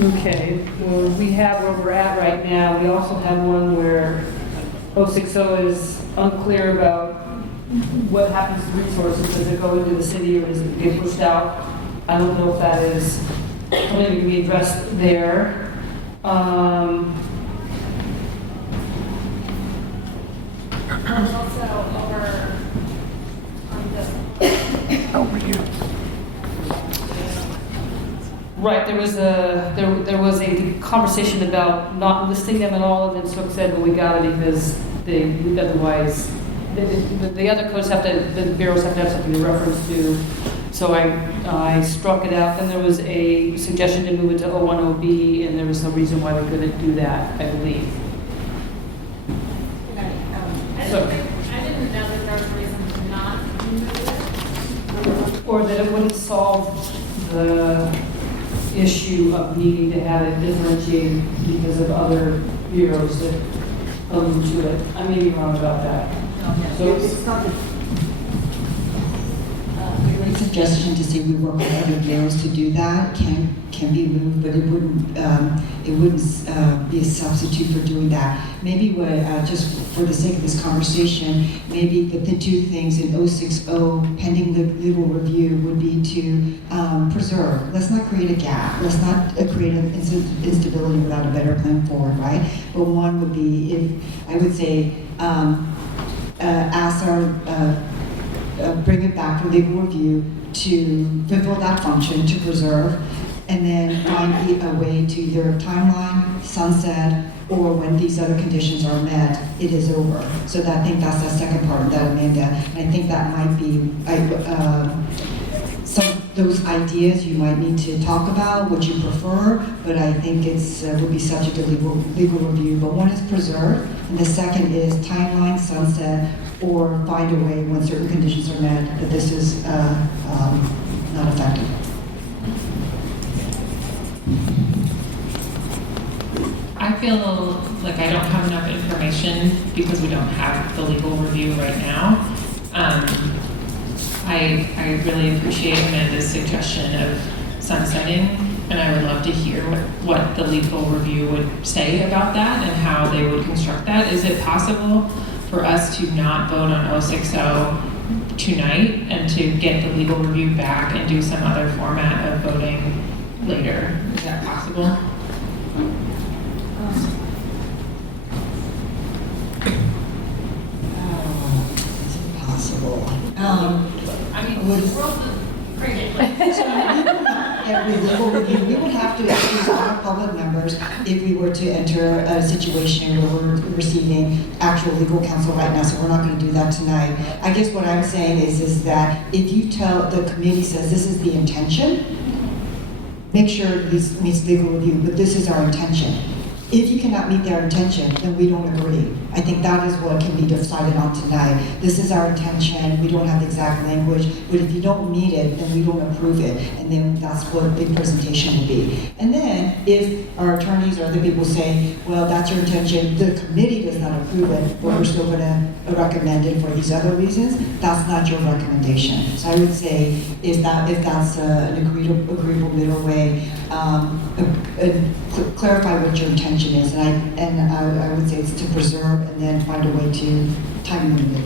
Okay, well, we have where we're at right now. We also have one where 060 is unclear about what happens to resources. Does it go into the city or does it get pushed out? I don't know if that is something that can be addressed there. Also over on this. Over here. Right, there was a conversation about not listing them at all, and then Sook said, well, we got it because otherwise the other codes the bureaus have to have something to reference to. So I struck it out. Then there was a suggestion to move it to 010B, and there was no reason why we couldn't do that, I believe. I didn't know that there was a reason to not move it. Or that it wouldn't solve the issue of needing to have it differentiated because of other bureaus that come to it. I may be wrong about that. So It's not the suggestion to say we work with other bureaus to do that can be moved, but it wouldn't be a substitute for doing that. Maybe what, just for the sake of this conversation, maybe the two things in 060 pending the legal review would be to preserve. Let's not create a gap. Let's not create an instability without a better plan forward, right? But one would be, if I would say, ask our bring it back for legal review to fulfill that function, to preserve, and then find a way to either timeline, sunset, or when these other conditions are met, it is over. So I think that's the second part of that, Amanda. And I think that might be some of those ideas you might need to talk about, what you prefer, but I think it's would be subject to legal review. But one is preserve, and the second is timeline, sunset, or find a way when certain conditions are met that this is not effective. I feel like I don't have enough information because we don't have the legal review right now. I really appreciate Amanda's suggestion of sunsetting, and I would love to hear what the legal review would say about that and how they would construct that. Is it possible for us to not vote on 060 tonight and to get the legal review back and do some other format of voting later? Is that possible? It's impossible. I mean, the world is crazy. Every legal review, we would have to excuse all our public members if we were to enter a situation where we're receiving actual legal counsel right now, so we're not going to do that tonight. I guess what I'm saying is that if you tell, the committee says this is the intention, make sure this meets legal review, but this is our intention. If you cannot meet their intention, then we don't agree. I think that is what can be decided on tonight. This is our intention, we don't have the exact language, but if you don't meet it, then we don't approve it, and then that's what the presentation will be. And then, if our attorneys or other people say, well, that's your intention, the committee does not approve it, but we're still gonna recommend it for these other reasons, that's not your recommendation. So I would say, if that's an agreeable middle way, clarify what your intention is, and I would say it's to preserve and then find a way to time limit it.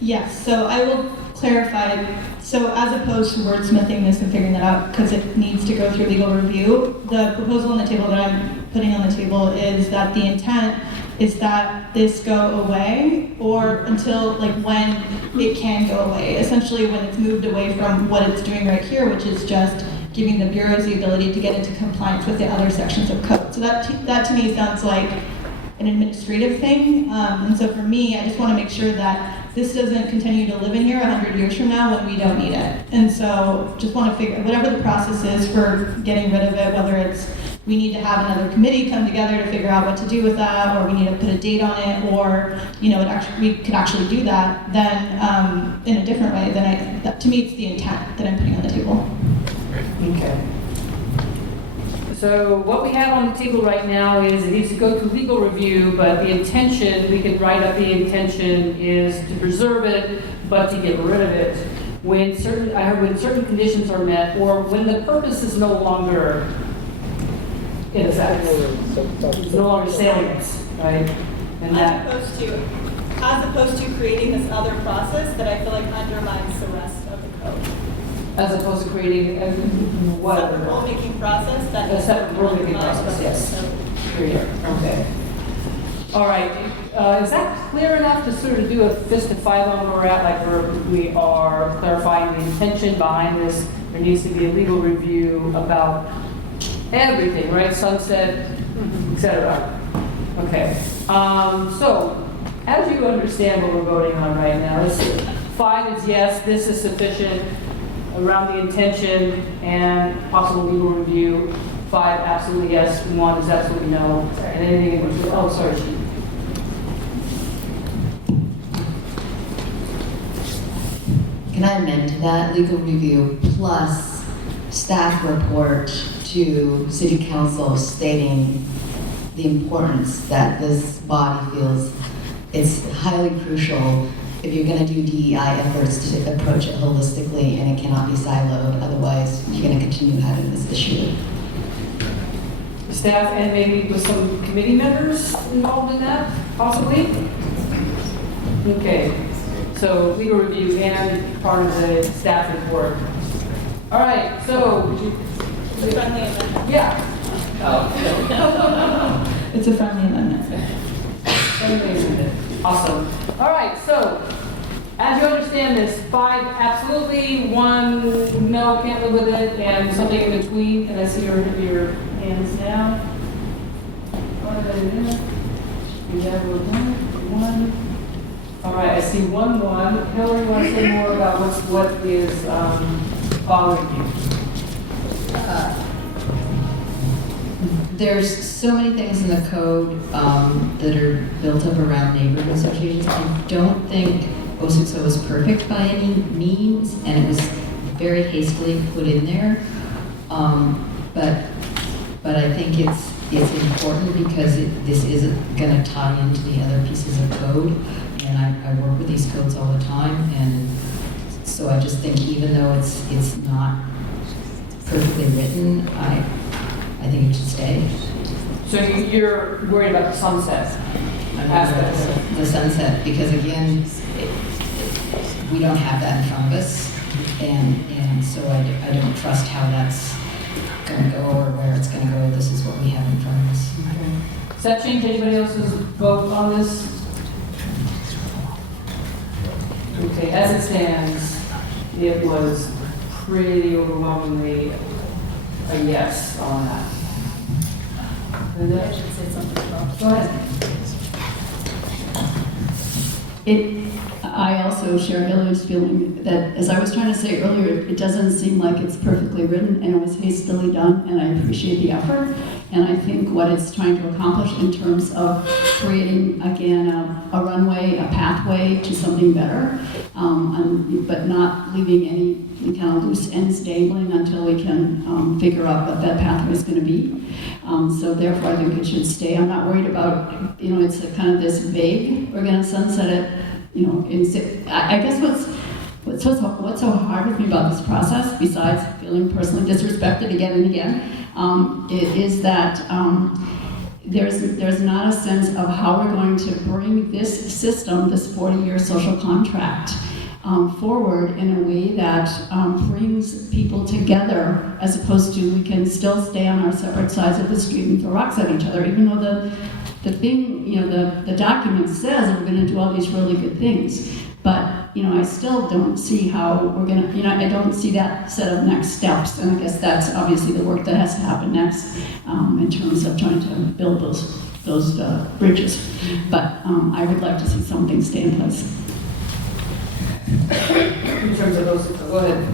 Yes, so I will clarify. So as opposed to wordsmithing this and figuring that out, because it needs to go through legal review, the proposal on the table that I'm putting on the table is that the intent is that this go away, or until, like, when it can go away. Essentially when it's moved away from what it's doing right here, which is just giving the bureaus the ability to get into compliance with the other sections of code. So that to me sounds like an administrative thing. And so for me, I just want to make sure that this doesn't continue to live in here 100 years from now when we don't need it. And so just want to figure, whatever the process is for getting rid of it, whether it's we need to have another committee come together to figure out what to do with that, or we need to put a date on it, or we could actually do that then in a different way. Then to me, it's the intent that I'm putting on the table. Okay. So what we have on the table right now is it needs to go through legal review, but the intention, we can write up the intention is to preserve it, but to get rid of it when certain conditions are met, or when the purpose is no longer in effect. It's no longer salient, right? And that, as opposed to creating this other process that I feel like undermines the rest of the code. as opposed to creating whatever. Separate rulemaking process that. A separate rulemaking process, yes. Clear, okay. All right, is that clear enough to sort of do a fist of five on where we're at, like we are clarifying the intention behind this? There needs to be a legal review about everything, right? Sunset, et cetera. Okay, so as you understand what we're voting on right now, 5 is yes, this is sufficient around the intention and possible legal review. 5, absolutely yes. 1 is absolutely no. And anything in between. Oh, sorry, Chief. Can I amend to that? Legal review plus staff report to City Council stating the importance that this body feels it's highly crucial if you're going to do DEI efforts to approach it holistically, and it cannot be siloed. Otherwise, you're going to continue having this issue. Staff and maybe with some committee members involved in that, possibly? Okay, so legal review and part of the staff report. All right, so would you? Friendly amendment. Yeah. Oh. It's a friendly amendment. Friendly amendment. Awesome. All right, so as you understand this, 5 absolutely, 1 no, can't live with it, and something in between. Can I see your hands now? You have 1. All right, I see 1. Hillary, want to say more about what is bothering you? There's so many things in the code that are built up around neighborhood associations. I don't think 060 is perfect by any means, and it was very hastily put in there. But I think it's important because this isn't going to tie into the other pieces of code, and I work with these codes all the time, and so I just think even though it's not perfectly written, I think it should stay. So you're worried about the sunset aspect? The sunset, because again, we don't have that in front of us, and so I don't trust how that's going to go or where it's going to go. This is what we have in front of us. Okay. Does that change anybody else's vote on this? Okay, as it stands, it was pretty overwhelmingly a yes on that. I should say something about. Go ahead. I also share Hillary's feeling that, as I was trying to say earlier, it doesn't seem like it's perfectly written and it was hastily done, and I appreciate the effort. And I think what it's trying to accomplish in terms of creating, again, a runway, a pathway to something better, but not leaving any kind of loose ends dangling until we can figure out what that pathway is going to be. So therefore, I think it should stay. I'm not worried about, it's a kind of this vague, we're going to sunset it, I guess what's so hard with me about this process, besides feeling personally disrespected again and again, is that there's not a sense of how we're going to bring this system, this 40-year social contract, forward in a way that brings people together, as opposed to we can still stay on our separate sides of the street and throw rocks at each other, even though the thing, the document says we're going to do all these really good things. But, I still don't see how we're going to, I don't see that set of next steps. And I guess that's obviously the work that has to happen next in terms of trying to build those bridges. But I would like to see something stay in place. In terms of those, go ahead.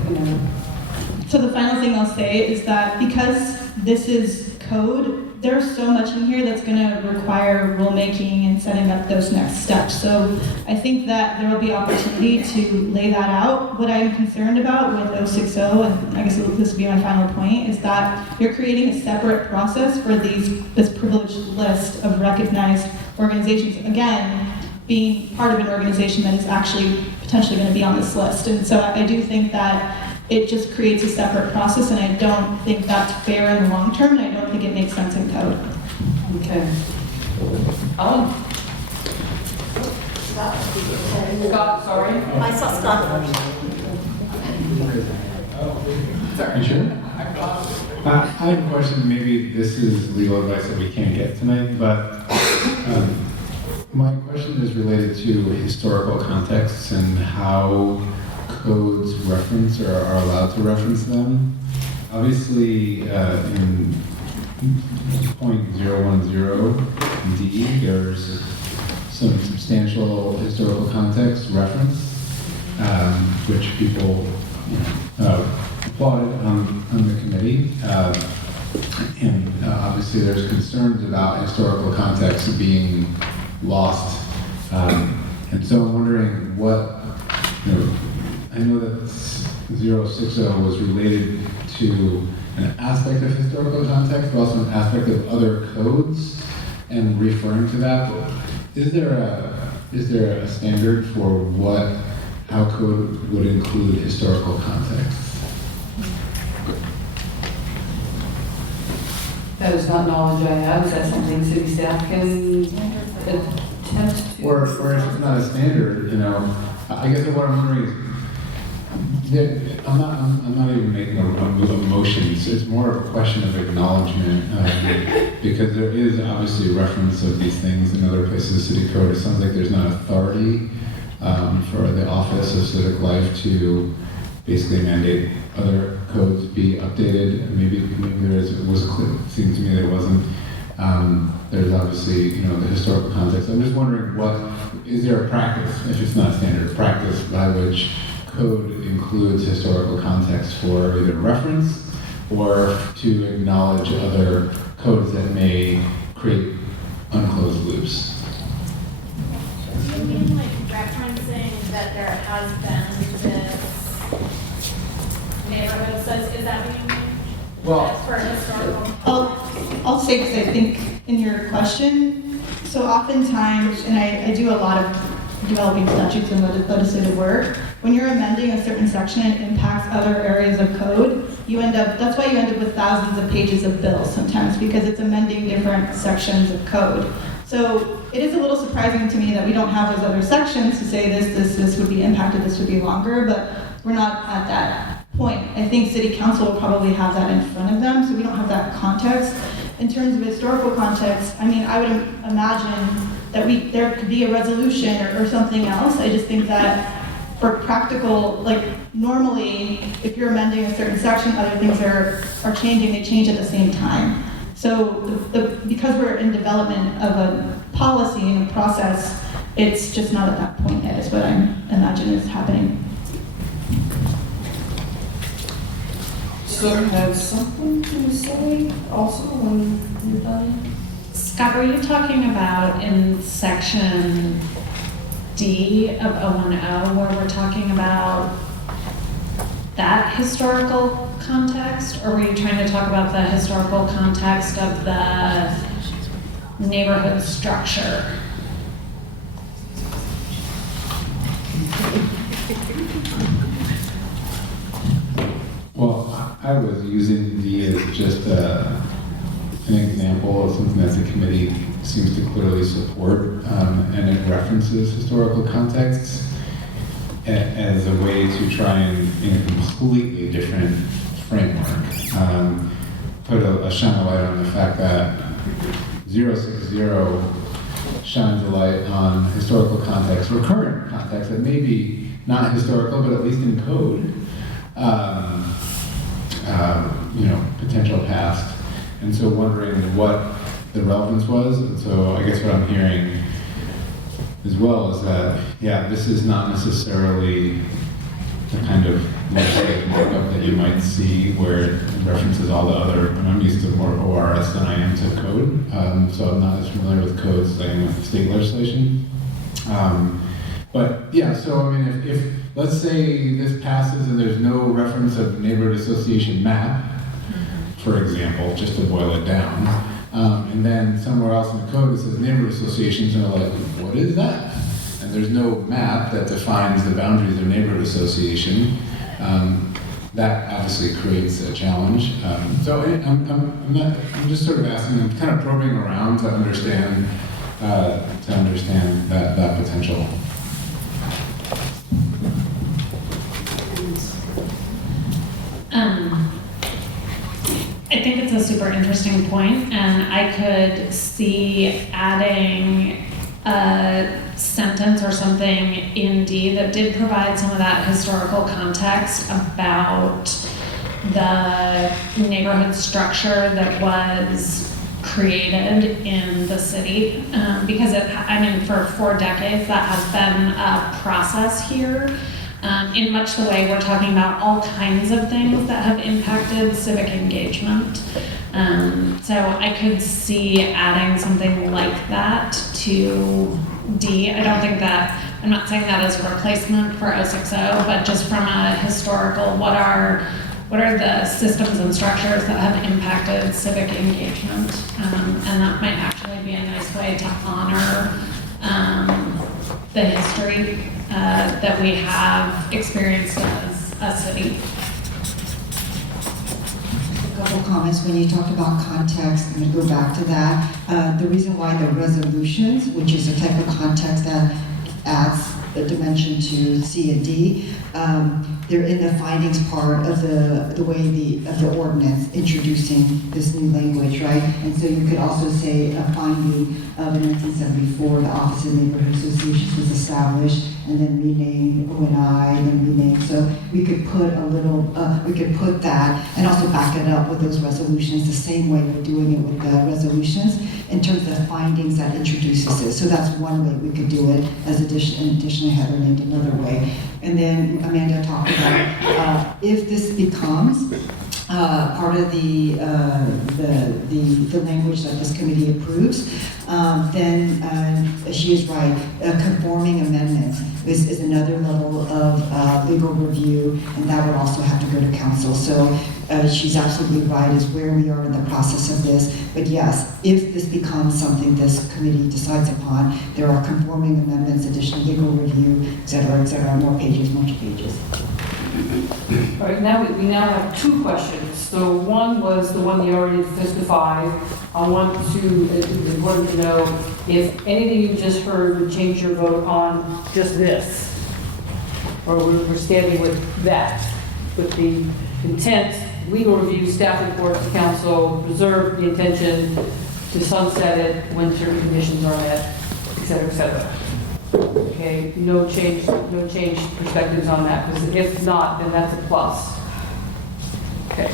So the final thing I'll say is that because this is code, there's so much in here that's going to require rulemaking and setting up those next steps. So I think that there will be opportunity to lay that out. What I'm concerned about with 060, and I guess this will be my final point, is that you're creating a separate process for this privileged list of recognized organizations. Again, being part of an organization that is actually potentially going to be on this list. And so I do think that it just creates a separate process, and I don't think that's fair in the long term, and I don't think it makes sense in code. Okay. Scott, sorry. I saw Scott first. You sure? I have a question. Maybe this is legal advice that we can't get tonight, but my question is related to historical contexts and how codes reference or are allowed to reference them. Obviously, in .010D, there's some substantial historical context reference, which people applauded on the committee. And obviously there's concerns about historical context being lost. And so I'm wondering what, I know that 060 was related to an aspect of historical context, but also an aspect of other codes. and referring to that, but is there a standard for how code would include historical context? That is not knowledge I have. Is that something city staff can attempt to? Or if it's not a standard, I guess what I'm wondering is, I'm not even making a move of motions. It's more of a question of acknowledgement, because there is obviously a reference of these things in other places of the city code. It sounds like there's not authority for the Office of Civic Life to basically mandate other codes be updated. Maybe there is. It was clear. It seemed to me there wasn't. There's obviously, the historical context. I'm just wondering, is there a practice, if it's not standard, practice by which code includes historical context for either reference or to acknowledge other codes that may create unclosed loops? Do you mean like referencing that there has been this neighborhood association? Is that what you mean? Well, that's for historical. I'll say, because I think in your question, so oftentimes, and I do a lot of developing statutes and legislative work, when you're amending a certain section and it impacts other areas of code, that's why you end up with thousands of pages of bills sometimes, because it's amending different sections of code. So it is a little surprising to me that we don't have those other sections to say this would be impacted, this would be longer, but we're not at that point. I think City Council will probably have that in front of them, so we don't have that context. In terms of historical context, I would imagine that there could be a resolution or something else. I just think that for practical, normally, if you're amending a certain section, other things are changing, they change at the same time. So because we're in development of a policy and a process, it's just not at that point yet, is what I imagine is happening. So have something to say also when you're done? Scott, were you talking about in section D of 010 where we're talking about that historical context, or were you trying to talk about the historical context of the neighborhood structure? Well, I was using D as just an example of something that the committee seems to clearly support, and it references historical contexts as a way to try and, in a completely different framework, shine a light on the fact that 060 shines a light on historical context, or current context that may be not historical, but at least in code. Potential past. And so wondering what the relevance was. And so I guess what I'm hearing as well is that, this is not necessarily the kind of legislative markup that you might see where it references all the other, and I'm used to more ORS than I am to code. So I'm not as familiar with codes as I am with state legislation. If let's say this passes and there's no reference of neighborhood association map, for example, just to boil it down, and then somewhere else in the code it says neighborhood associations, and they're like, what is that? And there's no map that defines the boundaries of neighborhood association. That obviously creates a challenge. I'm just sort of asking, I'm kind of probing around to understand that potential. I think it's a super interesting point, and I could see adding a sentence or something in D that did provide some of that historical context about the neighborhood structure that was created in the city, because for 4 decades that has been a process here. In much the way we're talking about all kinds of things that have impacted civic engagement. So I could see adding something like that to D. I'm not saying that as a replacement for 060, but just from a historical, what are the systems and structures that have impacted civic engagement? And that might actually might be a nice way to honor the history that we have experienced as a city. A couple comments when you talked about context. I'm going to go back to that. The reason why the resolutions, which is a type of context that adds a dimension to C and D, they're in the findings part of the way of the ordinance introducing this new language, right? And so you could also say a finding of in 1974, the Office of Neighborhood Associations was established and then renamed ONI, and then renamed. So we could put a little, we could put that and also back it up with those resolutions the same way we're doing it with the resolutions in terms of the findings that introduces it. So that's one way we could do it, as additionally Heather named another way. And then Amanda talked about if this becomes part of the language that this committee approves, then she is right. Conforming amendments is another level of legal review, and that would also have to go to council. So she's absolutely right, is where we are in the process of this. But yes, if this becomes something this committee decides upon, there are conforming amendments, additional legal review, et cetera, more pages, much pages. All right, now we now have two questions. So one was the one you already testified. I want to, it's important to know if anything you just heard would change your vote on just this, or we're standing with that, with the intent, legal review, staff report to council, preserve the intention to sunset it when certain conditions are met, et cetera, et cetera. Okay, no change perspectives on that, because if not, then that's a plus. Okay.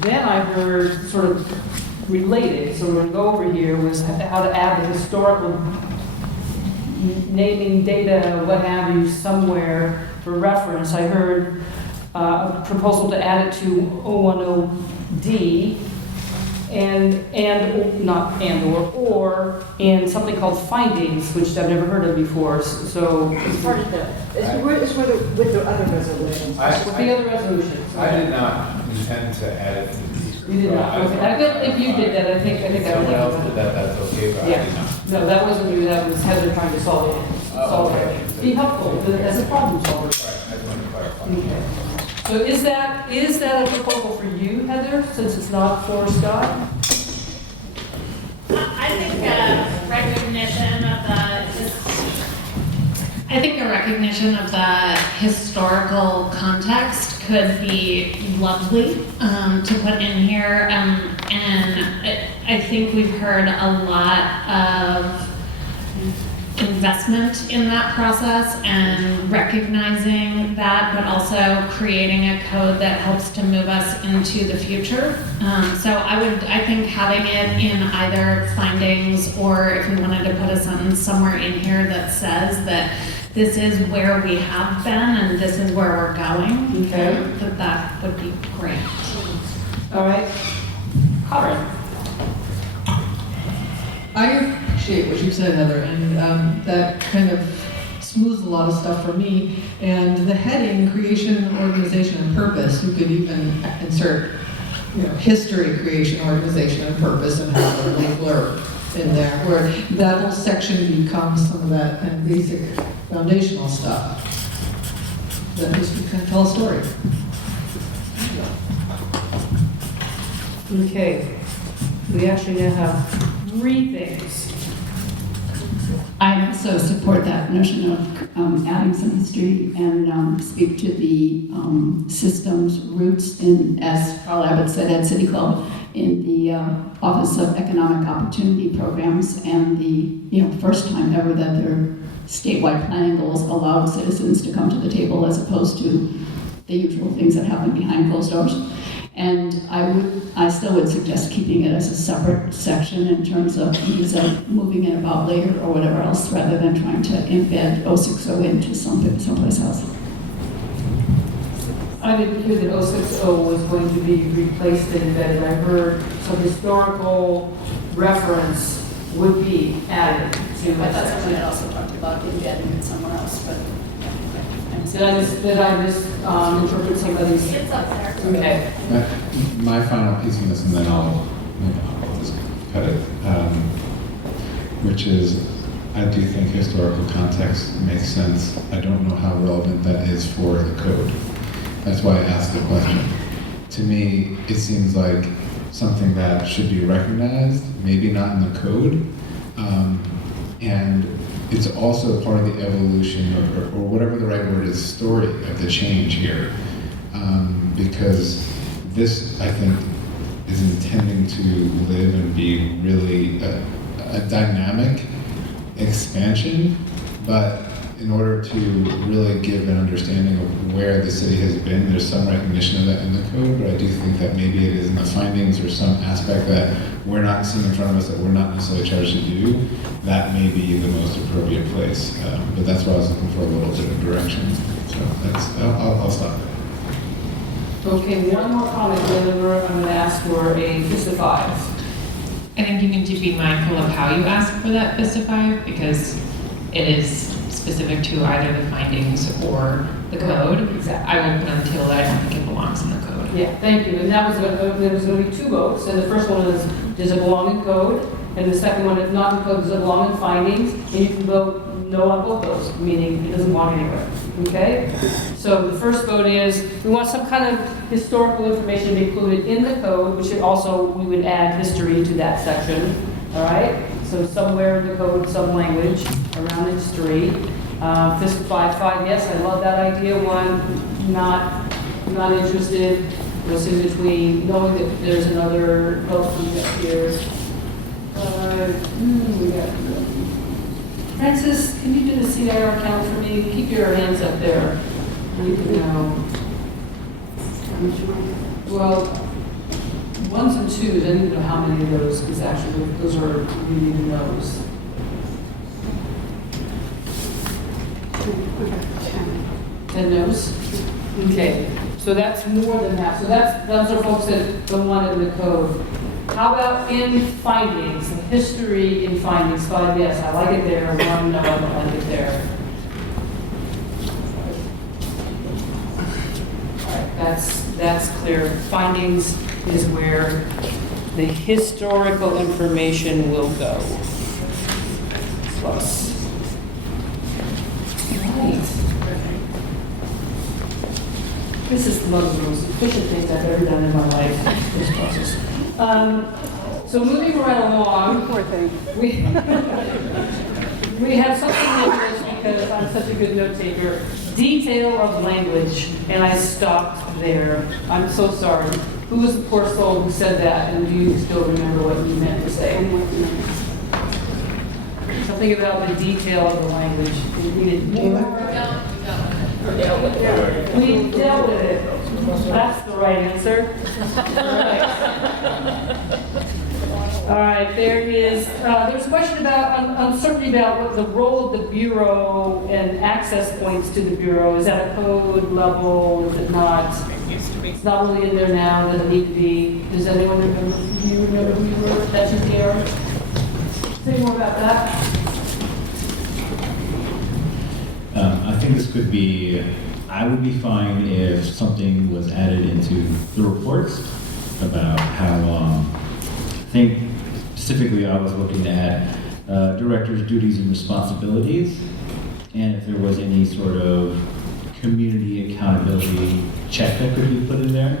Then I heard sort of related, so we're going to go over here, was how to add the historical naming data, what have you, somewhere for reference. I heard a proposal to add it to 010D, and not or something called findings, which I've never heard of before. So It's part of with the other resolutions. with the other resolutions. I did not intend to add it to these. You did not. Okay. I don't think you did that. I think Someone else did that. That's okay, but I did not. No, that wasn't you. That was Heather trying to solve it. Be helpful as a problem solver. Right, I just wanted to clarify. Okay. So is that a proposal for you, Heather, since it's not for Scott? I think a recognition of the historical context could be lovely to put in here, and I think we've heard a lot of investment in that process and recognizing that, but also creating a code that helps to move us into the future. So I think having it in either findings, or if we wanted to put a sentence somewhere in here that says that this is where we have been and this is where we're going, okay, that would be great. All right. Karen. I appreciate what you said, Heather, and that kind of smooths a lot of stuff for me. And the heading, creation, organization, and purpose, you could even insert, history, creation, organization, and purpose, and have a little blurb in there, where that whole section becomes some of that kind of basic foundational stuff that just can tell a story. Okay. We actually now have 3 things. I also support that notion of adding some history and speak to the systems roots in, as Carl Abbott said at City Club, in the Office of Economic Opportunity Programs, and the first time ever that their statewide planning goals allowed citizens to come to the table as opposed to the usual things that happen behind closed doors. And I still would suggest keeping it as a separate section in terms of ease of moving it about later or whatever else, rather than trying to embed 060 into someplace else. I didn't hear that 060 was going to be replaced and embedded. I heard some historical reference would be added to But that that's section. something I also talked about embedding it somewhere else, but. Did I just interpret somebody's? It's up there. Okay. My final piece on this, and then I'll just cut it, which is, I do think historical context makes sense. I don't know how relevant that is for the code. That's why I asked the question. To me, it seems like something that should be recognized, maybe not in the code, and it's also part of the evolution, or whatever the right word is, story of the change here. Because this, I think, is intending to live and be really a dynamic expansion, but in order to really give an understanding of where the city has been, there's some recognition of that in the code, but I do think that maybe it is in the findings or some aspect that we're not seeing in front of us that we're not necessarily charged to do. That may be the most appropriate place, but that's why I was looking for a little bit of direction. So I'll stop there. Okay, one more comment, then I'm going to ask for a list of 5. I think you need to be mindful of how you ask for that list of 5, because it is specific to either the findings or the code. Exactly. I will put until I don't think it belongs in the code. Yeah, thank you. And that was, there was going to be 2 votes, and the first one is, does it belong in code? And the second one is not in code, does it belong in findings? And you can vote no on both those, meaning it doesn't belong anywhere. Okay? So the first vote is, we want some kind of historical information to be included in the code, which should also, we would add history to that section. All right? So somewhere in the code, some language around history. Fiscal 5, yes, I love that idea. 1, not interested. This is between knowing that there's another vote coming up here. We got Francis, can you do the CIR count for me? Keep your hands up there. You can know. Well, 1s and 2s, I need to know how many of those, because actually those are really the no's. 10 no's? Okay, so that's more than that. So those are folks that don't want it in the code. How about in findings, history in findings? 5, yes, I like it there. 1, no, I don't like it there. All right, that's clear. Findings is where the historical information will go. Plus. Right. This is one of the most efficient things I've ever done in my life, this process. So moving right along, we have something like this because I'm such a good note taker. Detail of language, and I stopped there. I'm so sorry. Who was the poor soul who said that, and do you still remember what you meant to say? Something about the detail of the language. We needed more. We dealt with it. That's the right answer. All right, there's a question about uncertainty about what the role of the Bureau and access points to the Bureau. Is that a code level? Is it not? It's not really in there now. Does it need to be? Does anyone remember? Do you remember who you were? That's your PR? Say more about that. I think this could be, I would be fine if something was added into the reports about how, I think specifically I was looking at directors' duties and responsibilities, and if there was any sort of community accountability check that could be put in there.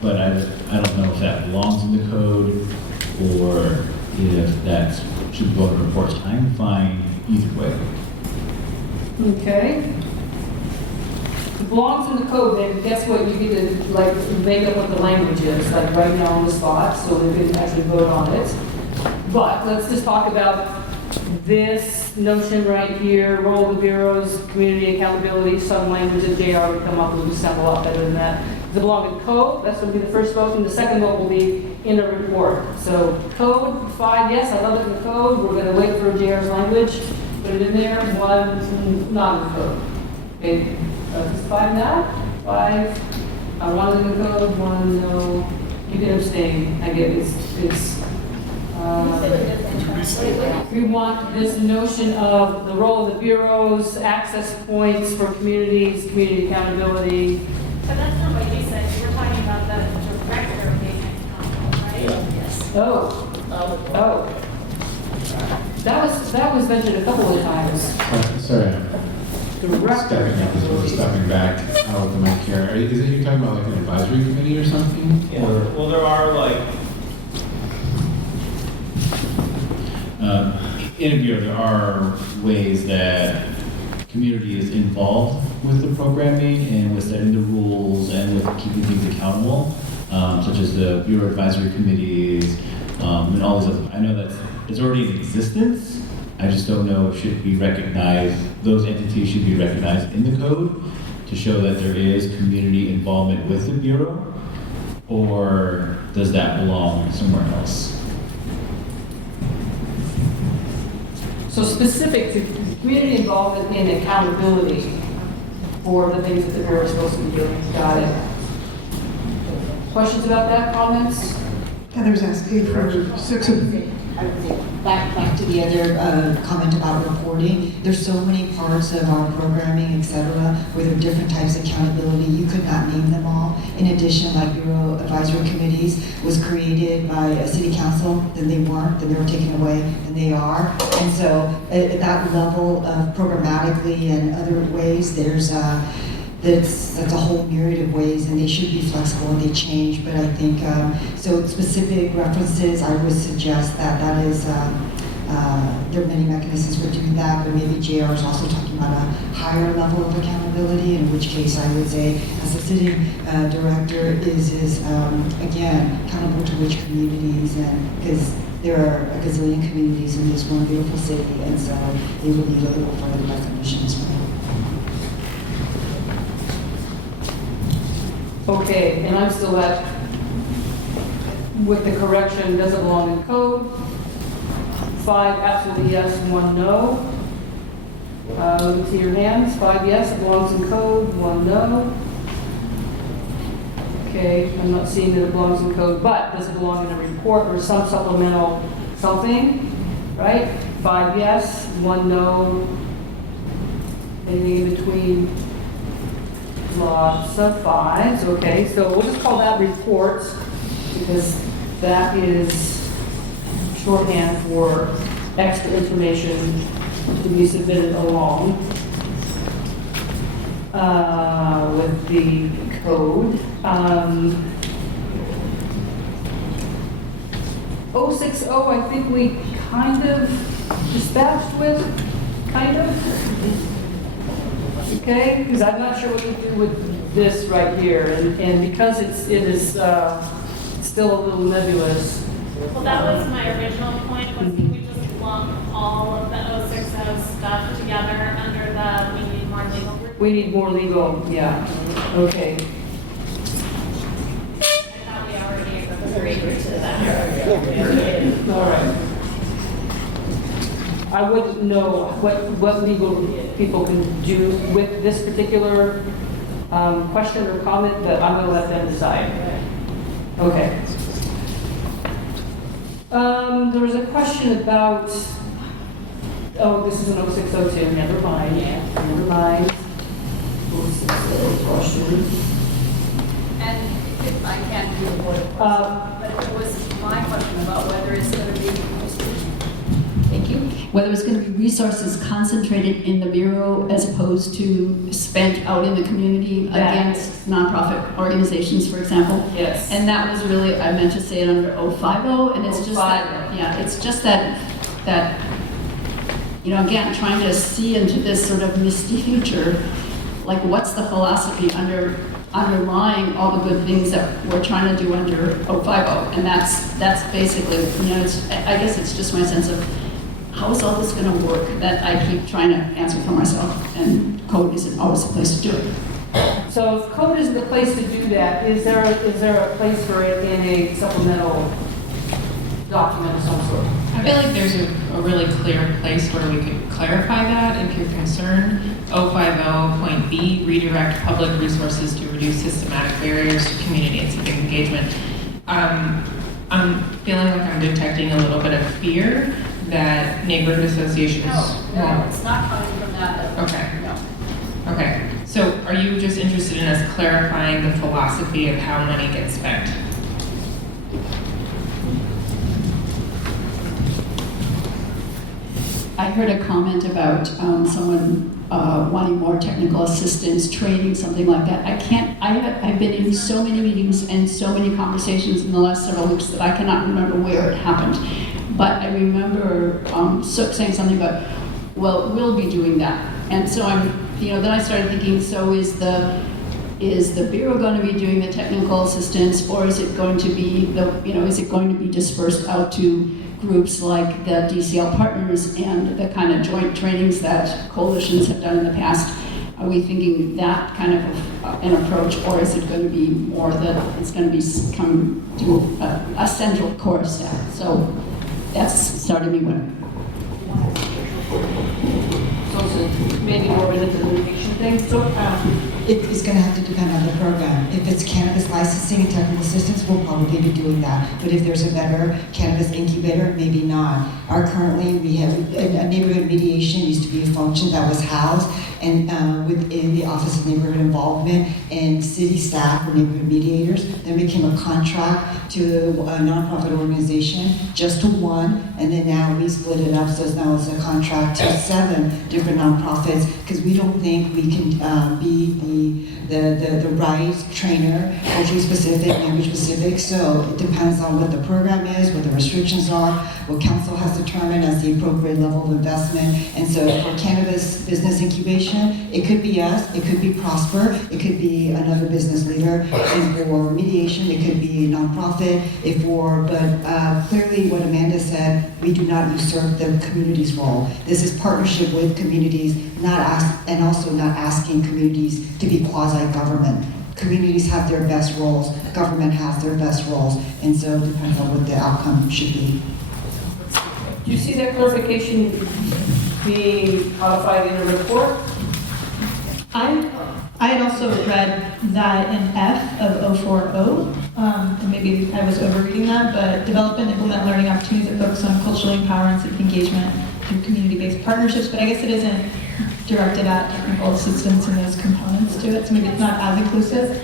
But I don't know if that belongs in the code or if that should go in the reports. I'm fine either way. Okay. It belongs in the code, then guess what? You get to like make up what the language is, like right now on the spot, so we can actually vote on it. But let's just talk about this notion right here, role of the bureaus, community accountability, some language that JR would come up with, we sound a lot better than that. Does it belong in code? That's going to be the first vote, and the second vote will be in a report. So code, 5, yes, I love it in the code. We're going to wait for JR's language, put it in there. 1, not in the code. Okay, 5 now? 5, I want it in the code. 1, no. You can abstain. I get it's we want this notion of the role of the bureaus, access points for communities, community accountability. But that's not what you said. You were talking about the director of VIII. Oh. That was mentioned a couple of times. Sorry, I'm stepping up as opposed to stepping back out of the mic here. Is it you're talking about like an advisory committee or something? Yeah, Or, well, there are like, in a bureau, there are ways that community is involved with the programming and with setting the rules and with keeping things accountable, such as the bureau advisory committees and all these other. I know that it's already in existence. I just don't know if it should be recognized. Those entities should be recognized in the code to show that there is community involvement with the bureau, or does that belong somewhere else? So specific to community involvement and accountability for the things that the bureau is supposed to be doing. Got it. Questions about that, comments? Heather's asking for 6 of Back to the other comment about reporting. There's so many parts of our programming, et cetera, where there are different types of accountability. You could not name them all. In addition, like Bureau Advisory Committees was created by a city council, then they weren't, then they were taken away, and they are. And so at that level of programmatically and other ways, there's that's a whole myriad of ways, and they should be flexible and they change. But I think so specific references, I would suggest that is there are many mechanisms for doing that, but maybe JR is also talking about a higher level of accountability, in which case I would say as a sitting director is again accountable to which communities, and because there are a gazillion communities in this one beautiful city, and so they would need a little further definition as well. Okay, and I'm still at, with the correction, doesn't belong in code. 5, absolutely yes, 1 no. Let me see your hands. 5 yes, it belongs in code, 1 no. Okay, I'm not seeing that it belongs in code, but does it belong in a report or some supplemental something, right? 5 yes, 1 no. Anything in between? Lots of 5s, okay, so we'll just call that reports because that is shorthand for extra information to be submitted along with the code. 060, I think we kind of dispatched with, kind of. Okay, because I'm not sure what to do with this right here, and because it is still a little nebulous. Well, that was my original point, was we just lump all of the 060 stuff together under the we need more legal group. We need more legal, yeah, okay. I thought we already agreed to that. All right. I wouldn't know what legal people can do with this particular question or comment, but I'm gonna let them decide. Okay. There was a question about, oh, this is an 0602, never mind. Never mind. 060 question. And if I can't do a board of but it was my question about whether it's going to be, Thank you. Whether it's going to be resources concentrated in the Bureau as opposed to spent out in the community against nonprofit organizations, for example. Yes. And that was really, I meant to say it under 050, and it's just that, yeah, it's just that, you know, again, trying to see into this sort of misty future, like what's the philosophy underlying all the good things that we're trying to do under 050, and that's basically, you know, I guess it's just my sense of how is all this going to work that I keep trying to answer for myself, and code isn't always the place to do it. So if code isn't the place to do that, is there a place for it in a supplemental document of some sort? I feel like there's a really clear place where we could clarify that if you're concerned. 050.B, redirect public resources to reduce systematic barriers to community and civic engagement. I'm feeling like I'm detecting a little bit of fear that neighborhood associations no, it's not coming from that. Okay. No. Okay, so are you just interested in us clarifying the philosophy of how money gets spent? I heard a comment about someone wanting more technical assistance, training, something like that. I've been in so many meetings and so many conversations in the last several weeks that I cannot remember where it happened. But I remember saying something about, well, we'll be doing that. And so then I started thinking, so is the Bureau going to be doing the technical assistance, or is it going to be is it going to be dispersed out to groups like the DCL partners and the kind of joint trainings that coalitions have done in the past? Are we thinking that kind of an approach, or is it going to be more that it's going to be coming to a central core staff? So that's started me wondering. So it's maybe more of an implementation thing. So It's going to have to depend on the program. If it's cannabis licensing and technical assistance, we'll probably be doing that. But if there's a better cannabis incubator, maybe not. Currently, we have a neighborhood mediation used to be a function that was housed and within the Office of Neighborhood Involvement and city staff or neighborhood mediators. Then became a contract to a nonprofit organization, just to one, and then now we split it up, so now it's a contract to 7 different nonprofits, because we don't think we can be the right trainer, culturally specific, language specific. So it depends on what the program is, what the restrictions are, what council has determined as the appropriate level of investment. And so for cannabis business incubation, it could be us, it could be Prosper, it could be another business leader. And for mediation, it could be a nonprofit. But clearly what Amanda said, we do not usurp the community's role. This is partnership with communities, and also not asking communities to be quasi-government. Communities have their best roles, government has their best roles, and so it depends on what the outcome should be. do you see that clarification being codified in a report? I had also read that in F of 040, and maybe I was overreading that, but develop and implement learning opportunities that focus on culturally empower and civic engagement through community-based partnerships, but I guess it isn't directed at technical assistance and those components to it, so maybe it's not as inclusive.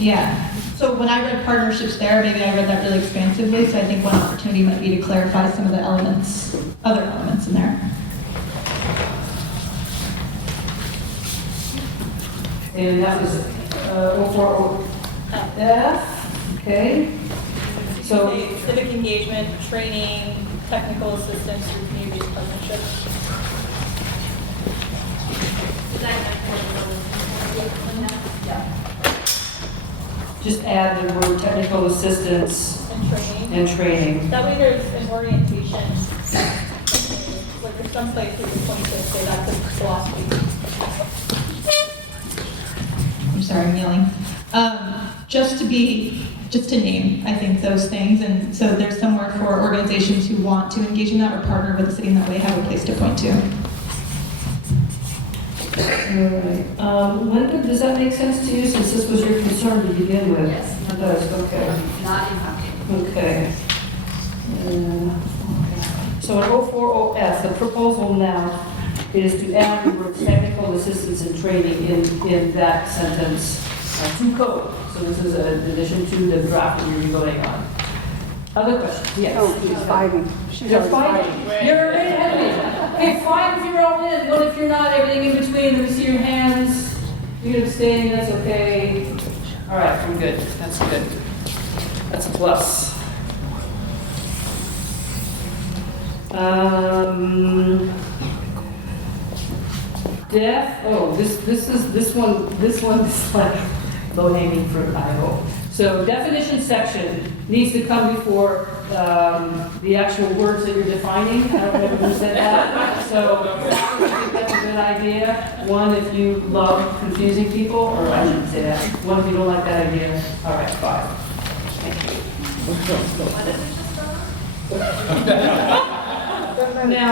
Yeah, so when I read partnerships there, maybe I read that really expansively, so I think one opportunity might be to clarify some of the elements, other elements in there. And that was 040F, okay? So civic engagement, training, technical assistance through community partnerships. just add the word technical assistance and training. That way there's an orientation. Like there's some places you point to say that's a philosophy. I'm sorry, I'm yelling. Just to name, I think, those things. And so there's somewhere for organizations who want to engage in that or partner with the city in that way, have a place to point to. Linda, does that make sense to you, since this was your concern to begin with? Yes. It does, okay. Not impacted. Okay. So in 040F, the proposal now is to add the word technical assistance and training in that sentence to code. So this is an addition to the draft that you're voting on. Other questions? Yes. Oh, she's fighting. She's You're already fighting. You're already ahead of me. Okay, fine if you're all in. What if you're not? Everything in between. Let me see your hands. You can abstain. That's okay. All right, I'm good. That's good. That's a plus. This one is like low-hanging fruit, I hope. So definition section needs to come before the actual words that you're defining. I don't know who said that. So I think that's a good idea. One, if you love confusing people, or I shouldn't say that. One, if you don't like that idea. All right, 5. Thank you. Now,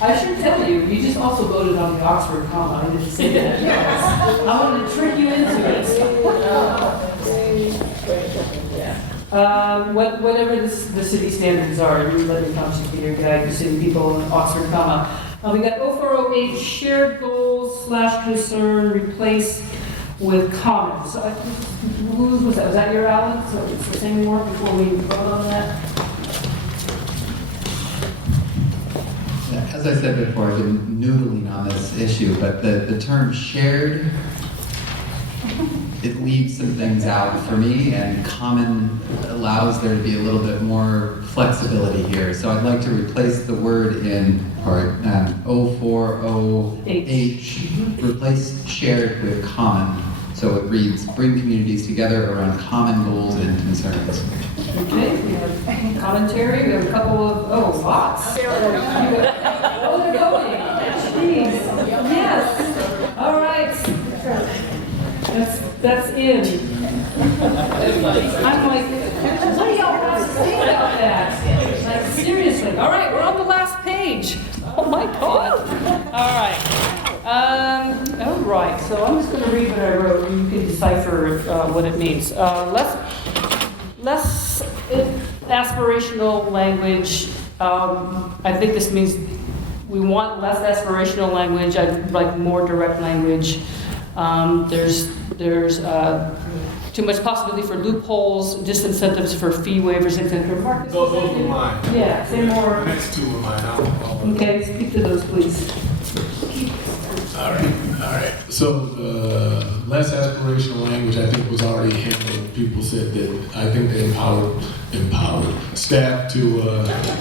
I should tell you, you just also voted on the Oxford comma. I didn't say that. I wanted to trick you into it. Whatever the city standards are, you let the township leader guide the city people on Oxford comma. We got 0408 shared goals / concern replaced with comments. So, whose was that? Was that your, Alan? So say more before we vote on that. as I said before, I've been noodling on this issue, but the term shared, it leaves some things out for me, and common allows there to be a little bit more flexibility here. So I'd like to replace the word in part 040H, replace shared with common. So it reads, bring communities together around common goals and concerns. Okay, we have commentary, we have a couple of, lots. Oh, they're voting. Jeez, yes. All right. That's in. I'm like, what do y'all have to say about that? Like, seriously. All right, we're on the last page. Oh my God. All right. All right, so I'm just going to read what I wrote, and you can decipher what it means. Less aspirational language. I think this means we want less aspirational language. I'd like more direct language. There's too much possibility for loopholes, disincentives for fee waivers, etc. Marcus, those are mine. Yeah, say more. Next two are mine. Okay, speak to those, please. All right. So less aspirational language, I think, was already handled. People said that I think they empowered staff to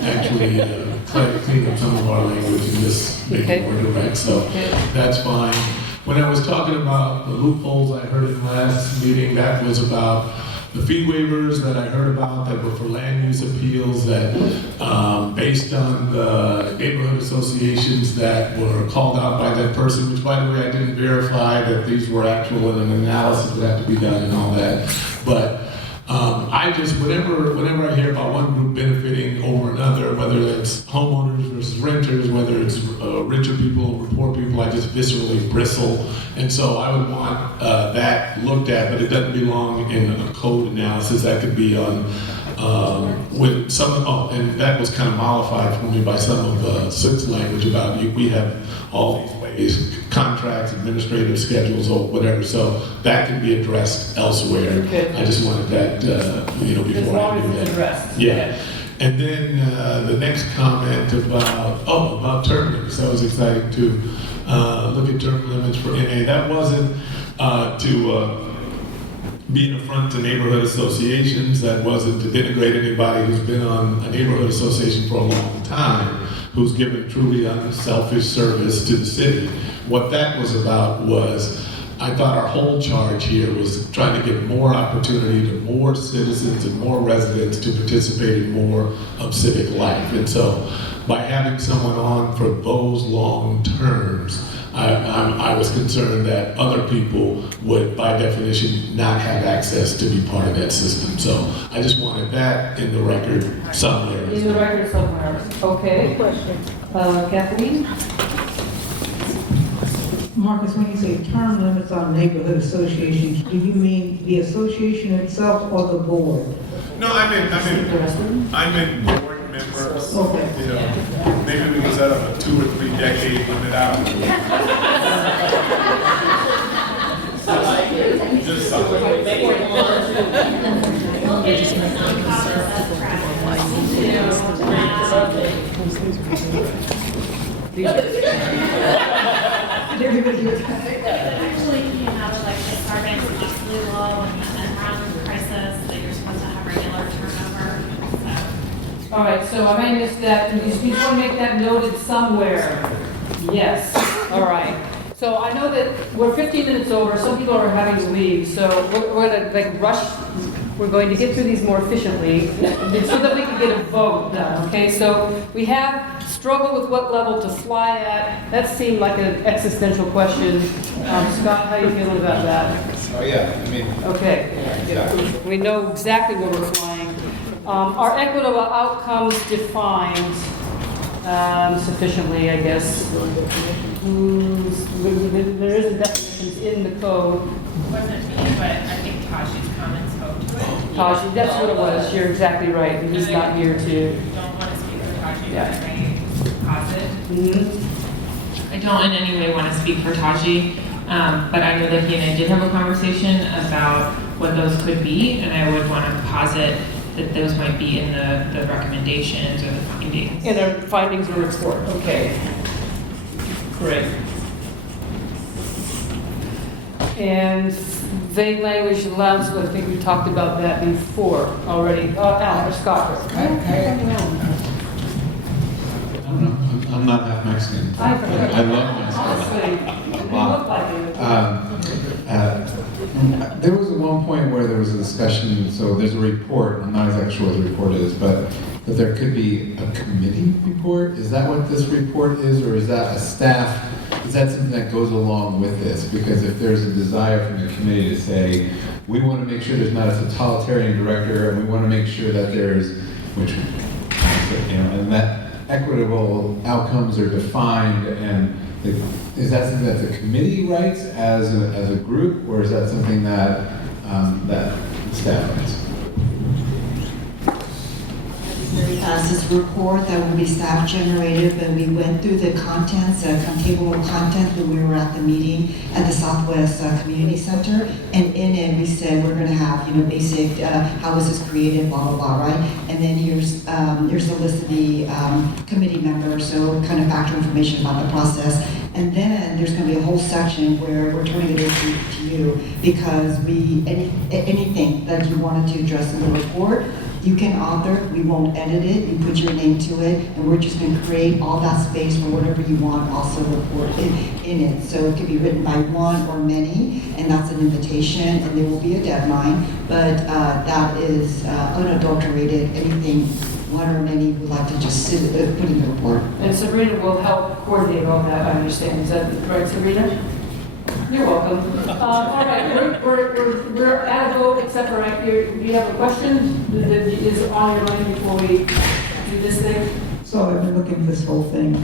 actually clean up some of our language and just make it more direct. So that's fine. When I was talking about the loopholes I heard in the last meeting, that was about the fee waivers that I heard about that were for land use appeals that based on the neighborhood associations that were called out by that person, which by the way, I didn't verify that these were actual and an analysis would have to be done and all that. But I just, whenever I hear about one group benefiting over another, whether it's homeowners versus renters, whether it's richer people over poor people, I just viscerally bristle. And so I would want that looked at, but it doesn't belong in a code analysis. That could be on, with some, and that was kind of mollified for me by some of Sook's language about we have all these ways, contracts, administrative schedules, or whatever, so that can be addressed elsewhere. Okay. I just wanted that, before I do that. Addressed. Yeah. And then the next comment about term limits, that was exciting too. Look at term limits for NA. That wasn't to be an affront to neighborhood associations. That wasn't to denigrate anybody who's been on a neighborhood association for a long time, who's given truly unselfish service to the city. What that was about was, I thought our whole charge here was trying to give more opportunity to more citizens and more residents to participate in more of civic life. And so by having someone on for those long terms, I was concerned that other people would, by definition, not have access to be part of that system. So I just wanted that in the record somewhere. In the record somewhere. Okay. Question. Kathleen? Marcus, when you say term limits on neighborhood associations, do you mean the association itself or the board? No, I meant board members. Okay. Maybe we can set up a 2 or 3 decade limit out. Just something. Everybody here. Actually, you have like the Sarbanes Oxley law and around crisis that you're supposed to have regular turnover. All right, so I may miss that. You just want to make that noted somewhere. Yes. All right. So I know that we're 15 minutes over. Some people are having to leave, so we're going to rush. We're going to get through these more efficiently so that we can get a vote done. Okay. So we have struggle with what level to fly at. That seemed like an existential question. Scott, how are you feeling about that? Oh yeah, I mean. Okay. We know exactly where we're flying. Are equitable outcomes defined sufficiently, I guess? There isn't definitions in the code. It wasn't me, but I think Tashi's comments spoke to it. Tashi, that's what it was. You're exactly right. He's not here to. I don't want to speak for Tashi, but I posit. Mm-hmm. I don't in any way want to speak for Tashi, but I know that he and I did have a conversation about what those could be, and I would want to posit that those might be in the recommendations or the findings. In our findings or report, okay. Great. And vague language allows, I think we talked about that before already. Al or Scott. I don't know. I'm not half Mexican. I love Mexico. There was one point where there was a discussion, so there's a report, I'm not exactly sure what the report is, but that there could be a committee report. Is that what this report is, or is that a staff? Is that something that goes along with this? Because if there's a desire from the committee to say, we want to make sure there's not a totalitarian director, and we want to make sure that there's, which, you know, and that equitable outcomes are defined, and is that something that the committee writes as a group, or is that something that that staff writes? This report that will be staff generated, but we went through the contents, table of content when we were at the meeting at the Southwest Community Center, and in it we said we're going to have, you know, basic how was this created, blah blah blah, right? And then here's a list of the committee members, so kind of factual information about the process. And then there's going to be a whole section where we're turning it over to you, because anything that you wanted to address in the report, you can author, we won't edit it, you put your name to it, and we're just going to create all that space for whatever you want also report in it. So it can be written by one or many, and that's an invitation, and there will be a deadline, but that is unadulterated. Anything one or many would like to just put in the report. And Sabrina will help coordinate all that, I understand. Is that right, Sabrina? You're welcome. All right, we're at a vote, except for right here. Do you have a question that is on your mind before we do this thing? So I've been looking at this whole thing,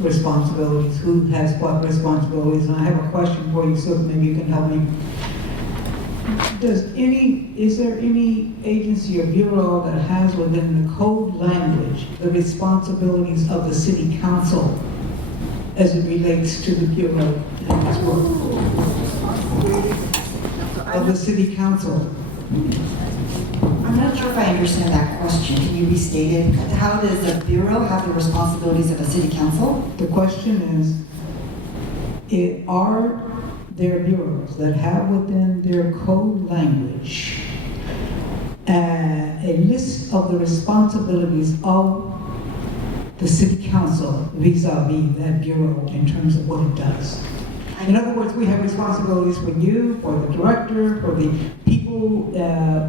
responsibilities, who has what responsibilities, and I have a question for you, so maybe you can help me. Is there any agency or bureau that has within the code language the responsibilities of the city council as it relates to the bureau and its work? Of the city council? I'm not sure if I understand that question. Can you restate it? How does the bureau have the responsibilities of a city council? The question is, are there bureaus that have within their code language a list of the responsibilities of the city council vis-a-vis that bureau in terms of what it does? In other words, we have responsibilities for you, for the director, for the people,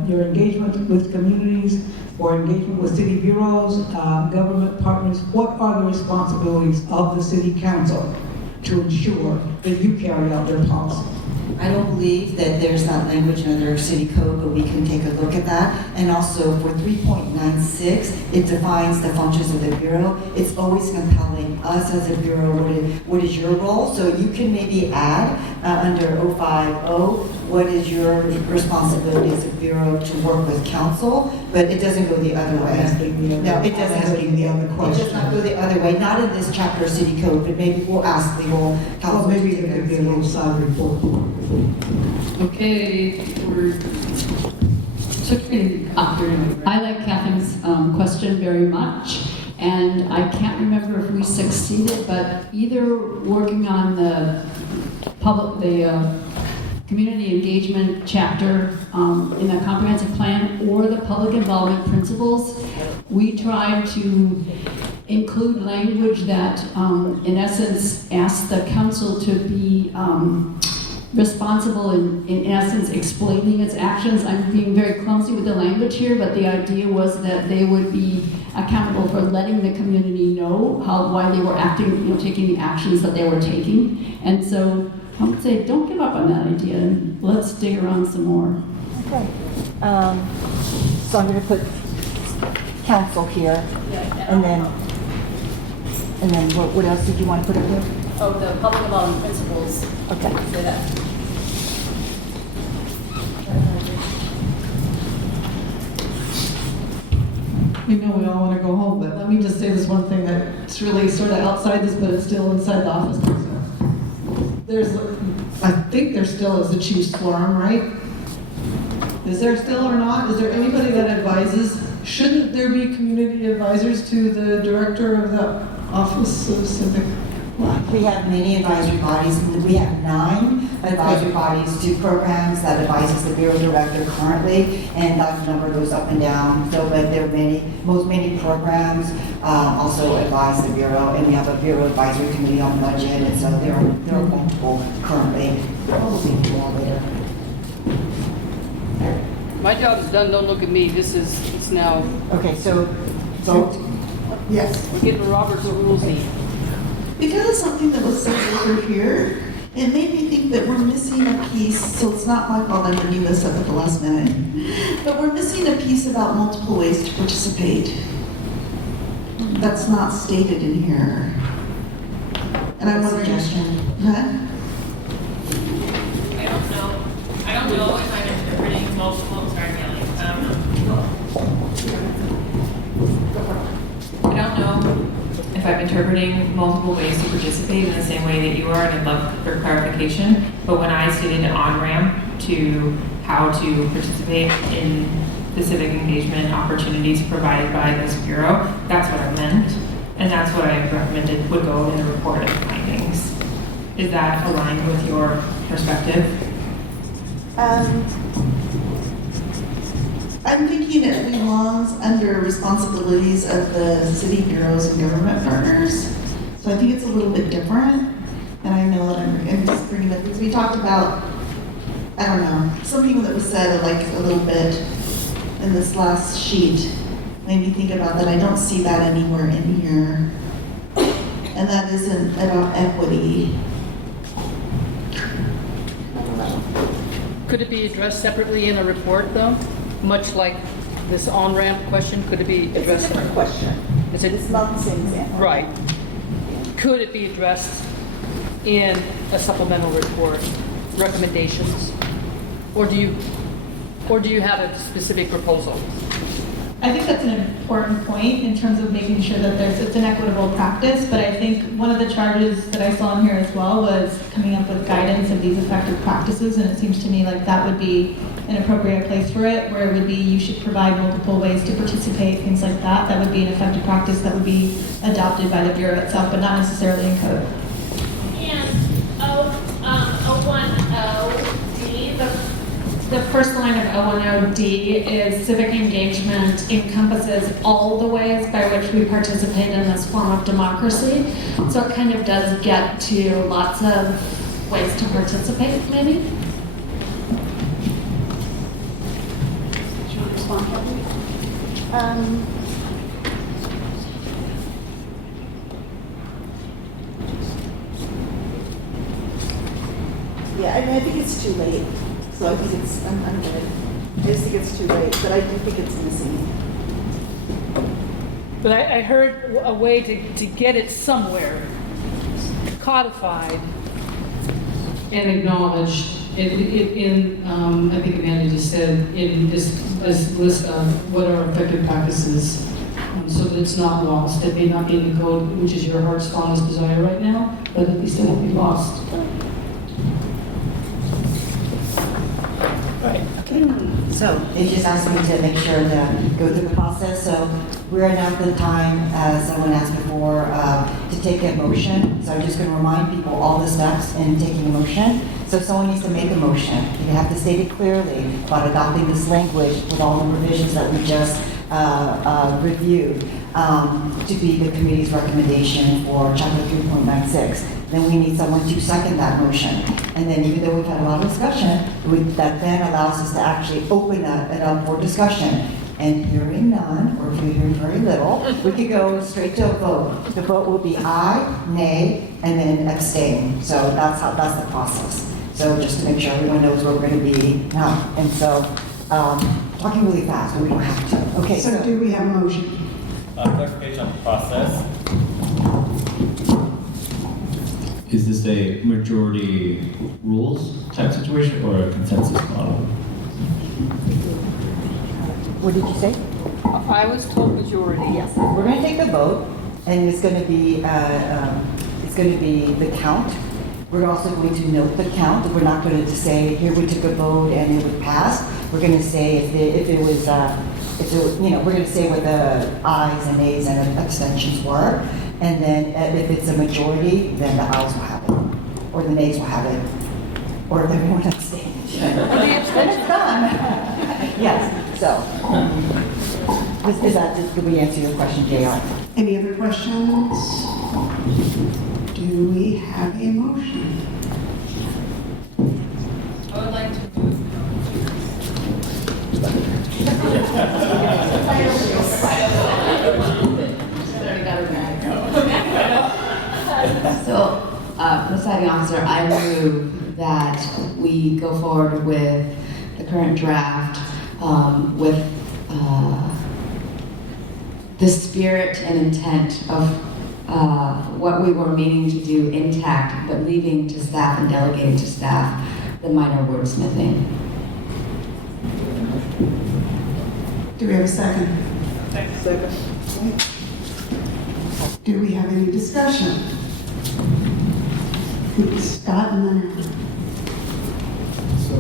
your engagement with communities, for engagement with city bureaus, government partners. What are the responsibilities of the city council to ensure that you carry out their policy? I don't believe that there's that language in their city code, but we can take a look at that. And also for 3.96, it defines the functions of the bureau. It's always compelling us as a bureau, what is your role? So you can maybe add under 050, what is your responsibility as a bureau to work with council, but it doesn't go the other way. No, it doesn't go the other question. It does not go the other way, not in this chapter of city code, but maybe we'll ask legal counsel. Well, maybe there could be a little side report. Okay, I like Catherine's question very much, and I can't remember if we succeeded, but either working on the community engagement chapter in the comprehensive plan or the public involvement principles, we tried to include language that, in essence, asks the council to be responsible in essence explaining its actions. I'm being very clumsy with the language here, but the idea was that they would be accountable for letting the community know why they were acting, taking the actions that they were taking. And so I would say don't give up on that idea, and let's dig around some more. Okay. So I'm going to put council here, and then what else did you want to put up here? Oh, the public involvement principles. Okay. Say that. We know we all want to go home, but let me just say this one thing that's really sort of outside this, but it's still inside the office. I think there still is a chief's forum, right? Is there still or not? Is there anybody that advises shouldn't there be community advisors to the director of the Office of Civic? We have many advisory bodies. We have 9 advisory bodies to programs that advises the Bureau Director currently, and that number goes up and down. So, but there are many programs also advise the Bureau, and we have a Bureau Advisory Committee on budget, and so there are multiple currently. Probably more later. My job is done, don't look at me, it's now. Okay, so vote. Yes. We're getting Robert's rules in. Because of something that was said over here, it made me think that we're missing a piece, so it's not my fault I'm bringing this up at the last minute, but we're missing a piece about multiple ways to participate. That's not stated in here. And I wonder. Suggestion. Huh? I don't know if I'm interpreting multiple, sorry, Kelly. I don't know if I'm interpreting multiple ways to participate in the same way that you are, and I'd love for clarification. But when I stated an on-ramp to how to participate in the civic engagement opportunities provided by this bureau, that's what I meant. And that's what I recommended would go in the report of findings. Is that aligned with your perspective? I'm thinking it belongs under responsibilities of the city bureaus and government partners. So I think it's a little bit different. And I know that I'm just bringing it because we talked about, I don't know, something that was said like a little bit in this last sheet made me think about that. I don't see that anywhere in here. And that isn't about equity. Could it be addressed separately in a report, though? Much like this on-ramp question, could it be addressed? It's a different question. It's not the same example. Right. Could it be addressed in a supplemental report, recommendations? Or do you have a specific proposal? I think that's an important point in terms of making sure that it's an equitable practice, but I think one of the charges that I saw in here as well was coming up with guidance of these effective practices, and it seems to me like that would be an appropriate place for it, where it would be you should provide multiple ways to participate, things like that. That would be an effective practice that would be adopted by the Bureau itself, but not necessarily in code. And 010D, the first line of 010D is civic engagement encompasses all the ways by which we participate in this form of democracy. So it kind of does get to lots of ways to participate, maybe. Yeah, I mean, I think it's too late, so I think it's, I'm good. I just think it's too late, but I do think it's missing. But I heard a way to get it somewhere, codified. And acknowledged in I think Amanda just said, in this list of what are effective practices, so that it's not lost. It may not be in the code, which is your heart's fondest desire right now, but at least it won't be lost. Right. Okay. So they just asked me to make sure to go through the process. So we are now at the time, as someone asked before, to take a motion. So I'm just going to remind people all the steps in taking a motion. So if someone needs to make a motion, you have to state it clearly about adopting this language with all the revisions that we just reviewed to be the committee's recommendation for chapter 3.96. Then we need someone to second that motion. And then even though we've had a lot of discussion, that then allows us to actually open it up for discussion. And hearing none, or if you're hearing very little, we could go straight to a vote. The vote will be aye, nay, and then abstain. So that's the process. So just to make sure everyone knows where we're going to be now. And so, talking really fast, but we don't have to. Okay, So do we have a motion? Clarification on the process. Is this a majority rules type situation or a consensus model? What did you say? I was told majority. Yes. We're going to take the vote, and it's going to be the count. We're also going to note the count. We're not going to say here we took a vote and it would pass. We're going to say if it was, we're going to say what the ayes and nays and abstentions were. And then if it's a majority, then the ayes will have it, or the nays will have it, or everyone abstained. Then it's done. Yes, so. Did we answer your question, JR? Any other questions? Do we have a motion? I would like to move. So, presiding officer, I move that we go forward with the current draft with the spirit and intent of what we were meaning to do intact, but leaving to staff and delegating to staff the minor wordsmithing. Do we have a second? Second. Do we have any discussion? Scott and then So,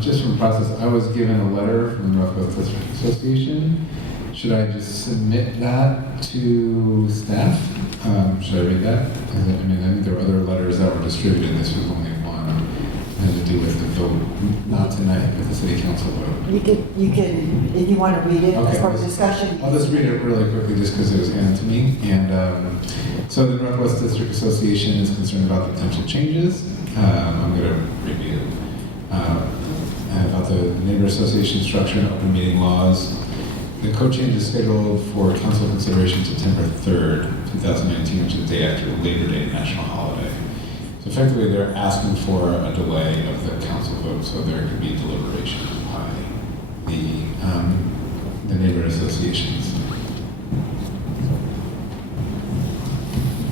just from process, I was given a letter from the Northwest District Association. Should I just submit that to staff? Should I read that? I think there were other letters that were distributed. This was only one. It had to do with the vote, not tonight, but the city council vote. You can, if you want to read it as part of the discussion. I'll just read it really quickly just because it was handed to me. And so the Northwest District Association is concerned about the potential changes. I'm going to review about the neighbor association structure and open meeting laws. The code change is scheduled for council consideration September 3rd, 2019, which is the day after Labor Day national holiday. So effectively, they're asking for a delay of the council vote so there could be deliberation by the neighborhood associations.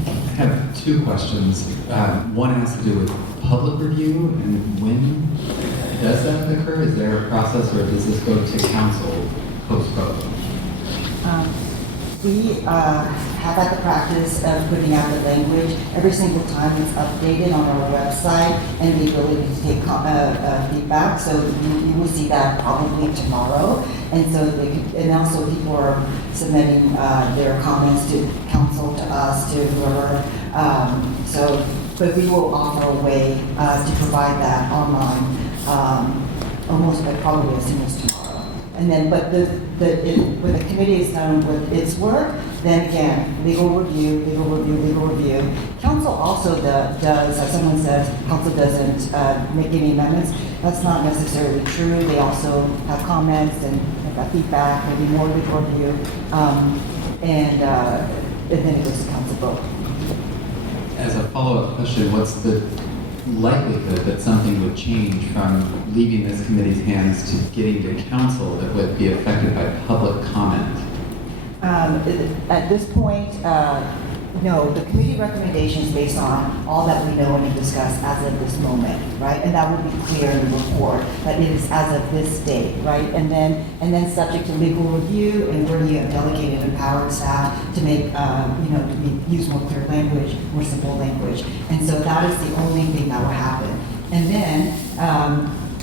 I have two questions. One has to do with public review and when does that occur? Is there a process or does this go to council post-vote? We have had the practice of putting out the language every single time it's updated on our website and the ability to take feedback. So you will see that probably tomorrow. And so and also people are submitting their comments to council, to us, to whoever. But we will offer a way to provide that online almost probably as soon as tomorrow. And then, but when the committee is done with its work, then again, legal review. Council also does, as someone says, council doesn't make any amendments. That's not necessarily true. They also have comments and have feedback, maybe more legal review, and then it goes to council vote. As a follow-up question, what's the likelihood that something would change from leaving this committee's hands to getting to council that would be affected by public comment? At this point, no, the committee recommendation is based on all that we know and have discussed as of this moment, right? And that will be clear in the report, that it is as of this date, right? And then subject to legal review and where you have delegated and empowered staff to make, use more clear language, more simple language. And so that is the only thing that will happen. And then,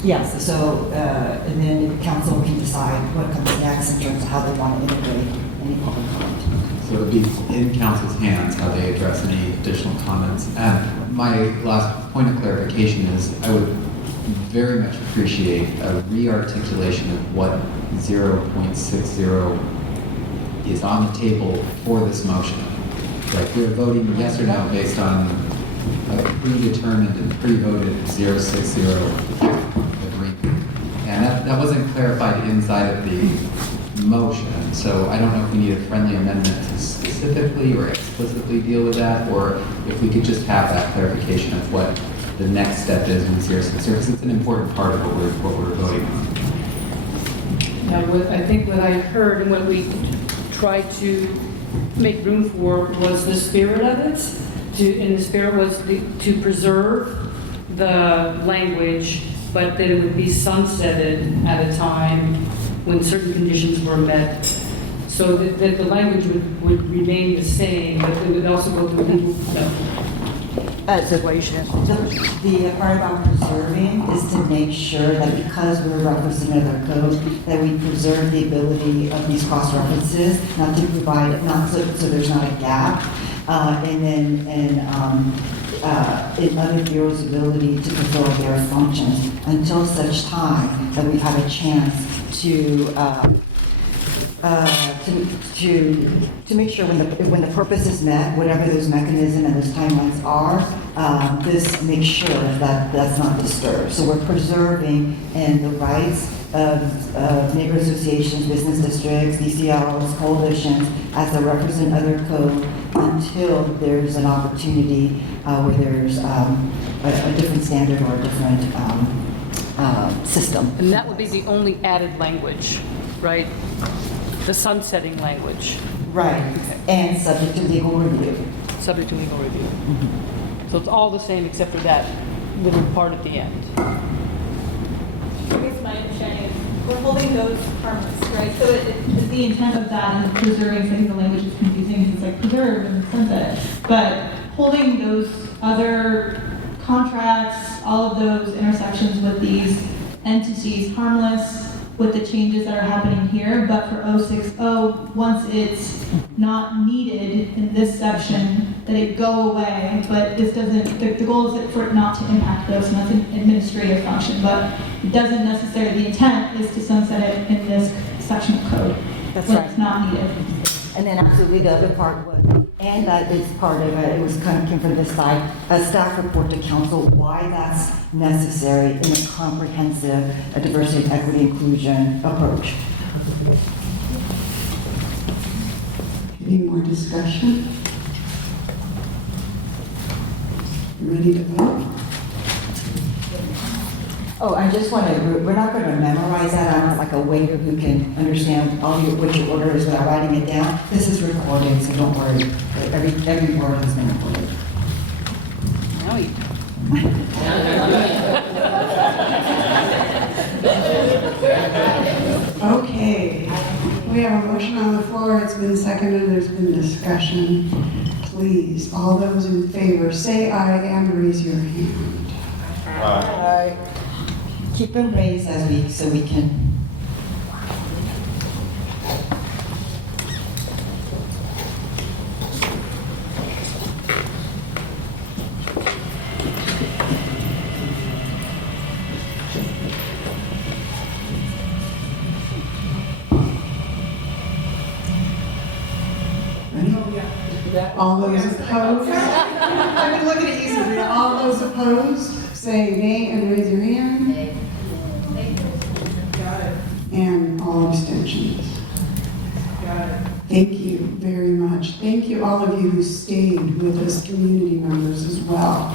yes, so, and then council can decide what comes next in terms of how they want to integrate any public comment. So it would be in council's hands how they address any additional comments. My last point of clarification is I would very much appreciate a re-articulation of what 0.60 is on the table for this motion. Like we're voting yes or no based on a predetermined and pre-voted 060 agreement. And that wasn't clarified inside of the motion. So I don't know if we need a friendly amendment to specifically or explicitly deal with that, or if we could just have that clarification of what the next step is in 060, because it's an important part of what we're voting on. Now, I think what I heard and what we tried to make room for was the spirit of it. And the spirit was to preserve the language, but that it would be sunsetted at a time when certain conditions were met, so that the language would remain the same, but it would also go through legal. No. That's why you should answer. The part about preserving is to make sure that because we're referencing another code, that we preserve the ability of these cross-references, not to provide, not so there's not a gap, in other bureaus' ability to fulfill their functions until such time that we've had a chance to make sure when the purpose is met, whatever those mechanisms and those timelines are, this makes sure that that's not disturbed. So we're preserving in the rights of neighborhood associations, business districts, DCLs, coalitions, as they represent other code until there's an opportunity where there's a different standard or a different system. And that would be the only added language, right? The sunsetting language. Right, and subject to legal review. Subject to legal review. So it's all the same except for that little part at the end. I guess my understanding is we're holding those harmless, right? So the intent of that and preserving, so I think the language is confusing because it's like preserve and sunset. But holding those other contracts, all of those intersections with these entities harmless with the changes that are happening here, but for 060, once it's not needed in this section, that it go away, but this doesn't, the goal is for it not to impact those, and that's an administrative function, but it doesn't necessarily, the intent is to sunset it in this section of code. That's when right. It's not needed. And then absolutely the other part was, and that is part of it, it was kind of came from this side, a staff report to council, why that's necessary in a comprehensive diversity, equity, inclusion approach. Any more discussion? You ready to vote? Oh, I just want to, we're not going to memorize that. I'm not like a waiter who can understand all what your order is without writing it down. This is recorded, so don't worry. Every word has been recorded. Now you. Okay, we have a motion on the floor, it's been seconded, there's been discussion. Please, all those in favor, say aye and raise your hand. Aye. Keep them raised so we can. All those opposed? I've been looking at you, Sabrina. All those opposed, say nay and raise your hand. Nay. Got it. And all abstentions. Got it. Thank you very much. Thank you, all of you who stayed with us, community members as well.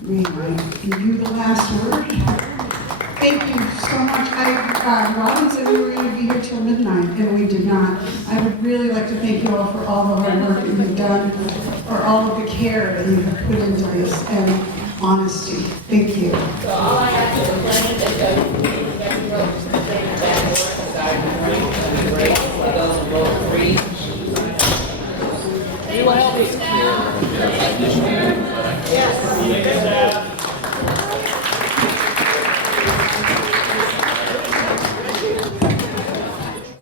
May I give you the last word? Thank you so much. Robin said we were going to be here till midnight, and we did not. I would really like to thank you all for all the hard work that you've done, for all of the care that you have put into this, and honesty. Thank you. So all I have to complain is that We will help you. Yes.